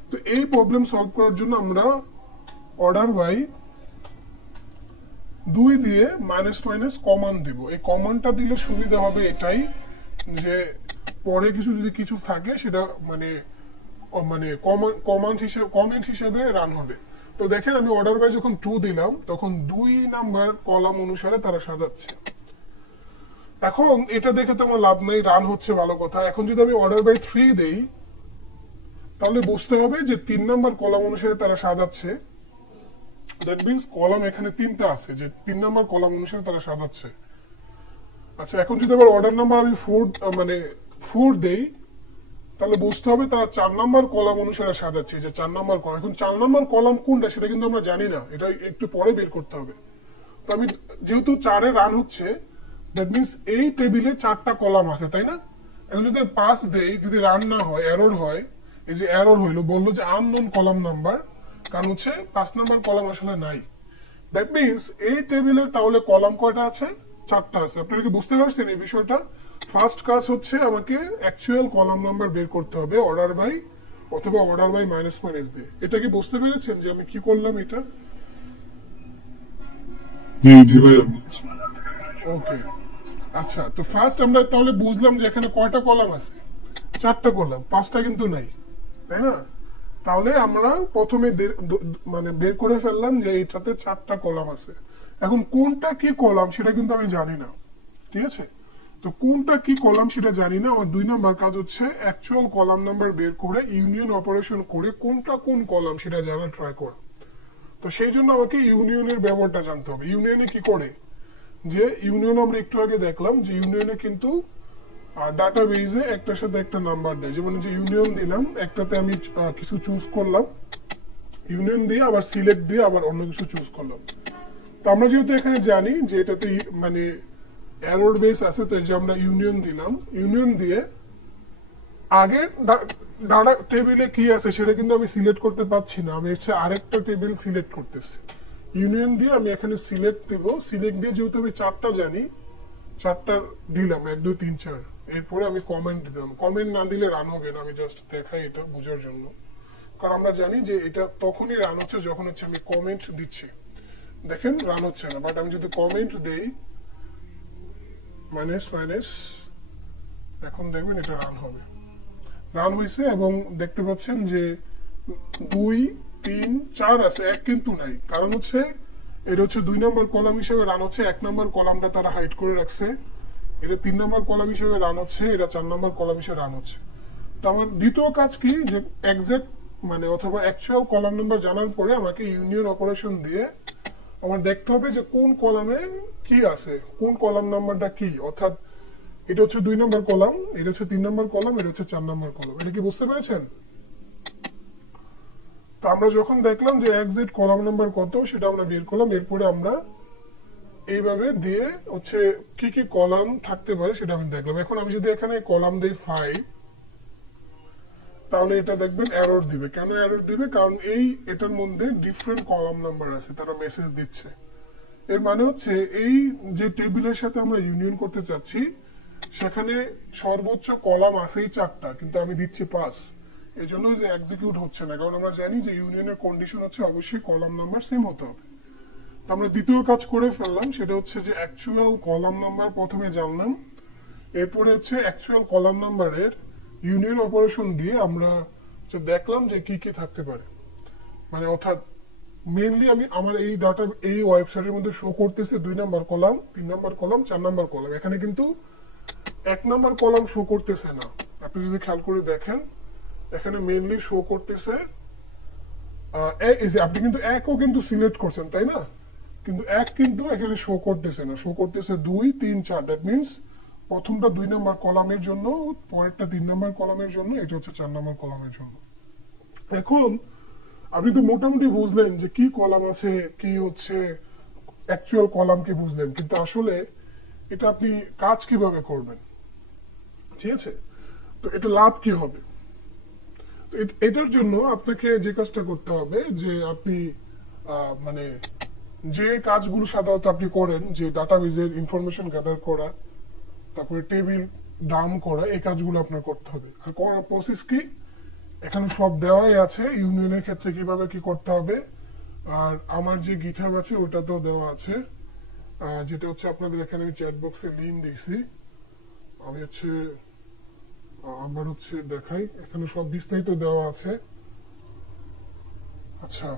তো এই প্রবলেম সলভ করার জন্য আমরা অর্ডার বাই 2 দিয়ে মাইনাস মাইনাস কমান দিব। এই কমানটা দিলে সুবিধা হবে এটাই যে পরে কিছু থাকে সেটা মানে কমেন্ট হিসেবে রান হবে। তো দেখেন আমি অর্ডার বাই যখন 2 দিলাম তখন 2 নাম্বার কলাম অনুসারে তারা সাজাচ্ছে। এখন এটা দেখে তো আমার লাভ নাই, রান হচ্ছে ভালো কথা। এখন যদি আমি অর্ডার বাই 3 দেই তাহলে বুঝতে হবে যে 3 নাম্বার কলাম অনুসারে তারা সাজাচ্ছে। দ্যাট মিনস কলাম এখানে 3টা আছে, যে 3 নাম্বার কলাম অনুসারে তারা সাজাচ্ছে। আচ্ছা, এখন যদি আবার অর্ডার নাম্বার আমি 4 দেই তাহলে বুঝতে হবে তারা 4 নাম্বার কলাম অনুসারে সাজাচ্ছে, যে 4 নাম্বার কলাম। এখন 4 নাম্বার কলাম কোনটা সেটা কিন্তু আমরা জানি না, এটা একটু পরে বের করতে হবে। তো আমি যেহেতু 4-এ রান হচ্ছে, দ্যাট মিনস এই টেবিলে 4টা কলাম আছে, তাই না? এখন যদি 5 দেই, যদি রান না হয়, এরর হয়, এই যে এরর হইলো, বললো যে আননোন কলাম নাম্বার, কারণ হচ্ছে 5 নাম্বার কলাম আসলে নাই। দ্যাট মিনস এই টেবিলের তাহলে কলাম কয়টা আছে? 4টা আছে। আপনারা কি বুঝতে পারছেন এই বিষয়টা? ফার্স্ট কাজ হচ্ছে আমাকে অ্যাকচুয়াল কলাম নাম্বার বের করতে হবে অর্ডার বাই অথবা অর্ডার বাই মাইনাস দিয়ে। এটা কি বুঝতে পেরেছেন যে আমি কি করলাম? এটা জি ভাইয়া বুঝছি। ওকে, আচ্ছা, তো ফার্স্ট আমরা তাহলে বুঝলাম যে এখানে কয়টা কলাম আছে, 4টা কলাম, 5টা কিন্তু নাই, তাই না? তাহলে আমরা প্রথমে মানে বের করে ফেললাম যে এটাতে 4টা কলাম আছে। এখন কোনটা কি কলাম সেটা কিন্তু আমি জানি না, ঠিক আছে? তো কোনটা কি কলাম সেটা জানি না। আমার 2 নাম্বার কাজ হচ্ছে অ্যাকচুয়াল কলাম নাম্বার বের করে ইউনিয়ন অপারেশন করে কোনটা কোন কলাম সেটা জানার ট্রাই করা। তো সেই জন্য আমাকে ইউনিয়নের ব্যবহারটা জানতে হবে। ইউনিয়নে কি করে, যে ইউনিয়ন আমরা একটু আগে দেখলাম যে ইউনিয়নে কিন্তু ডাটাবেজে একটার সাথে একটা নাম্বার দেয়। যেমন যে ইউনিয়ন দিলাম, একটাতে আমি কিছু চুজ করলাম, ইউনিয়ন দিয়ে আবার সিলেক্ট দিয়ে আবার অন্য কিছু চুজ করলাম। তো আমরা যেহেতু এখানে জানি যে এটাতে মানে এরর বেস আছে, তো এই যে আমরা ইউনিয়ন দিলাম, ইউনিয়ন দিয়ে আগে ডাটা টেবিলে কি আছে সেটা কিন্তু আমি সিলেক্ট করতে পারছি না, আমি হচ্ছে আরেকটা টেবিল সিলেক্ট করতেছি। ইউনিয়ন দিয়ে আমি এখানে সিলেক্ট দিব, সিলেক্ট দিয়ে যেহেতু আমি 4টা জানি, 4টা দিলাম, 1 2 3 4। এরপরে আমি কমেন্ট দিলাম, কমেন্ট না দিলে রান হবে না, আমি জাস্ট দেখাই এটা বোঝার জন্য। কারণ আমরা জানি যে এটা তখনই রান হচ্ছে যখন হচ্ছে আমি কমেন্ট দিচ্ছি। দেখেন রান হচ্ছে না, বাট আমি যদি কমেন্ট দেই মাইনাস মাইনাস, এখন দেখবেন এটা রান হবে, রান হয়েছে। এবং দেখতে পাচ্ছেন যে 2 3 4 আছে, 1 কিন্তু নাই। কারণ হচ্ছে এটা হচ্ছে 2 নম্বর কলাম হিসেবে রান হচ্ছে, 1 নম্বর কলামটা তারা হাইড করে রাখছে। এটা 3 নম্বর কলাম হিসেবে রান হচ্ছে, এটা 4 নম্বর কলাম হিসেবে রান হচ্ছে। তো আমার দ্বিতীয় কাজ কি, যে এক্সাক্ট মানে অথবা অ্যাকচুয়াল কলাম নাম্বার জানার পরে আমাকে ইউনিয়ন অপারেশন দিয়ে আমার দেখতে হবে যে কোন কলামে কি আছে, কোন কলাম নাম্বারটা কি। অর্থাৎ এটা হচ্ছে 2 নম্বর কলাম, এটা হচ্ছে 3 নম্বর কলাম, এটা হচ্ছে 4 নম্বর কলাম। এটা কি বুঝতে পেরেছেন? তো আমরা যখন দেখলাম যে এক্সাক্ট কলাম নাম্বার কত সেটা আমরা বের করলাম, এরপরে আমরা এইভাবে দিয়ে হচ্ছে কি কি কলাম থাকতে পারে সেটা আমি দেখলাম। এখন আমি যদি এখানে কলাম দেই 5, তাহলে এটা দেখবেন এরর দিবে। কেন এরর দিবে? কারণ এটার মধ্যে ডিফারেন্ট কলাম নাম্বার আছে, তারা মেসেজ দিচ্ছে। এর মানে হচ্ছে এই যে টেবিলের সাথে আমরা ইউনিয়ন করতে চাচ্ছি সেখানে সর্বোচ্চ কলাম আছেই 4টা, কিন্তু আমি দিচ্ছি 5। এই জন্য যে এক্সিকিউট হচ্ছে না, কারণ আমরা জানি যে ইউনিয়নের কন্ডিশন হচ্ছে অবশ্যই কলাম নাম্বার সেম হতে হবে। তো আমরা দ্বিতীয় কাজ করে ফেললাম, সেটা হচ্ছে যে অ্যাকচুয়াল কলাম নাম্বার প্রথমে জানলাম, এরপরে হচ্ছে অ্যাকচুয়াল কলাম নাম্বারের ইউনিয়ন অপারেশন দিয়ে আমরা দেখলাম যে কি কি থাকতে পারে। মানে অর্থাৎ মেইনলি আমি আমার এই ডাটা এই ওয়েবসাইটের মধ্যে শো করতেছে 2 নম্বর কলাম, 3 নম্বর কলাম, 4 নম্বর কলাম। এখানে কিন্তু 1 নম্বর কলাম শো করতেছে না। আপনি যদি খেয়াল করে দেখেন এখানে মেইনলি শো করতেছে আপনি কিন্তু 1ও কিন্তু সিলেক্ট করছেন, তাই না? কিন্তু 1 কিন্তু এখানে শো করতেছে না, শো করতেছে 2 3 4। দ্যাট মিনস প্রথমটা 2 নম্বর কলামের জন্য, পরেরটা 3 নম্বর কলামের জন্য, এটা হচ্ছে 4 নম্বর কলামের জন্য। এখন আপনি তো মোটামুটি বুঝলেন যে কি কলাম আছে, কি হচ্ছে অ্যাকচুয়াল কলাম কি বুঝলেন, কিন্তু আসলে এটা আপনি কাজ কিভাবে করবেন, ঠিক আছে? তো এটা লাভ কি হবে? এটার জন্য আপনাকে যে কাজটা করতে হবে যে আপনি মানে যে কাজগুলো সাধারণত আপনি করেন, যে ডাটাবেজের ইনফরমেশন গ্যাদার করা, তারপরে টেবিল ডাম্প করা, এই কাজগুলো আপনার করতে হবে। আর করার প্রসেস কি এখানে সব দেওয়াই আছে, ইউনিয়নের ক্ষেত্রে কিভাবে কি করতে হবে। আর আমার যে গিটহাব আছে ওটাতেও দেওয়া আছে, যেটা হচ্ছে আপনাদের এখানে আমি চ্যাট বক্সে লিংক দিয়েছি। আমি হচ্ছে আমার হচ্ছে দেখাই, এখানে সব বিস্তারিত দেওয়া আছে। আচ্ছা,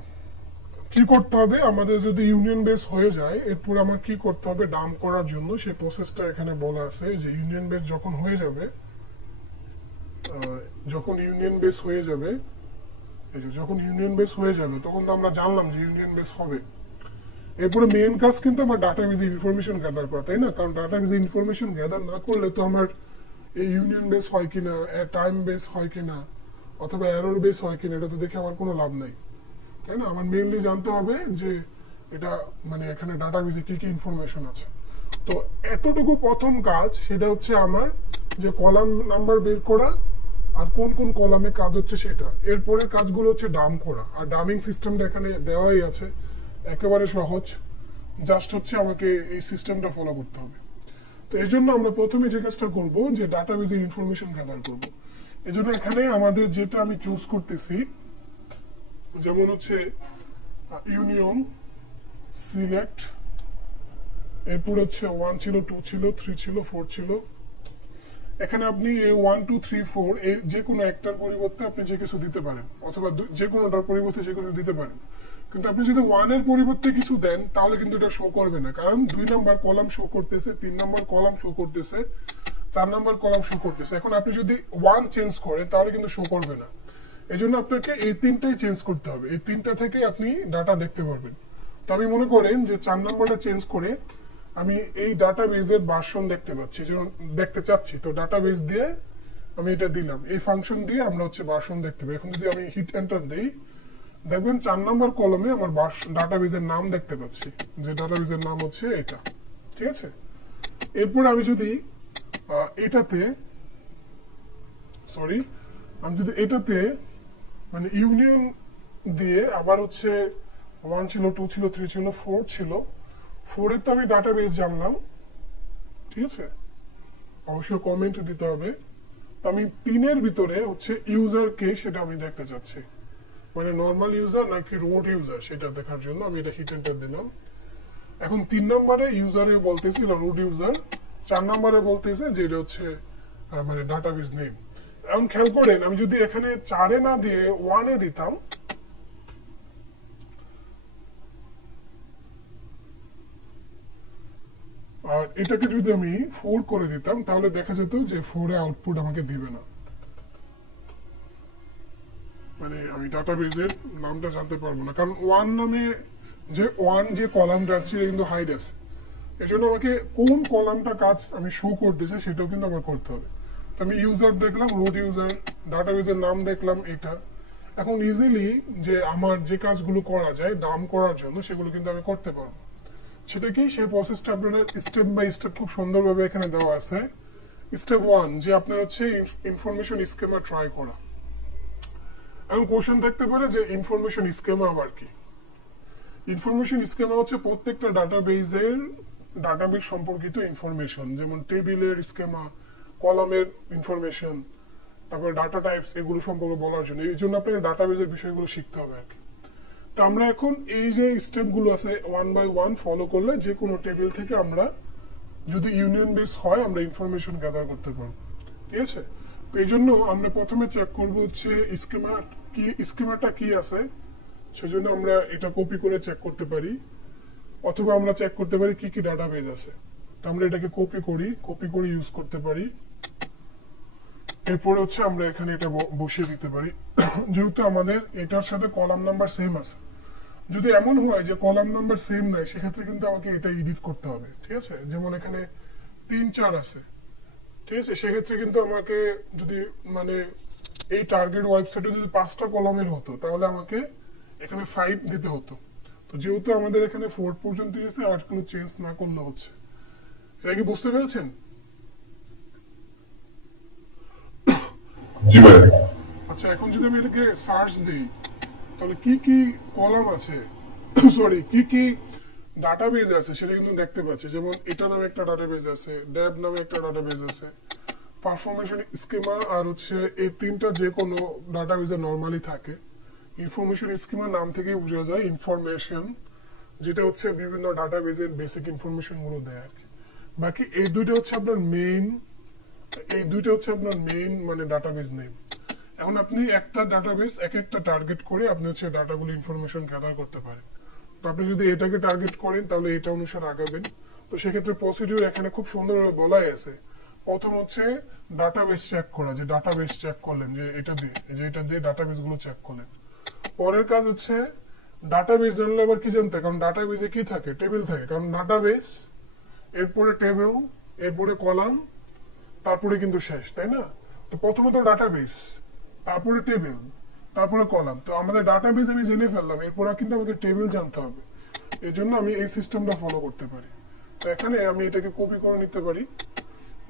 কি করতে হবে আমাদের যদি ইউনিয়ন বেস হয়ে যায়, এরপর আমার কি করতে হবে ডাম্প করার জন্য, সেই প্রসেসটা এখানে বলা আছে। যে ইউনিয়ন বেস যখন হয়ে যাবে, যখন ইউনিয়ন বেস হয়ে যাবে, এই যে যখন ইউনিয়ন বেস হয়ে যাবে তখন তো আমরা জানলাম যে ইউনিয়ন বেস হবে। এরপরে মেইন কাজ কিন্তু আমার ডাটাবেজে ইনফরমেশন গ্যাদার করা, তাই না? কারণ ডাটাবেজে ইনফরমেশন গ্যাদার না করলে তো আমার এই ইউনিয়ন বেস হয় কিনা, টাইম বেস হয় কিনা, অথবা এরর বেস হয় কিনা, এটা তো দেখে আমার কোনো লাভ নাই, তাই না? আমার মেইনলি জানতে হবে যে এটা মানে এখানে ডাটাবেজে কি কি ইনফরমেশন আছে। তো এতটুকু প্রথম কাজ, সেটা হচ্ছে আমার যে কলাম নাম্বার বের করা আর কোন কোন কলামে কাজ হচ্ছে সেটা। এরপরে কাজগুলো হচ্ছে ডাম্প করা, আর ডামিং সিস্টেমটা এখানে দেওয়াই আছে, একেবারে সহজ। জাস্ট হচ্ছে আমাকে এই সিস্টেমটা ফলো করতে হবে। তো এই জন্য আমরা প্রথমে যে কাজটা করবো যে ডাটাবেজের ইনফরমেশন গ্যাদার করব। এই জন্য এখানে আমাদের যেটা আমি চুজ করতেছি, যেমন হচ্ছে ইউনিয়ন সিলেক্ট এরপর হচ্ছে 1 ছিল, 2 ছিল, 3 ছিল, 4 ছিল। এখানে আপনি এই 1 2 3 4 এর যে কোনো একটার পরিবর্তে আপনি যে কিছু দিতে পারেন, অথবা যে কোনোটার পরিবর্তে যে কিছু দিতে পারেন। কিন্তু আপনি যদি 1 এর পরিবর্তে কিছু দেন তাহলে কিন্তু এটা শো করবে না, কারণ 2 নাম্বার কলাম শো করতেছে, 3 নাম্বার কলাম শো করতেছে, 4 নাম্বার কলাম শো করতেছে। এখন আপনি যদি 1 চেঞ্জ করেন তাহলে কিন্তু শো করবে না। এই জন্য আপনাকে এই তিনটাই চেঞ্জ করতে হবে, এই তিনটা থেকে আপনি ডাটা দেখতে পারবেন। তো আমি মনে করেন যে 4 নাম্বারটা চেঞ্জ করে আমি এই ডাটাবেজের ভার্সন দেখতে চাচ্ছি, তো ডাটাবেজ দিয়ে আমি এটা দিলাম, এই ফাংশন দিয়ে আমরা হচ্ছে ভার্সন দেখতে পাই। এখন যদি আমি হিট এন্টার দেই, দেখবেন 4 নাম্বার কলমে আমার ডাটাবেজের নাম দেখতে পাচ্ছি, যে ডাটাবেজের নাম হচ্ছে এটা। ঠিক আছে, এরপর আমি যদি এটাতে মানে ইউনিয়ন দিয়ে আবার হচ্ছে 1 ছিল, 2 ছিল, 3 ছিল, 4 ছিল, 4 এর তো আমি ডাটাবেজ জানলাম। ঠিক আছে, অবশ্যই কমেন্ট দিতে হবে। তো আমি 3 এর ভিতরে হচ্ছে ইউজার কে সেটা আমি দেখতে চাচ্ছি, মানে নর্মাল ইউজার নাকি রুট ইউজার সেটা দেখার জন্য আমি এটা হিট এন্টার দিলাম। এখন 3 নম্বরে ইউজারে বলতেছে এটা রুট ইউজার, 4 নম্বরে বলতেছে যে এটা হচ্ছে মানে ডাটাবেজ নেম। এখন খেয়াল করেন, আমি যদি এখানে 4 এ না দিয়ে 1 এ দিতাম, আর এটাকে যদি আমি 4 করে দিতাম, তাহলে দেখা যেত যে 4 এ আউটপুট আমাকে দিবে না, মানে আমি ডাটাবেজের নামটা জানতে পারবো না, কারণ 1 নামে যে কলামটা আছে সেটা কিন্তু হাইড আছে। এই জন্য আমাকে কোন কলামটা কাজ আমি শো করতেছে সেটাও কিন্তু আমার করতে হবে। তো আমি ইউজার দেখলাম, রুট ইউজার, ডাটাবেজের নাম দেখলাম এটা। এখন ইজিলি যে আমার যে কাজগুলো করা যায় নাম করার জন্য, সেগুলো কিন্তু আমি করতে পারবো। সেটা কি, সেই প্রসেসটা আপনারা স্টেপ বাই স্টেপ খুব সুন্দরভাবে এখানে দেওয়া আছে। স্টেপ 1 যে আপনার হচ্ছে ইনফরমেশন স্কিমা ট্রাই করা। এখন কোশ্চেন থাকতে পারে যে ইনফরমেশন স্কিমা আবার কি। ইনফরমেশন স্কিমা হচ্ছে প্রত্যেকটা ডাটাবেজ সম্পর্কিত ইনফরমেশন, যেমন টেবিলের স্কিমা, কলামের ইনফরমেশন, তারপরে ডাটা টাইপস, এগুলো সম্পর্কে বলার জন্য। এই জন্য আপনাকে ডাটাবেজের বিষয়গুলো শিখতে হবে আর কি। তো আমরা এখন এই যে স্টেপগুলো আছে 1 বাই 1 ফলো করলে যে কোনো টেবিল থেকে আমরা যদি ইউনিয়ন বেস হয় আমরা ইনফরমেশন গ্যাদার করতে পারবো। ঠিক আছে, তো এই জন্য আমরা প্রথমে চেক করবো হচ্ছে স্কিমাটা কি আছে, সেজন্য আমরা এটা কপি করে চেক করতে পারি, অথবা আমরা চেক করতে পারি কি কি ডাটাবেজ আছে। তো আমরা এটাকে কপি করে ইউজ করতে পারি। এরপরে হচ্ছে আমরা এখানে এটা বসিয়ে দিতে পারি। যেহেতু আমাদের এটার সাথে কলাম নাম্বার সেম আছে, যদি এমন হয় যে কলাম নাম্বার সেম নাই, সেক্ষেত্রে কিন্তু আমাকে এটা এডিট করতে হবে। ঠিক আছে, যেমন এখানে 3 4 আছে, ঠিক আছে, সেক্ষেত্রে কিন্তু আমাকে যদি মানে এই টার্গেট ওয়েবসাইটে যদি 5টা কলামের হতো, তাহলে আমাকে এখানে 5 দিতে হতো। তো যেহেতু আমাদের এখানে 4 পর্যন্ত গেছে, আর কোনো চেঞ্জ না করলে হচ্ছে। এটা কি বুঝতে পেরেছেন? জি ভাই। আচ্ছা, এখন যদি আমি এটাকে সার্চ দিই, তাহলে কি কি কলাম আছে সরি কি কি ডাটাবেজ আছে সেটা কিন্তু দেখতে পাচ্ছি। যেমন এটা নামে একটা ডাটাবেজ আছে, ড্যাব নামে একটা ডাটাবেজ আছে, পারফরমেশন স্কিমা, আর হচ্ছে এই তিনটা যে কোনো ডাটাবেজে নরমালি থাকে। ইনফরমেশন স্কিমা নাম থেকেই বোঝা যায় ইনফরমেশন, যেটা হচ্ছে বিভিন্ন ডাটাবেজের বেসিক ইনফরমেশন গুলো দেয় আর কি। বাকি এই দুইটা হচ্ছে আপনার মেইন মানে ডাটাবেজ নেম। এখন আপনি একটা ডাটাবেস একটা টার্গেট করে আপনি হচ্ছে ডাটাগুলো ইনফরমেশন গ্যাদার করতে পারেন। তো আপনি যদি এটাকে টার্গেট করেন তাহলে এটা অনুসারে আগাবেন। তো সেক্ষেত্রে প্রসিডিউর এখানে খুব সুন্দরভাবে বলাই আছে। প্রথম হচ্ছে ডাটাবেস চেক করা, যে ডাটাবেস চেক করলেন যে এটা দিয়ে ডাটাবেস গুলো চেক করলেন। পরের কাজ হচ্ছে ডাটাবেস জানলে আবার কি জানতে, কারণ ডাটাবেসে কি থাকে, টেবিল থাকে, কারণ ডাটাবেস এরপরে টেবিল, এরপরে কলাম, তারপরে কিন্তু শেষ, তাই না? তো প্রথমে তো ডাটাবেস, তারপরে টেবিল, তারপরে কলাম। তো আমাদের ডাটাবেস আমি জেনে ফেললাম, এরপর কিন্তু আমাকে টেবিল জানতে হবে। এই জন্য আমি এই সিস্টেমটা ফলো করতে পারি। তো এখানে আমি এটাকে কপি করে নিতে পারি,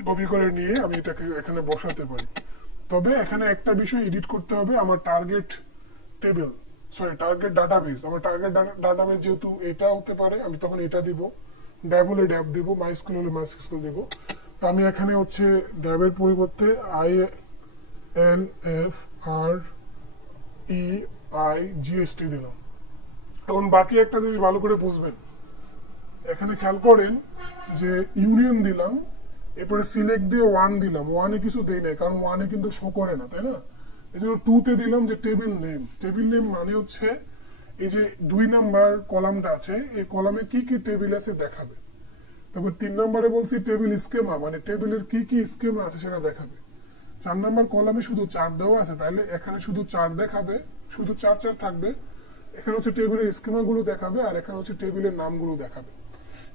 কপি করে নিয়ে আমি এটাকে এখানে বসাতে পারি। তবে এখানে একটা বিষয় এডিট করতে হবে, আমার টার্গেট ডাটাবেস, আমার টার্গেট ডাটাবেস যেহেতু এটা হতে পারে, আমি তখন এটা দিব, ড্যাব হলে ড্যাব দিব, মাইস্কুল হলে মাইস্কুল দিব। তো আমি এখানে হচ্ছে ড্যাবের পরিবর্তে INFREIGST দিলাম। এখন বাকি একটা জিনিস ভালো করে বুঝবেন, এখানে খেয়াল করেন যে ইউনিয়ন দিলাম, এরপরে সিলেক্ট দিয়ে 1 দিলাম, 1-এ কিছু দেই নাই কারণ 1-এ কিন্তু শো করে না, তাই না? এই জন্য 2-তে দিলাম যে টেবিল নেম। টেবিল নেম মানে হচ্ছে এই যে 2 নাম্বার কলামটা আছে, এই কলামে কি কি টেবিল আছে দেখাবে। তারপর 3 নম্বরে বলছি টেবিল স্কেমা, মানে টেবিলের কি কি স্কেমা আছে সেটা দেখাবে। 4 নাম্বার কলামে শুধু 4 দেওয়া আছে, তাহলে এখানে শুধু 4 দেখাবে, শুধু 4 থাকবে। এখানে হচ্ছে টেবিলের স্কেমা গুলো দেখাবে, আর এখানে হচ্ছে টেবিলের নামগুলো দেখাবে।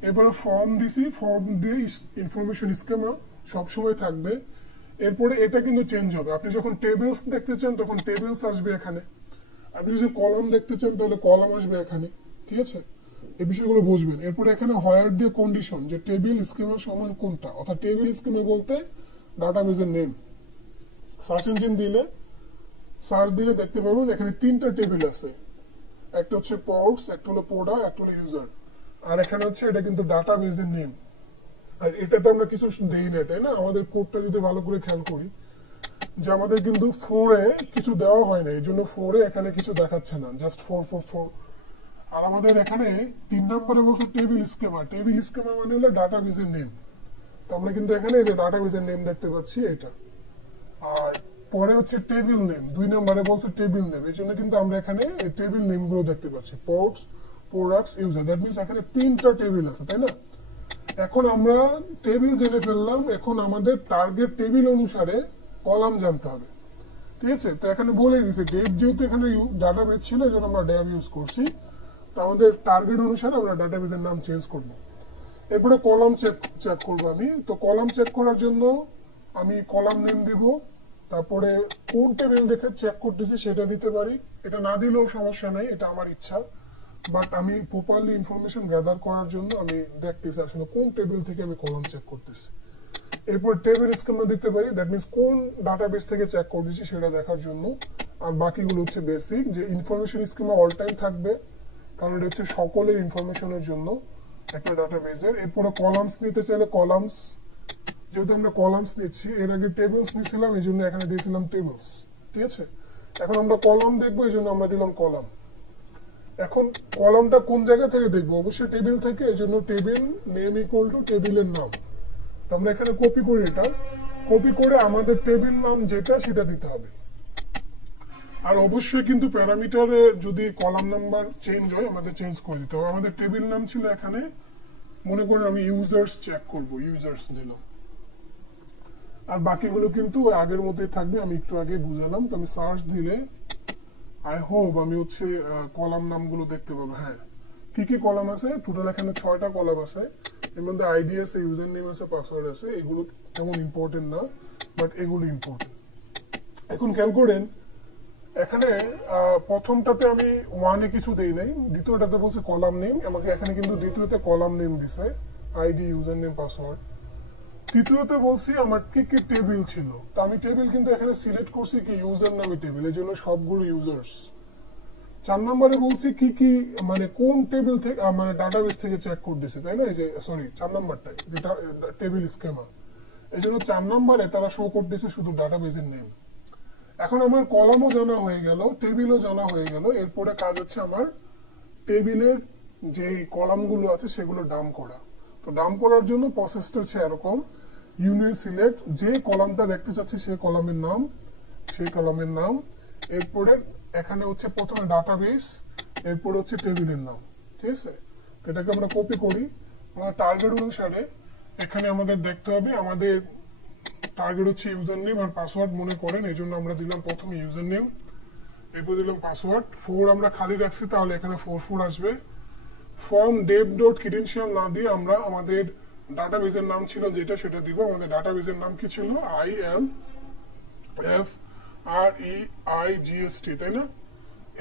এরপরে ফর্ম দিছি, ফর্ম দিয়ে ইনফরমেশন স্কেমা সবসময় থাকবে। এরপরে এটা কিন্তু চেঞ্জ হবে, আপনি যখন টেবিলস দেখতে চান তখন টেবিলস আসবে এখানে, আপনি যদি কলাম দেখতে চান তাহলে কলাম আসবে এখানে, ঠিক আছে? এই বিষয়গুলো বুঝবেন। এরপরে এখানে হোয়ার দিয়ে কন্ডিশন, যে টেবিল স্কিমা সমান কোনটা, অর্থাৎ টেবিল স্কিমা বলতে ডাটাবেজের নেম। সার্চ ইঞ্জিন দিলে, সার্চ দিলে দেখতে পাবেন এখানে 3টা টেবিল আছে, একটা হচ্ছে পোর্টস, একটা হলো পোডা, একটা হলো ইউজার, আর এখানে হচ্ছে এটা কিন্তু ডাটাবেজের নেম। আর এটাতে আমরা কিছু দেই না, তাই না? আমাদের কোডটা যদি ভালো করে খেয়াল করি, যে আমাদের কিন্তু 4-এ কিছু দেওয়া হয় না, এই জন্য 4-এ এখানে কিছু দেখাচ্ছে না, জাস্ট 444। আর আমাদের এখানে 3 নম্বরে বলছে টেবিল স্কেমা। টেবিল স্কেমা মানে হলো ডাটাবেজের নেম। তো আমরা কিন্তু এখানে এই যে ডাটাবেজের নেম দেখতে পাচ্ছি এটা। আর পরে হচ্ছে টেবিল নেম, 2 নম্বরে বলছে টেবিল নেম, এই জন্য কিন্তু আমরা এখানে এই টেবিল নেম গুলো দেখতে পাচ্ছি, ports, products, user. That means এখানে 3টা টেবিল আছে, তাই না? এখন আমরা টেবিল জেনে ফেললাম, এখন আমাদের টার্গেট টেবিল অনুসারে কলাম জানতে হবে, ঠিক আছে? তো এখানে বলে দিয়েছে ডেট, যেহেতু এখানে ডাটাবেজ ছিল এই জন্য আমরা ড্যাব ইউজ করছি, তো আমাদের টার্গেট অনুসারে আমরা ডাটাবেজের নাম চেঞ্জ করব। এরপরে কলাম চেক করবো আমি। তো কলাম চেক করার জন্য আমি কলাম নেম দিব, তারপরে কোন টেবিল দেখে চেক করতেছি সেটা দিতে পারি, এটা না দিলেও সমস্যা নাই, এটা আমার ইচ্ছা। বাট আমি প্রপারলি ইনফরমেশন গ্যাদার করার জন্য আমি দেখতেছি আসলে কোন টেবিল থেকে আমি কলাম চেক করতেছি। এরপর টেবিল স্কিমা দিতে পারি, দ্যাট মিনস কোন ডাটাবেস থেকে চেক করতেছি সেটা দেখার জন্য। আর বাকিগুলো হচ্ছে বেসিক, যে ইনফরমেশন স্কিমা অল টাইম থাকবে, কারণ এটা হচ্ছে সকলের ইনফরমেশনের জন্য একটা ডাটাবেজের। এরপরে কলামস নিতে চাইলে কলামস, যেহেতু আমরা কলামস নিচ্ছি, এর আগে টেবিলস নিয়েছিলাম এই জন্য এখানে দিয়েছিলাম টেবিলস, ঠিক আছে? এখন আমরা কলাম দেখবো এই জন্য আমরা দিলাম কলাম। এখন কলামটা কোন জায়গা থেকে দেখবো? অবশ্যই টেবিল থেকে, এই জন্য টেবিল নেম ইকুয়াল টু টেবিলের নাম। তো আমরা এখানে কপি করি, এটা কপি করে আমাদের টেবিল নাম যেটা সেটা দিতে হবে। আর অবশ্যই কিন্তু প্যারামিটারে যদি কলাম নাম্বার চেঞ্জ হয় আমাদের চেঞ্জ করে দিতে হবে। আমাদের টেবিল নাম ছিল এখানে, মনে করেন আমি ইউজার্স চেক করব, ইউজার্স দিলাম। আর বাকিগুলো কিন্তু আগের মধ্যেই থাকবে, আমি একটু আগে বুঝালাম। তো আমি সার্চ দিলে আই হোপ আমি হচ্ছে কলাম নামগুলো দেখতে পাবো। হ্যাঁ, কি কি কলাম আছে? টোটাল এখানে 6টা কলাম আছে, এর মধ্যে আইডি আছে, ইউজার নেম আছে, পাসওয়ার্ড আছে। এগুলো তেমন ইম্পর্টেন্ট না, বাট এগুলো ইম্পর্টেন্ট। এখন খেয়াল করেন এখানে প্রথমটাতে আমি 1-এ কিছু দেই নাই, দ্বিতীয়টাতে বলছে কলাম নেম, আমাকে এখানে কিন্তু দ্বিতীয়তে কলাম নেম দিছে, আইডি, ইউজার নেম, পাসওয়ার্ড। তৃতীয়তে বলছি আমার কি কি টেবিল ছিল, তো আমি টেবিল কিন্তু এখানে সিলেক্ট করছি কি ইউজার নামে টেবিল, এই জন্য সবগুলো ইউজার্স। 4 নম্বরে বলছি কি কি, মানে কোন টেবিল থেকে, মানে ডাটাবেস থেকে চেক করতেছে, তাই না? এই যে সরি 4 নম্বরটাই যেটা টেবিল স্কেমা, এই জন্য 4 নম্বরে তারা শো করতেছে শুধু ডাটাবেসের নেম। এখন আমার কলামও জানা হয়ে গেল, টেবিলও জানা হয়ে গেল। এরপরে কাজ হচ্ছে আমার টেবিলের যে কলামগুলো আছে সেগুলো ডাম্প করা। তো ডাম্প করার জন্য প্রসেসটা হচ্ছে এরকম, ইউনিয়ন সিলেক্ট, যে কলামটা দেখতে চাচ্ছি সেই কলামের নাম, সেই কলামের নাম। এরপরে এখানে হচ্ছে প্রথমে ডাটাবেস, এরপরে হচ্ছে টেবিলের নাম, ঠিক আছে? তো এটাকে আমরা কপি করি। আমার টার্গেট অনুসারে এখানে আমাদের দেখতে হবে, আমাদের টার্গেট হচ্ছে ইউজার নেম আর পাসওয়ার্ড মনে করেন, এই জন্য আমরা দিলাম প্রথমে ইউজার নেম, এরপর দিলাম পাসওয়ার্ড। 4 আমরা খালি রাখছি, তাহলে এখানে 44 আসবে। ফর্ম ডেভ ডট ক্রিডেন্সিয়াল না দিয়ে আমরা আমাদের ডাটাবেজের নাম ছিল যেটা সেটা দিব। আমাদের ডাটাবেজের নাম কি ছিল? IMFREIGST, তাই না?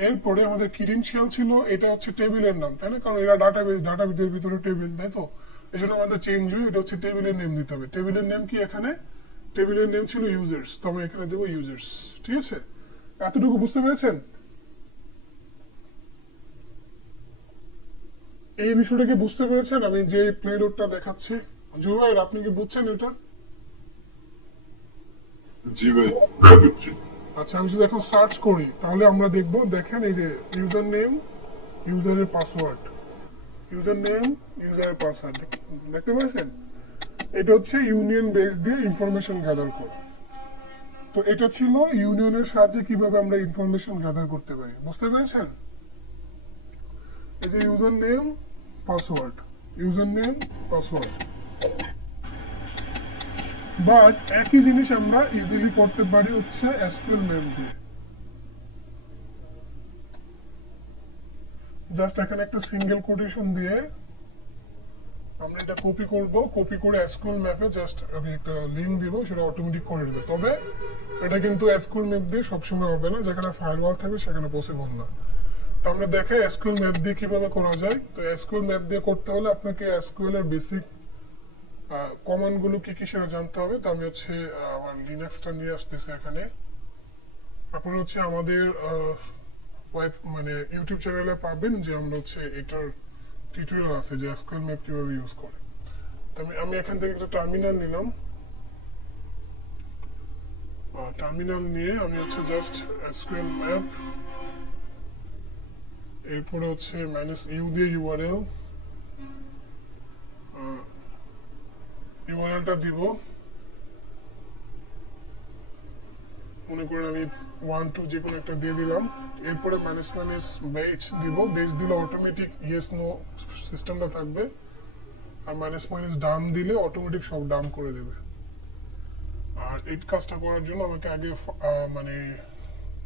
এরপরে আমাদের ক্রিডেন্সিয়াল ছিল, এটা হচ্ছে টেবিলের নাম, তাই না? কারণ এরা ডাটাবেজের ভিতরে টেবিল, তাই তো? এই জন্য আমাদের চেঞ্জ হয়ে এটা হচ্ছে টেবিলের নেম দিতে হবে। টেবিলের নেম কি? এখানে টেবিলের নেম ছিল ইউজার্স, তো আমি এখানে দেবো ইউজার্স, ঠিক আছে? এতটুকু বুঝতে পেরেছেন? এই বিষয়টাকে বুঝতে পেরেছেন? আমি যে প্লে লোডটা দেখাচ্ছি, জুবাইর আপনি কি বুঝছেন এটা? জি ভাই। আচ্ছা, আমি যদি এখন সার্চ করি তাহলে আমরা দেখবো, দেখেন এই যে ইউজার নেম, ইউজারের password, user name, user password দেখতে পাচ্ছেন? এটা হচ্ছে ইউনিয়ন বেস দিয়ে ইনফরমেশন গ্যাদার করা। তো এটা ছিল ইউনিয়নের সাহায্যে কিভাবে আমরা ইনফরমেশন গ্যাদার করতে পারি, বুঝতে পেরেছেন? এই যে user name password, user name password. But একই জিনিস আমরা ইজিলি করতে পারি হচ্ছে এসকিউএল ম্যাপ দিয়ে। জাস্ট এখানে একটা সিঙ্গেল কোটেশন দিয়ে আমরা এটা কপি করব, কপি করে এসকিউএল ম্যাপে জাস্ট আমি একটা লিংক দিব, সেটা অটোমেটিক করে দেবে। তবে এটা কিন্তু এসকিউএল ম্যাপ দিয়ে সবসময় হবে না, যেখানে ফায়ারওয়াল থাকবে সেখানে পসিবল না। তো আমরা দেখাই এসকিউএল ম্যাপ দিয়ে কিভাবে করা যায়। তো এসকিউএল ম্যাপ দিয়ে করতে হলে আপনাকে এসকিউএল এর বেসিক কমান্ড গুলো কি কি সেটা জানতে হবে। তো আমি হচ্ছে আমার লিনাক্সটা নিয়ে আসতেছি এখানে। আপনারা হচ্ছে আমাদের মানে ইউটিউব চ্যানেলে পাবেন যে আমরা হচ্ছে এটার টিউটোরিয়াল আছে যে এসকিউএল ম্যাপ কিভাবে ইউজ করে। তো আমি এখান থেকে একটা টার্মিনাল নিলাম। টার্মিনাল নিয়ে আমি হচ্ছে জাস্ট এসকিউএল ম্যাপ, এরপরে হচ্ছে -u দিয়ে ইউআরএলটা দিব। মনে করেন আমি 1 2 যে কোনো একটা দিয়ে দিলাম। এরপরে বেস দিব, বেস দিলে অটোমেটিক ইয়েস নো সিস্টেমটা থাকবে, আর ডাম দিলে অটোমেটিক সব ডাম করে দেবে। আর এই কাজটা করার জন্য আমাকে আগে মানে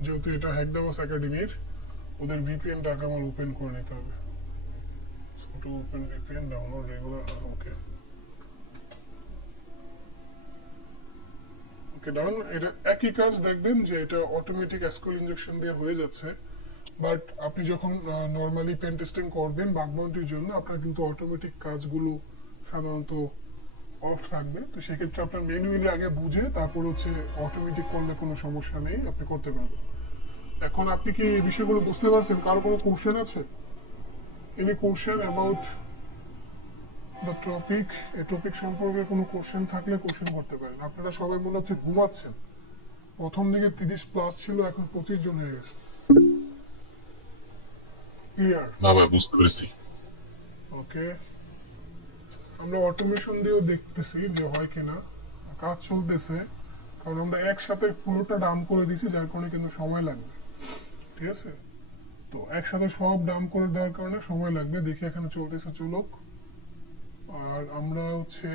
যেহেতু এটা হ্যাকদাবাস একাডেমির, ওদের ভিপিএনটাকে আমার ওপেন করে নিতে হবে। So to open VPN download regular, okay done. এটা একই কাজ, দেখবেন যে এটা অটোমেটিক এসকিউএল ইনজেকশন দিয়ে হয়ে যাচ্ছে। বাট আপনি যখন নর্মালি পেন টেস্টিং করবেন বাগ বাউন্টির জন্য, আপনার কিন্তু অটোমেটিক কাজগুলো সাধারণত অফ থাকবে। তো সেক্ষেত্রে আপনার ম্যানুয়ালি আগে বুঝে তারপর হচ্ছে অটোমেটিক করলে কোনো সমস্যা নেই, আপনি করতে পারবেন। এখন আপনি কি এই বিষয়গুলো বুঝতে পারছেন? কারো কোনো কোশ্চেন আছে? Any question about the topic? এই টপিক সম্পর্কে কোনো কোশ্চেন থাকলে কোশ্চেন করতে পারেন। আপনারা সবাই মনে হচ্ছে ঘুমাচ্ছেন। প্রথম দিকে 30+ ছিল, এখন 25 জন হয়ে গেছে। ক্লিয়ার? না ভাই, বুঝতে পেরেছি। ওকে, আমরা অটোমেশন দিয়েও দেখতেছি যে হয় কিনা, কাজ চলতেছে। কারণ আমরা একসাথে পুরোটা ডাম করে দিছি, যার কারণে কিন্তু সময় লাগবে। ঠিক আছে, তো একসাথে সব ডাম করে দেওয়ার কারণে সময় লাগবে। দেখি এখানে চলতেছে, চলুক। আর আমরা হচ্ছে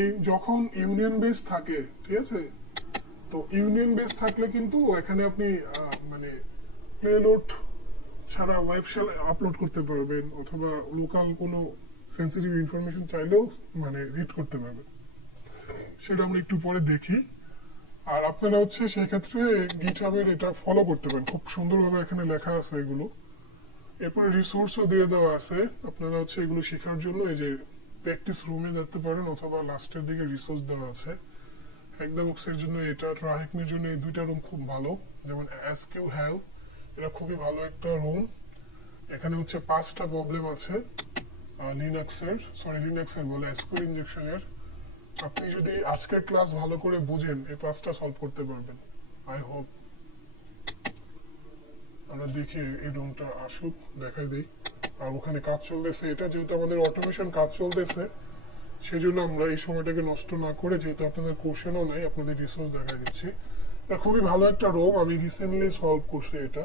এই যখন ইউনিয়ন বেস থাকে, ঠিক আছে, তো ইউনিয়ন বেস থাকলে কিন্তু এখানে আপনি মানে প্লেলোড ছাড়া ওয়েব শেল আপলোড করতে পারবেন, অথবা লোকাল কোনো সেন্সিটিভ ইনফরমেশন চাইলেও মানে রিড করতে পারবেন। সেটা আমরা একটু পরে দেখি। আর আপনারা হচ্ছে সেক্ষেত্রে গিটহাবের এটা ফলো করতে পারেন, খুব সুন্দরভাবে এখানে লেখা আছে এগুলো। এরপরে রিসোর্সও দিয়ে দেওয়া আছে, আপনারা হচ্ছে এগুলো শেখার জন্য এই যে প্র্যাকটিস রুমে যেতে পারেন, অথবা লাস্টের দিকে রিসোর্স দেওয়া আছে। হ্যাকদাবক্সের জন্য এটা, ট্রাহেকমির জন্য এই দুইটা রুম খুব ভালো। যেমন এসকিউ হেল্প, এটা খুবই ভালো একটা রুম। এখানে হচ্ছে 5টা প্রবলেম আছে লিনাক্সের বলে এসকিউএল ইনজেকশনের। আপনি যদি আজকের ক্লাস ভালো করে বুঝেন, এই 5টা সলভ করতে পারবেন, আই হোপ। আমরা দেখি এই রুমটা আসুক, দেখাই দিই। আর ওখানে কাজ চলতেছে, এটা যেহেতু আমাদের অটোমেশন কাজ চলতেছে, সেই জন্য আমরা এই সময়টাকে নষ্ট না করে, যেহেতু আপনাদের কোশ্চেনও নাই, আপনাদের রিসোর্স দেখা দিচ্ছি। এটা খুবই ভালো একটা রুম, আমি রিসেন্টলি সলভ করছি এটা।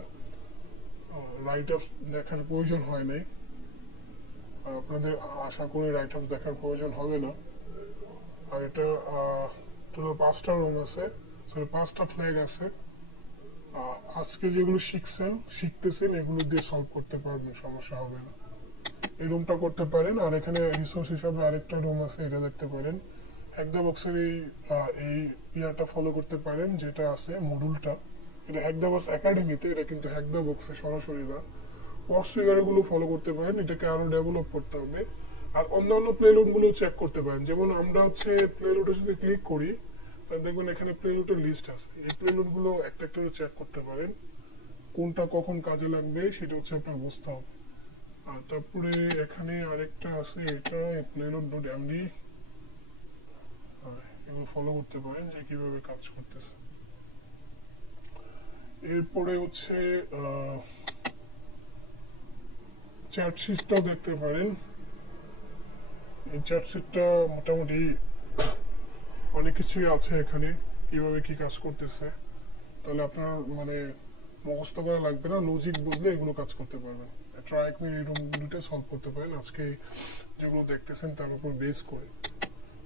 রাইট আপ দেখার প্রয়োজন হয় নাই, আপনাদের আশা করি রাইট আপ দেখার প্রয়োজন হবে না। আর এটা টোটাল 5টা রুম আছে, সরি 5টা ফ্ল্যাগ আছে। আজকে যেগুলো শিখতেছেন এগুলো দিয়ে সলভ করতে পারবেন, সমস্যা হবে না। এই রুমটা করতে পারেন। আর এখানে রিসোর্স হিসাবে আরেকটা রুম আছে, এটা দেখতে পারেন। হ্যাকদাবক্সের এই ইয়ারটা ফলো করতে পারেন, যেটা আছে মডুলটা, এটা হ্যাকদাবক্স একাডেমিতে, এটা কিন্তু হ্যাকদাবক্সে সরাসরি না। ওয়ার্কস গুলো ফলো করতে পারেন, এটাকে আরো ডেভেলপ করতে হবে। আর অন্যান্য প্লেলোড গুলো চেক করতে পারেন। যেমন আমরা হচ্ছে প্লেলোডে যদি ক্লিক করি, তাহলে দেখবেন এখানে প্লেলোডের লিস্ট আছে। এই প্লেলোড গুলো একটা একটা চেক করতে পারেন, কোনটা কখন কাজে লাগবে সেটা হচ্ছে আপনার বুঝতে হবে। আর তারপরে এখানে আরেকটা আছে, এটা playload.md, এগুলো ফলো করতে পারেন যে কিভাবে কাজ করতেছে। এরপরে হচ্ছে চার্টশিটটাও দেখতে পারেন। এই চার্টশিটটা মোটামুটি অনেক কিছুই আছে এখানে, কিভাবে কি কাজ করতেছে। তাহলে আপনার মানে মুখস্থ করা লাগবে না, লজিক বুঝলে এগুলো কাজ করতে পারবেন। ট্রাই করে এরকম দুটো সলভ করতে পারেন আজকে যেগুলো দেখতেছেন তার উপর বেস করে।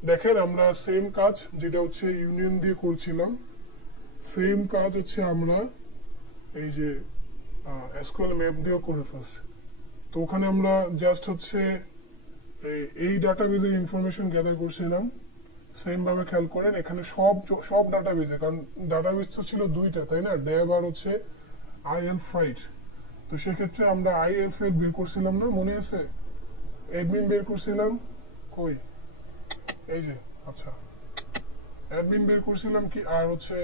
দেখেন আমরা সেম কাজ যেটা হচ্ছে ইউনিয়ন দিয়ে করছিলাম, সেম কাজ হচ্ছে আমরা এই যে এসকিউএল ম্যাপ দিয়েও করে ফেলছি। তো ওখানে আমরা জাস্ট হচ্ছে এই ডাটাবেজের ইনফরমেশন গ্যাদার করছিলাম। সেম ভাবে খেয়াল করেন এখানে সব ডাটাবেজে, কারণ ডাটাবেজ তো ছিল দুইটা তাই না, ডেব আর হচ্ছে আইএল ফ্রাইট। তো সেক্ষেত্রে আমরা আইএফএল বের করছিলাম না, মনে আছে? অ্যাডমিন বের করছিলাম কই, এই যে আচ্ছা অ্যাডমিন বের করছিলাম কি, আর হচ্ছে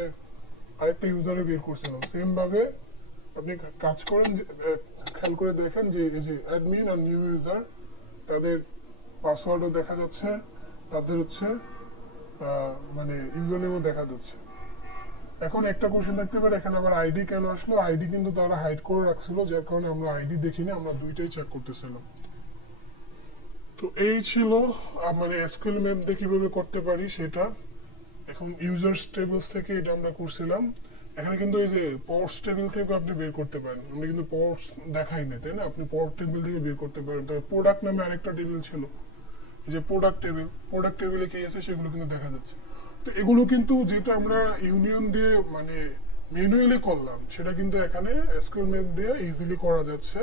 আরেকটা ইউজারে বের করছিলাম। সেম ভাবে আপনি কাজ করেন, খেয়াল করে দেখেন যে এই যে অ্যাডমিন আর নিউ ইউজার, তাদের পাসওয়ার্ডও দেখা যাচ্ছে, তাদের হচ্ছে মানে ইউজার নেমও দেখা যাচ্ছে। এখন একটা কোশ্চেন থাকতে পারে এখানে আবার আইডি কেন আসলো? আইডি কিন্তু তারা হাইড করে রাখছিল, যার কারণে আমরা আইডি দেখিনি, আমরা দুইটাই চেক করতেছিলাম। তো এই ছিল মানে এসকিউএল ম্যাপ দিয়ে কিভাবে করতে পারি সেটা। এখন ইউজার্স টেবলস থেকে এটা আমরা করছিলাম। এখানে কিন্তু এই যে পোর্টস টেবিল থেকে আপনি বের করতে পারেন, আমরা কিন্তু পোর্টস দেখাই না তাই না, আপনি পোর্ট টেবিল থেকে বের করতে পারেন। তবে প্রোডাক্ট নামে আরেকটা টেবিল ছিল, যে প্রোডাক্ট টেবিলে কি আছে সেগুলো কিন্তু দেখা যাচ্ছে। তো এগুলো কিন্তু যেটা আমরা ইউনিয়ন দিয়ে মানে ম্যানুয়ালি করলাম, সেটা কিন্তু এখানে এসকিউএল ম্যাপ দিয়ে ইজিলি করা যাচ্ছে,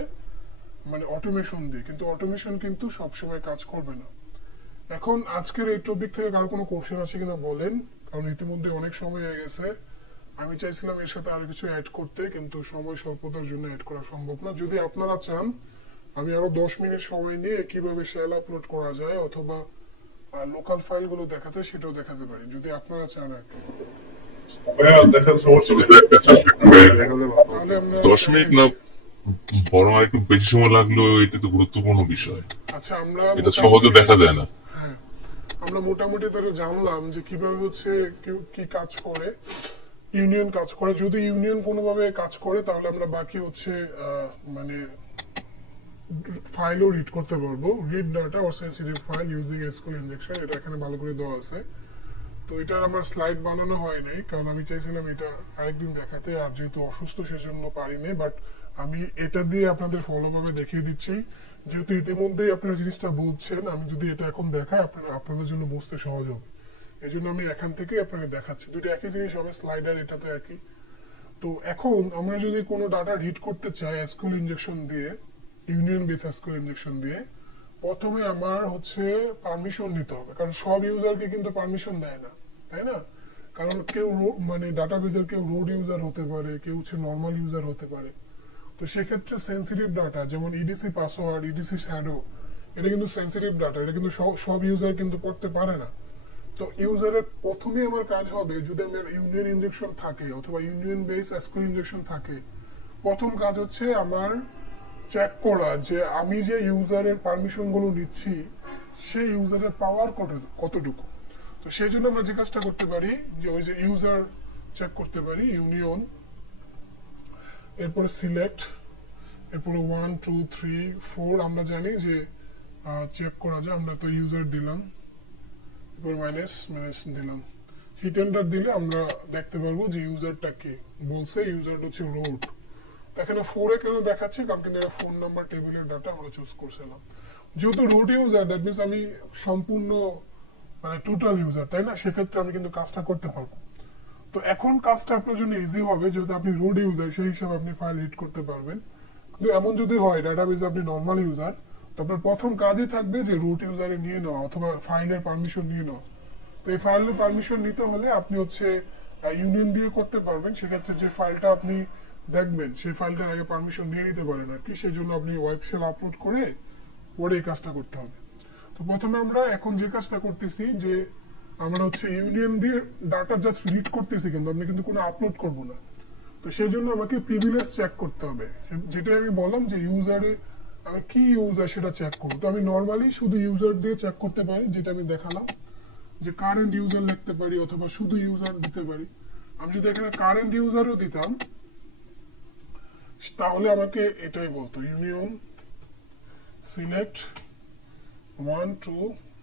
মানে অটোমেশন দিয়ে। কিন্তু অটোমেশন কিন্তু সবসময় কাজ করবে না। এখন আজকের এই টপিক থেকে কারো কোনো কোশ্চেন আছে কিনা বলেন, কারণ ইতিমধ্যে অনেক সময় হয়ে গেছে। আমি চাইছিলাম এর সাথে আরো কিছু অ্যাড করতে, কিন্তু সময় স্বল্পতার জন্য অ্যাড করা সম্ভব না। যদি আপনারা চান আমি আরো 10 মিনিট সময় নিয়ে কিভাবে শেল আপলোড করা যায় অথবা লোকাল ফাইলগুলো দেখাতে, সেটাও দেখাতে পারি যদি আপনারা চান আর কি। দেখার সমস্যা নেই। তাহলে আমরা 10 মিনিট না, বরং একটু বেশি সময় লাগলো, এটা তো গুরুত্বপূর্ণ বিষয়, আচ্ছা আমরা এটা সহজে দেখা যায় না। হ্যাঁ, আমরা মোটামুটি ধরে জানলাম যে কিভাবে হচ্ছে কি কাজ করে, ইউনিয়ন কাজ করে। যদি ইউনিয়ন কোনোভাবে কাজ করে তাহলে আমরা বাকি হচ্ছে মানে ফাইলও রিড করতে পারবো। Read data or sensitive file using SQL injection, এটা এখানে ভালো করে দেওয়া আছে। তো এটার আমার স্লাইড বানানো হয় নাই, কারণ আমি চাইছিলাম এটা আরেকদিন দেখাতে, আর যেহেতু অসুস্থ সেজন্য পারিনি। বাট আমি এটা দিয়ে আপনাদের ফলোভাবে দেখিয়ে দিচ্ছি, যেহেতু ইতিমধ্যেই আপনারা জিনিসটা বুঝছেন। আমি যদি এটা এখন দেখাই আপনাদের জন্য বুঝতে সহজ হবে, এই জন্য আমি এখান থেকে আপনাকে দেখাচ্ছি। দুটো একই জিনিস হবে, স্লাইডার এটা তো একই। তো এখন আমরা যদি কোনো ডাটা রিড করতে চাই এসকিউএল ইনজেকশন দিয়ে, ইউনিয়ন বেস এসকিউএল ইনজেকশন দিয়ে, প্রথমে আমার হচ্ছে পারমিশন নিতে হবে, কারণ সব ইউজারকে কিন্তু পারমিশন দেয় না তাই না। কারণ কেউ মানে ডাটাবেজের কেউ রুট ইউজার হতে পারে, কেউ হচ্ছে নর্মাল ইউজার হতে পারে। তো সেক্ষেত্রে সেন্সিটিভ ডাটা যেমন ইডিসি পাসওয়ার্ড, ইডিসি শ্যাডো, এটা কিন্তু সেন্সিটিভ ডাটা, এটা কিন্তু সব ইউজার কিন্তু পড়তে পারে না। তো ইউজারের প্রথমে আমার কাজ হবে, যদি আমার ইউনিয়ন ইনজেকশন থাকে অথবা ইউনিয়ন বেস এসকিউএল ইনজেকশন থাকে, প্রথম কাজ হচ্ছে আমার চেক করা যে আমি যে ইউজারের পারমিশন গুলো নিচ্ছি সেই ইউজারের পাওয়ার কতটুকু। তো সেই জন্য আমরা যে কাজটা করতে পারি যে ওই যে ইউজার চেক করতে পারি, ইউনিয়ন, এরপরে সিলেক্ট, এরপরে 1 2 3 4 আমরা জানি যে চেক করা যায়। আমরা তো ইউজার দিলাম, এরপর মাইনাস দিলাম, হিট এন্টার দিলে আমরা দেখতে পারবো যে ইউজারটা কে বলছে, ইউজারটা হচ্ছে রুট। এখানে 4 এ কেন দেখাচ্ছে, কারণ কিন্তু এটা ফোন নাম্বার টেবিলের ডাটা আমরা চুজ করছিলাম। যেহেতু রুট ইউজার, দ্যাট মিনস আমি সম্পূর্ণ মানে টোটাল ইউজার তাই না, সেক্ষেত্রে আমি কিন্তু কাজটা করতে পারবো। তো এখন কাজটা আপনার জন্য ইজি হবে, যেহেতু আপনি রুট ইউজার সেই হিসাবে আপনি ফাইল রিড করতে পারবেন। কিন্তু এমন যদি হয় ডাটাবেজে আপনি নর্মাল ইউজার, তো আপনার প্রথম কাজই থাকবে যে রুট ইউজারে নিয়ে নেওয়া অথবা ফাইলের পারমিশন নিয়ে নেওয়া। তো এই ফাইলের পারমিশন নিতে হলে আপনি হচ্ছে ইউনিয়ন দিয়ে করতে পারবেন। সেক্ষেত্রে যে ফাইলটা আপনি দেখবেন সেই ফাইলটার আগে পারমিশন নিয়ে নিতে পারেন আর কি, সেই জন্য আপনি ওয়েবশেল আপলোড করে পরে এই কাজটা করতে হবে। তো প্রথমে আমরা এখন যে কাজটা করতেছি যে আমরা হচ্ছে ইউনিয়ন দিয়ে ডাটা জাস্ট রিড করতেছি, কিন্তু আমি কিন্তু কোনো আপলোড করব না। তো সেই জন্য আমাকে প্রিভিলেজ চেক করতে হবে, যেটা আমি বললাম যে ইউজারে আমি কি ইউজার সেটা চেক করবো। তো আমি নর্মালি শুধু ইউজার দিয়ে চেক করতে পারি, যেটা আমি দেখালাম যে কারেন্ট ইউজার লিখতে পারি অথবা শুধু ইউজার দিতে পারি। আমি যদি এখানে কারেন্ট ইউজারও দিতাম তাহলে আমাকে এটাই বলতো, ইউনিয়ন সিলেক্ট 1 2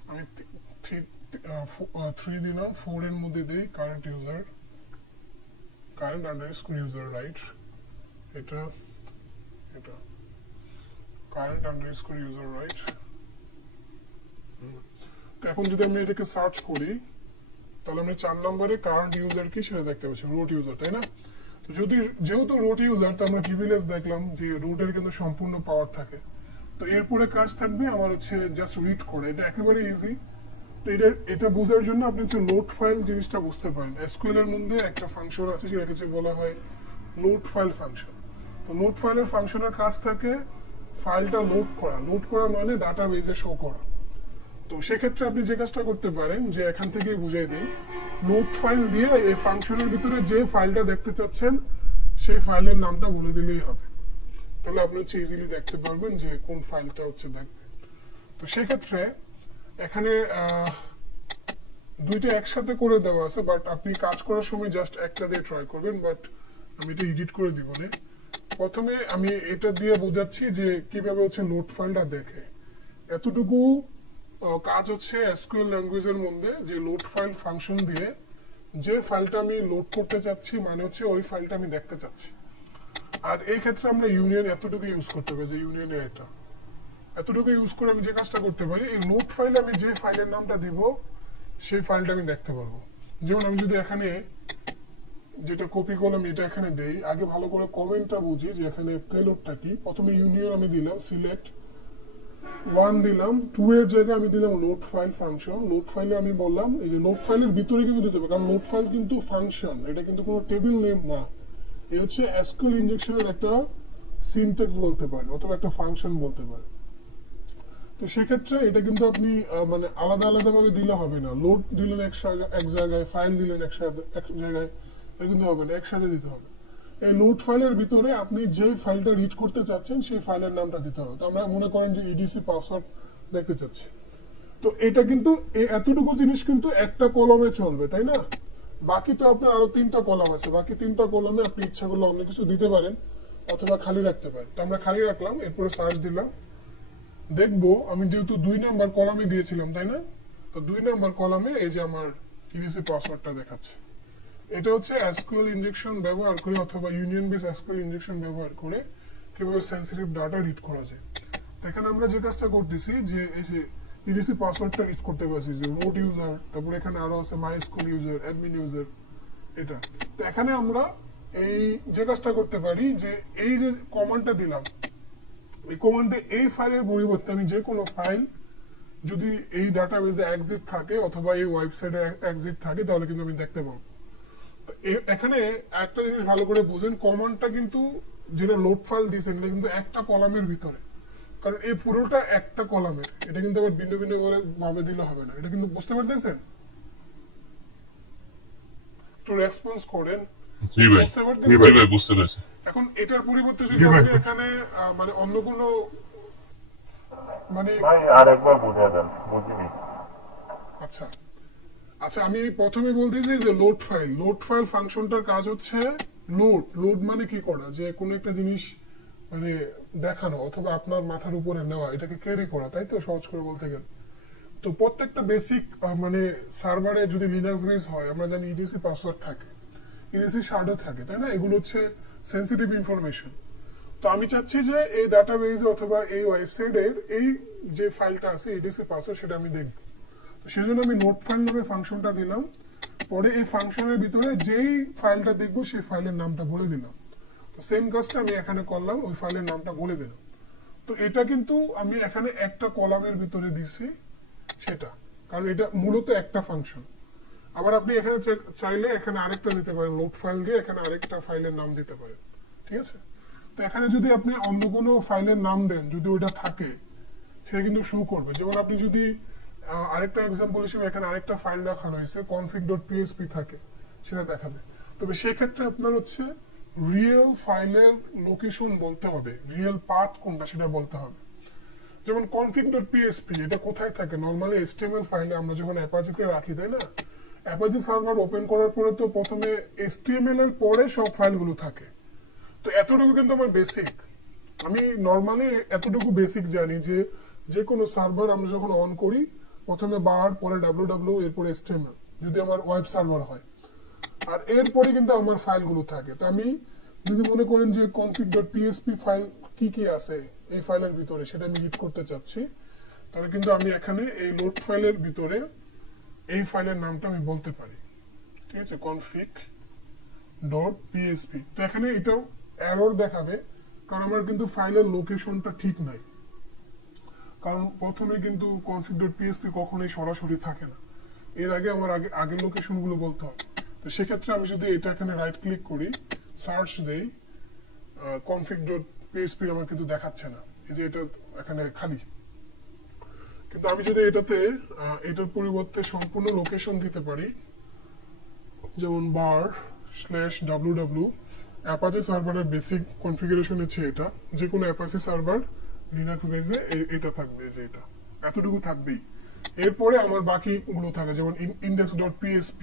আমি 3 দিলাম, 4 এর মধ্যে দিই current user, current underscore user, right? এটা এটা কারেন্ট আন্ডারস্কোর ইউজার, রাইট? তো এখন যদি আমি এটাকে সার্চ করি তাহলে আমরা 4 নম্বরে কারেন্ট ইউজার কি সেটা দেখতে পাচ্ছি, রুট ইউজার, তাই না? তো যেহেতু রুট ইউজার, তো আমরা প্রিভিলেজ দেখলাম যে রুটের কিন্তু সম্পূর্ণ পাওয়ার থাকে। তো এরপরে কাজ থাকবে আমার হচ্ছে জাস্ট রিড করা, এটা একেবারে ইজি। তো এটা বোঝার জন্য আপনি হচ্ছে লোড ফাইল জিনিসটা বুঝতে পারেন। এসকিউএল এর মধ্যে একটা ফাংশন আছে যেটাকে বলা হয় লোড ফাইল ফাংশন। তো লোড ফাইলের ফাংশনের কাজ থাকে ফাইলটা লোড করা মানে ডাটাবেজে শো করা। তো সেক্ষেত্রে আপনি যে কাজটা করতে পারেন যে এখান থেকে বুঝাই দিই, লোড ফাইল দিয়ে এই ফাংশনের ভিতরে যে ফাইলটা দেখতে চাচ্ছেন সেই ফাইলের নামটা বলে দিলেই হবে, তাহলে আপনি হচ্ছে ইজিলি দেখতে পারবেন যে কোন ফাইলটা হচ্ছে দেখবেন। তো সেক্ষেত্রে এখানে দুইটা একসাথে করে দেওয়া আছে, বাট আপনি কাজ করার সময় জাস্ট একটা দিয়ে ট্রাই করবেন, বাট আমি এটা এডিট করে দিব না। প্রথমে আমি এটা দিয়ে বোঝাচ্ছি যে কিভাবে হচ্ছে লোড ফাইলটা দেখে। এতটুকু কাজ হচ্ছে এসকিউএল ল্যাঙ্গুয়েজের মধ্যে যে লোড ফাইল ফাংশন দিয়ে যে ফাইলটা আমি লোড করতে চাচ্ছি মানে হচ্ছে ওই ফাইলটা আমি দেখতে চাচ্ছি। আর এই ক্ষেত্রে আমরা ইউনিয়ন এতটুকু ইউজ করতে হবে, যে ইউনিয়নে এটা এতটুকু ইউজ করে আমি যে কাজটা করতে পারি, এই লোড ফাইলে আমি যে ফাইলের নামটা দিব সেই ফাইলটা আমি দেখতে পারবো। যেমন আমি যদি এখানে যেটা কপি করলাম এটা এখানে দেই, আগে ভালো করে কমেন্টটা বুঝি যে এখানে পেলোডটা কি। প্রথমে ইউনিয়ন আমি দিলাম, সিলেক্ট 1 দিলাম, 2 এর জায়গায় আমি দিলাম লোড ফাইল ফাংশন। লোড ফাইলে আমি বললাম এই যে লোড ফাইলের ভিতরে কিন্তু দিতে হবে, কারণ লোড ফাইল কিন্তু ফাংশন, এটা কিন্তু কোনো টেবিল নেম না। এই হচ্ছে এসকিউএল ইনজেকশনের একটা সিনট্যাক্স বলতে পারেন অথবা একটা ফাংশন বলতে পারেন। তো সেক্ষেত্রে এটা কিন্তু আপনি মানে আলাদা আলাদা ভাবে দিলে হবে না। লোড দিলেন এক জায়গায়, ফাইল দিলেন এক জায়গায়, এটা কিন্তু হবে না, একসাথে দিতে হবে। এই লোড ফাইলের ভিতরে আপনি যে ফাইলটা রিড করতে চাচ্ছেন সেই ফাইলের নামটা দিতে হবে। তো আমরা মনে করেন যে ইডিসি পাসওয়ার্ড দেখতে চাচ্ছি, তো এটা কিন্তু এতটুকু জিনিস কিন্তু একটা কলমে চলবে, তাই না? বাকি তো আপনার আরো 3টা কলাম আছে, বাকি 3টা কলমে আপনি ইচ্ছা করলে অন্য কিছু দিতে পারেন অথবা খালি রাখতে পারেন। তো আমরা খালি রাখলাম, এরপরে সার্চ দিলাম, দেখবো আমি যেহেতু 2 নাম্বার কলামে দিয়েছিলাম, তাই না? তো 2 নাম্বার কলামে এই যে আমার ইডিসি পাসওয়ার্ডটা দেখাচ্ছে। এটা হচ্ছে এসকিউএল ইনজেকশন ব্যবহার করে অথবা ইউনিয়ন বেস এসকিউএল ইনজেকশন ব্যবহার করে কিভাবে সেনসিটিভ ডাটা রিড করা যায়। তো এখানে আমরা যে কাজটা করতেছি যে এই যে ইডিসি পাসওয়ার্ডটা রিড করতে পারছি, যে রুট ইউজার, তারপর এখানে আরো আছে মাইস্কুল ইউজার, অ্যাডমিন ইউজার, এটা। তো এখানে আমরা এই যে কাজটা করতে পারি যে এই যে কমান্ডটা দিলাম, এই কমান্ডে এই ফাইলের পরিবর্তে আমি যে কোনো ফাইল যদি এই ডাটাবেজে এক্সিট থাকে অথবা এই ওয়েবসাইটে এক্সিট থাকে তাহলে কিন্তু আমি দেখতে পাবো। এখানে একটা জিনিস ভালো করে বুঝেন, কমান্ডটা কিন্তু যেটা লোড ফাইল দিয়েছেন এটা কিন্তু একটা কলামের ভিতরে, কারণ এই পুরোটা একটা কলামের, এটা কিন্তু আবার ভিন্ন ভিন্ন করে ভাবে দিলে হবে না। এটা কিন্তু বুঝতে পারতেছেন? একটু রেসপন্স করেন। জি ভাই, জি ভাই বুঝতে পেরেছি। এখন এটার পরিবর্তে যদি আপনি এখানে মানে অন্য কোনো মানে ভাই আরেকবার বুঝিয়ে দেন, বুঝিনি। আচ্ছা আচ্ছা, আমি প্রথমে বলতেছি যে লোড ফাইল ফাংশনটার কাজ হচ্ছে লোড মানে কি করা, যে কোনো একটা জিনিস মানে দেখানো অথবা আপনার মাথার উপরে নেওয়া, এটাকে ক্যারি করা, তাই তো সহজ করে বলতে গেলে। তো প্রত্যেকটা বেসিক মানে সার্ভারে যদি লিনাক্স বেস হয় আমরা জানি ইডিসি পাসওয়ার্ড থাকে, ইডিসি শাডো থাকে, তাই না? এগুলো হচ্ছে সেনসিটিভ ইনফরমেশন। তো আমি চাচ্ছি যে এই ডাটাবেজ অথবা এই ওয়েবসাইটের এই যে ফাইলটা আছে ইডিসি পাসওয়ার্ড সেটা আমি দেখব। তো সেজন্য আমি নোট ফাইল নামে ফাংশনটা দিলাম, পরে এই ফাংশনের ভিতরে যেই ফাইলটা দেখবো সেই ফাইলের নামটা বলে দিলাম। তো সেম কাজটা আমি এখানে করলাম, ওই ফাইলের নামটা বলে দিলাম। তো এটা কিন্তু আমি এখানে একটা কলামের ভিতরে দিছি সেটা, কারণ এটা মূলত একটা ফাংশন। আবার আপনি এখানে চাইলে এখানে আরেকটা দিতে পারেন, লোড ফাইল দিয়ে এখানে আরেকটা ফাইলের নাম দিতে পারেন, ঠিক আছে? তো এখানে যদি আপনি অন্য কোনো ফাইলের নাম দেন, যদি ওইটা থাকে সেটা কিন্তু শো করবে। যেমন আপনি যদি আরেকটা এক্সাম্পল হিসেবে এখানে আরেকটা ফাইল দেখানো হয়েছে config.php থাকে, সেটা দেখাবে। তবে সেক্ষেত্রে আপনার হচ্ছে রিয়েল ফাইলের লোকেশন বলতে হবে, রিয়েল পাথ কোনটা সেটা বলতে হবে। যেমন config.php এটা কোথায় থাকে? নর্মালি HTML ফাইলে আমরা যখন অ্যাপাচিতে রাখি, তাই না? অ্যাপাচি সার্ভার ওপেন করার পরে তো প্রথমে HTML এর পরে সব ফাইলগুলো থাকে। তো এতটুকু কিন্তু আমার বেসিক, আমি নর্মালি এতটুকু বেসিক জানি যে যে কোনো সার্ভার আমরা যখন অন করি প্রথমে বার, পরে www, এরপরে HTML যদি আমার ওয়েব সার্ভার হয়, আর এরপরে কিন্তু আমার ফাইলগুলো থাকে। তো আমি যদি মনে করেন যে config.php ফাইল কি কি আছে এই ফাইলের ভিতরে সেটা আমি রিড করতে চাচ্ছি, তাহলে কিন্তু আমি এখানে এই লোড ফাইলের ভিতরে এই ফাইলের নামটা আমি বলতে পারি, ঠিক আছে, config.php। তো এখানে এটাও এরর দেখাবে কারণ আমার কিন্তু ফাইলের লোকেশনটা ঠিক নাই, কারণ প্রথমে কিন্তু config.php কখনোই সরাসরি থাকে না, এর আগে আমার আগের লোকেশনগুলো বলতে হবে। তো সেক্ষেত্রে আমি যদি এটা এখানে রাইট ক্লিক করি, সার্চ দেই, config.php আমার কিন্তু দেখাচ্ছে না, এই যে এটা এখানে খালি। কিন্তু আমি যদি এটাতে এটার পরিবর্তে সম্পূর্ণ লোকেশন দিতে পারি, যেমন bar/www, অ্যাপাচি সার্ভারের বেসিক কনফিগারেশন হচ্ছে এটা, যে কোনো অ্যাপাচি সার্ভার লিনাক্স বেজে এটা থাকবে, যে এটা এতটুকু থাকবেই। এরপরে আমার বাকিগুলো থাকে যেমন index.php,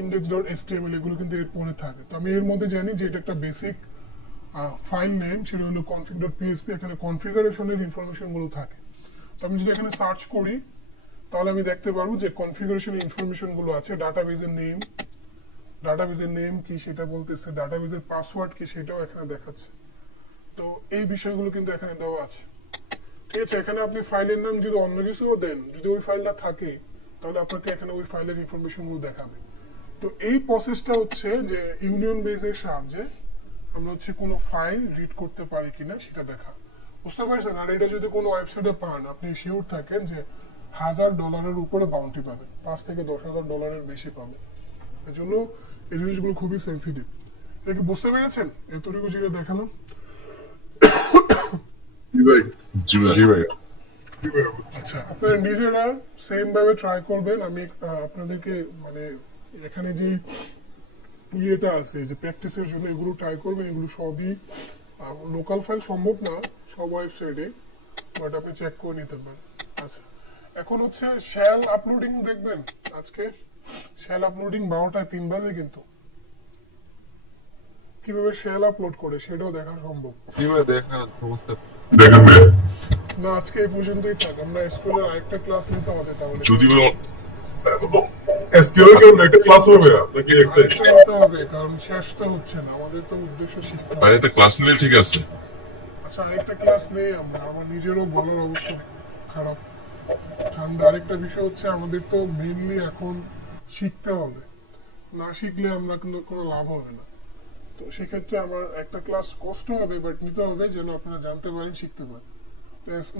index.html, এগুলো কিন্তু এরপরে থাকে। তো আমি এর মধ্যে জানি যে এটা একটা বেসিক ফাইল নেম, সেটা হলো config.php, এখানে কনফিগারেশনের ইনফরমেশন গুলো থাকে। তো আমি যদি এখানে সার্চ করি তাহলে আমি দেখতে পারবো যে কনফিগারেশনের ইনফরমেশন গুলো আছে, ডাটাবেজের নেম কি সেটা বলতেছে, ডাটাবেজের পাসওয়ার্ড কি সেটাও এখানে দেখাচ্ছে। তো এই বিষয়গুলো কিন্তু এখানে দেওয়া আছে, ঠিক আছে। এখানে আপনি ফাইলের নাম যদি অন্য কিছুও দেন, যদি ওই ফাইলটা থাকে তাহলে আপনাকে এখানে ওই ফাইলের ইনফরমেশন গুলো দেখাবে। তো এই প্রসেসটা হচ্ছে যে ইউনিয়ন বেজের সাহায্যে আমরা হচ্ছে কোনো ফাইল রিড করতে পারি কিনা সেটা দেখা, বুঝতে পারছেন। আর এটা যদি কোনো ওয়েবসাইটে পান, আপনি শিওর থাকেন যে $1000 উপরে বাউন্টি পাবেন, $5,000 থেকে $10,000 বেশি পাবেন। এর জন্য এই জিনিসগুলো খুবই সেন্সিটিভ। এটা কি বুঝতে পেরেছেন এতটুকু যেটা দেখালাম? জি ভাই। জি ভাই। জি ভাই। আচ্ছা, আপনারা নিজেরা সেম ভাবে ট্রাই করবেন। আমি আপনাদেরকে মানে এখানে যে ইয়েটা আছে যে প্র্যাকটিসের জন্য এগুলো ট্রাই করবেন, এগুলো সবই লোকাল ফাইল সম্ভব না সব ওয়েবসাইটে, বাট আপনি চেক করে নিতে পারেন। আচ্ছা, এখন হচ্ছে শ্যাল আপলোডিং দেখবেন। আজকে শ্যাল আপলোডিং 12টায় 3 বাজে, কিন্তু কিভাবে শ্যাল আপলোড করে সেটাও দেখা সম্ভব দেখেন ভাই। না। আজকে এই পর্যন্তই থাক, আমরা স্কুলের আরেকটা ক্লাস নিতে হবে তাহলে। যদি এসকিউএল কেউ একটা ক্লাস হবে নাকি একটা? আরেকটা নিতে হবে কারণ শেষ তো হচ্ছে না, আমাদের তো উদ্দেশ্য শিখতে ভাই হবে। একটা ক্লাস নিলে ঠিক আছে। আচ্ছা, আরেকটা ক্লাস নেই আমরা, আমার নিজেরও বলার অবস্থা খারাপ, ঠান্ডা। আরেকটা বিষয় হচ্ছে আমাদের তো মেইনলি এখন শিখতে হবে, না শিখলে আমরা কিন্তু কোনো লাভ হবে না। তো সেক্ষেত্রে আমার একটা ক্লাস কষ্ট হবে, বাট নিতে হবে যেন আপনারা জানতে পারেন, শিখতে পারেন।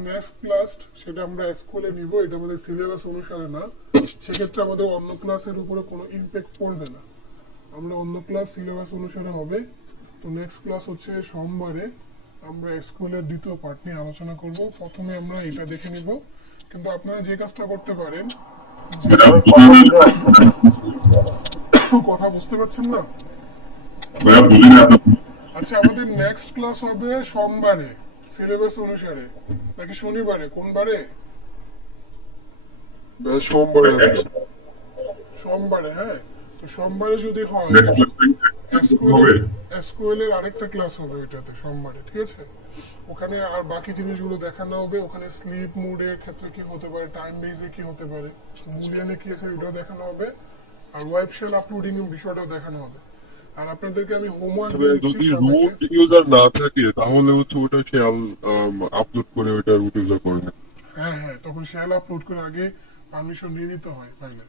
নেক্সট ক্লাস সেটা আমরা স্কুলে নিব, এটা আমাদের সিলেবাস অনুসারে না, সেক্ষেত্রে আমাদের অন্য ক্লাসের উপরে কোনো ইম্প্যাক্ট পড়বে না, আমরা অন্য ক্লাস সিলেবাস অনুসারে হবে। তো নেক্সট ক্লাস হচ্ছে সোমবারে, আমরা স্কুলের দ্বিতীয় পার্ট নিয়ে আলোচনা করব। প্রথমে আমরা এটা দেখে নিব, কিন্তু আপনারা যে কাজটা করতে পারেন, কথা বুঝতে পারছেন না? ভাইয়া বুঝি না। আচ্ছা, আমাদের নেক্সট ক্লাস হবে সোমবারে সিলেবাস অনুসারে, নাকি শনিবারে? কোন বারে? সোমবারে। হ্যাঁ, তো সোমবারে যদি হয় এসকিউএল এর আরেকটা ক্লাস হবে ওইটাতে সোমবারে, ঠিক আছে। ওখানে আর বাকি জিনিসগুলো দেখানো হবে, ওখানে স্লিপ মোডের ক্ষেত্রে কি হতে পারে, টাইম বেজে কি হতে পারে, বুলিয়ানে কি আছে ওটাও দেখানো হবে, আর ওয়েব শেল আপলোডিং এর বিষয়টাও দেখানো হবে। আর আপনাদেরকে আমি হোমওয়ার্ক দিচ্ছি যদি সবাইকে। রুট ইউজার না থাকে তাহলে হচ্ছে ওটা শেল আপলোড করে ওটা রুট ইউজার করে নেয়। হ্যাঁ হ্যাঁ, তখন শেল আপলোড করে আগে পারমিশন নিয়ে নিতে হয় ফাইলে।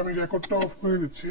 আমি রেকর্ডটা অফ করে দিচ্ছি।